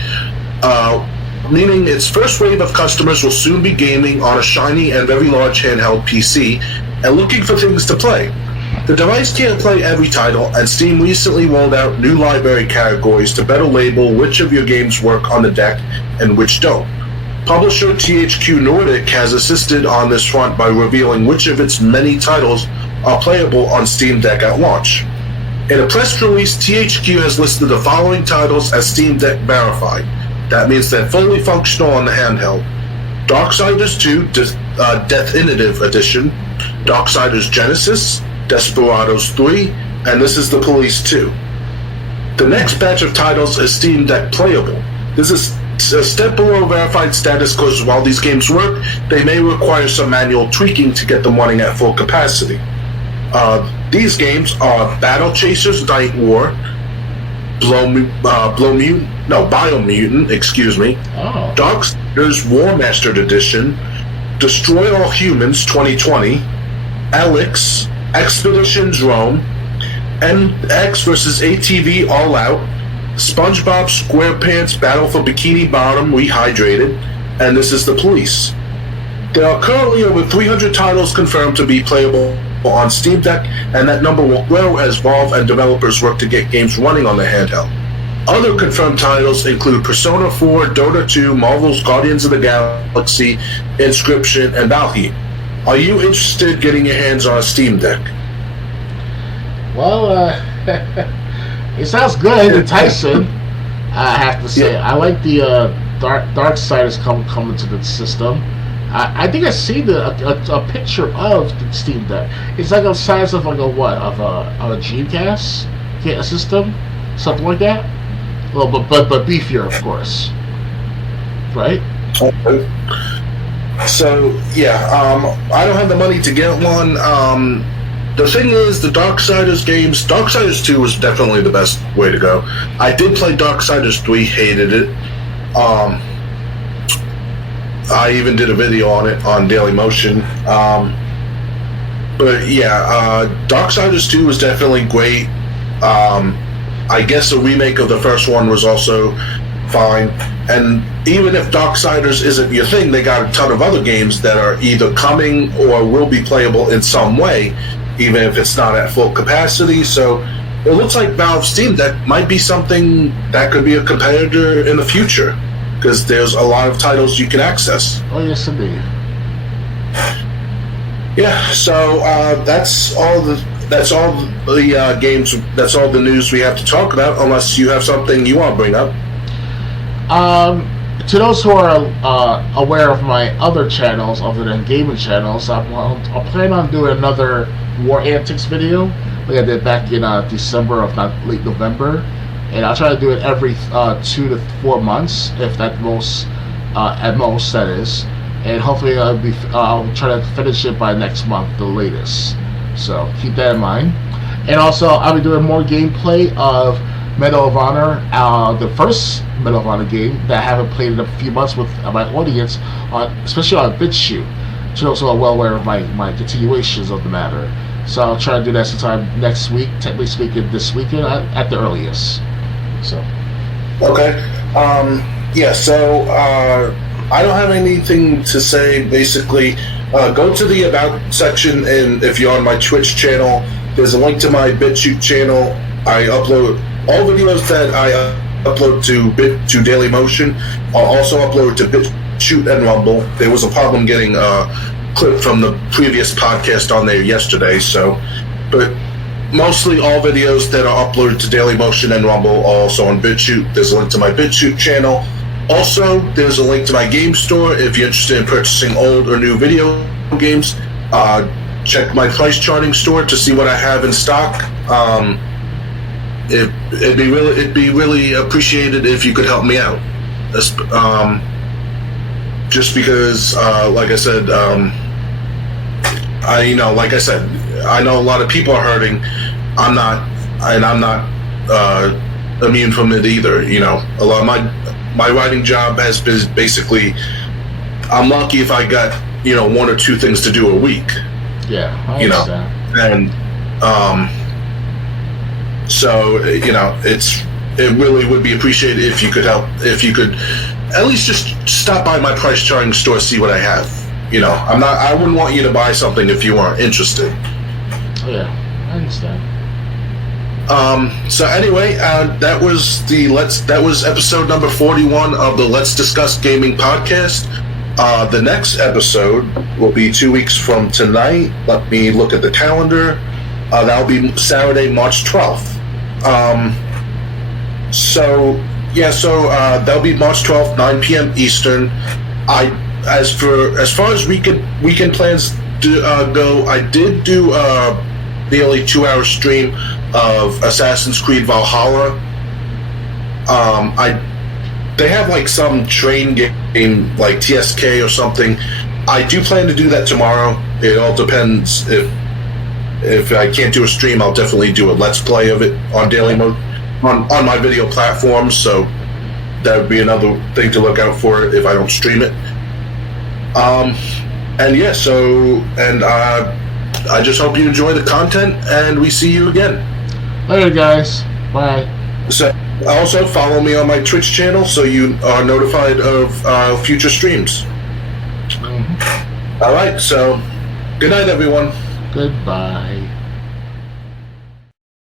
meaning its first wave of customers will soon be gaming on a shiny and very large handheld PC and looking for things to play. The device can't play every title, and Steam recently rolled out new library categories to better label which of your games work on the deck and which don't. Publisher THQ Nordic has assisted on this front by revealing which of its many titles are playable on Steam Deck at launch. In a press release, THQ has listed the following titles as Steam Deck verified. That means they're fully functional on the handheld. Darksiders 2 Definitive Edition, Darksiders Genesis, Desperados 3, and This Is the Police 2. The next batch of titles is Steam Deck playable. This is a step below verified status because while these games work, they may require some manual tweaking to get them running at full capacity. These games are Battle Chasers Night War, Biomutant, Darksiders War Mastered Edition, Destroy All Humans 2020, Alex, Expeditions Rome, NX vs. ATV All Out, SpongeBob SquarePants Battle for Bikini Bottom Rehydrated, and This Is the Police. There are currently over 300 titles confirmed to be playable on Steam Deck, and that number will grow as Valve and developers work to get games running on the handheld. Other confirmed titles include Persona 4, Dota 2, Marvel's Guardians of the Galaxy, Inscription, and Valheim. Are you interested in getting your hands on a Steam Deck? Well, it sounds good, enticing. I have to say, I like the Darksiders coming to the system. I think I seen a picture of the Steam Deck. It's like the size of a Dreamcast system. something like that. Well, but beefier, of course, right? Okay. So yeah, I don't have the money to get one. The thing is, the Darksiders games, Darksiders 2 was definitely the best way to go. I did play Darksiders 3, hated it. I even did a video on it on Dailymotion. But yeah, Darksiders 2 was definitely great. I guess a remake of the first one was also fine. And even if Darksiders isn't your thing, they got a ton of other games that are either coming or will be playable in some way, even if it's not at full capacity. So it looks like Valve Steam Deck might be something that could be a competitor in the future, because there's a lot of titles you can access. Oh, yes, indeed. Yeah, so that's all the games. That's all the news we have to talk about. Unless you have something you want to bring up. To those who are aware of my other channels other than gaming channels, I'll plan on doing another War Antics video like I did back in December of late November, and I'll try to do it every 2 to 4 months, if that most at most that is, and hopefully I'll try to finish it by next month, the latest. So keep that in mind. And also I'll be doing more gameplay of Medal of Honor, the first Medal of Honor game that I haven't played in a few months with my audience, especially on BitChute, which also are well aware of my continuations of the matter. So I'll try to do that sometime next week, technically speaking this weekend at the earliest. So. Okay. Yeah, so I don't have anything to say, basically. Go to the About section, and if you're on my Twitch channel, there's a link to my BitChute channel. I upload all videos that I upload to Dailymotion. I'll also upload to BitChute and Rumble. There was a problem getting a clip from the previous podcast on there yesterday, but mostly all videos that are uploaded to Dailymotion and Rumble are also on BitChute. There's a link to my BitChute channel. Also, there's a link to my game store if you're interested in purchasing old or new video games. Check my price charting store to see what I have in stock. It'd be really appreciated if you could help me out. Just because, like I said, I know a lot of people are hurting. I'm not immune from it either. You know, a lot of my writing job has been basically, I'm lucky if I got 1 or 2 things to do a week. Yeah, I understand. And so it really would be appreciated if you could help, if you could at least just stop by my price charting store, see what I have. I wouldn't want you to buy something if you weren't interested. Oh, yeah, I understand. So anyway, that was episode number 41 of the Let's Discuss Gaming podcast. The next episode will be 2 weeks from tonight. Let me look at the calendar. That'll be Saturday, March 12th. So that'll be March 12th, 9 p.m. Eastern. As far as weekend plans go, I did do a nearly 2-hour stream of Assassin's Creed Valhalla. They have like some train game like TSK or something. I do plan to do that tomorrow. It all depends. If I can't do a stream, I'll definitely do a let's play of it on daily mode on my video platform. So that would be another thing to look out for if I don't stream it. I just hope you enjoy the content, and we see you again. Later, guys. Bye. So also follow me on my Twitch channel so you are notified of future streams. Mm-hmm. All right, so good night, everyone. Goodbye.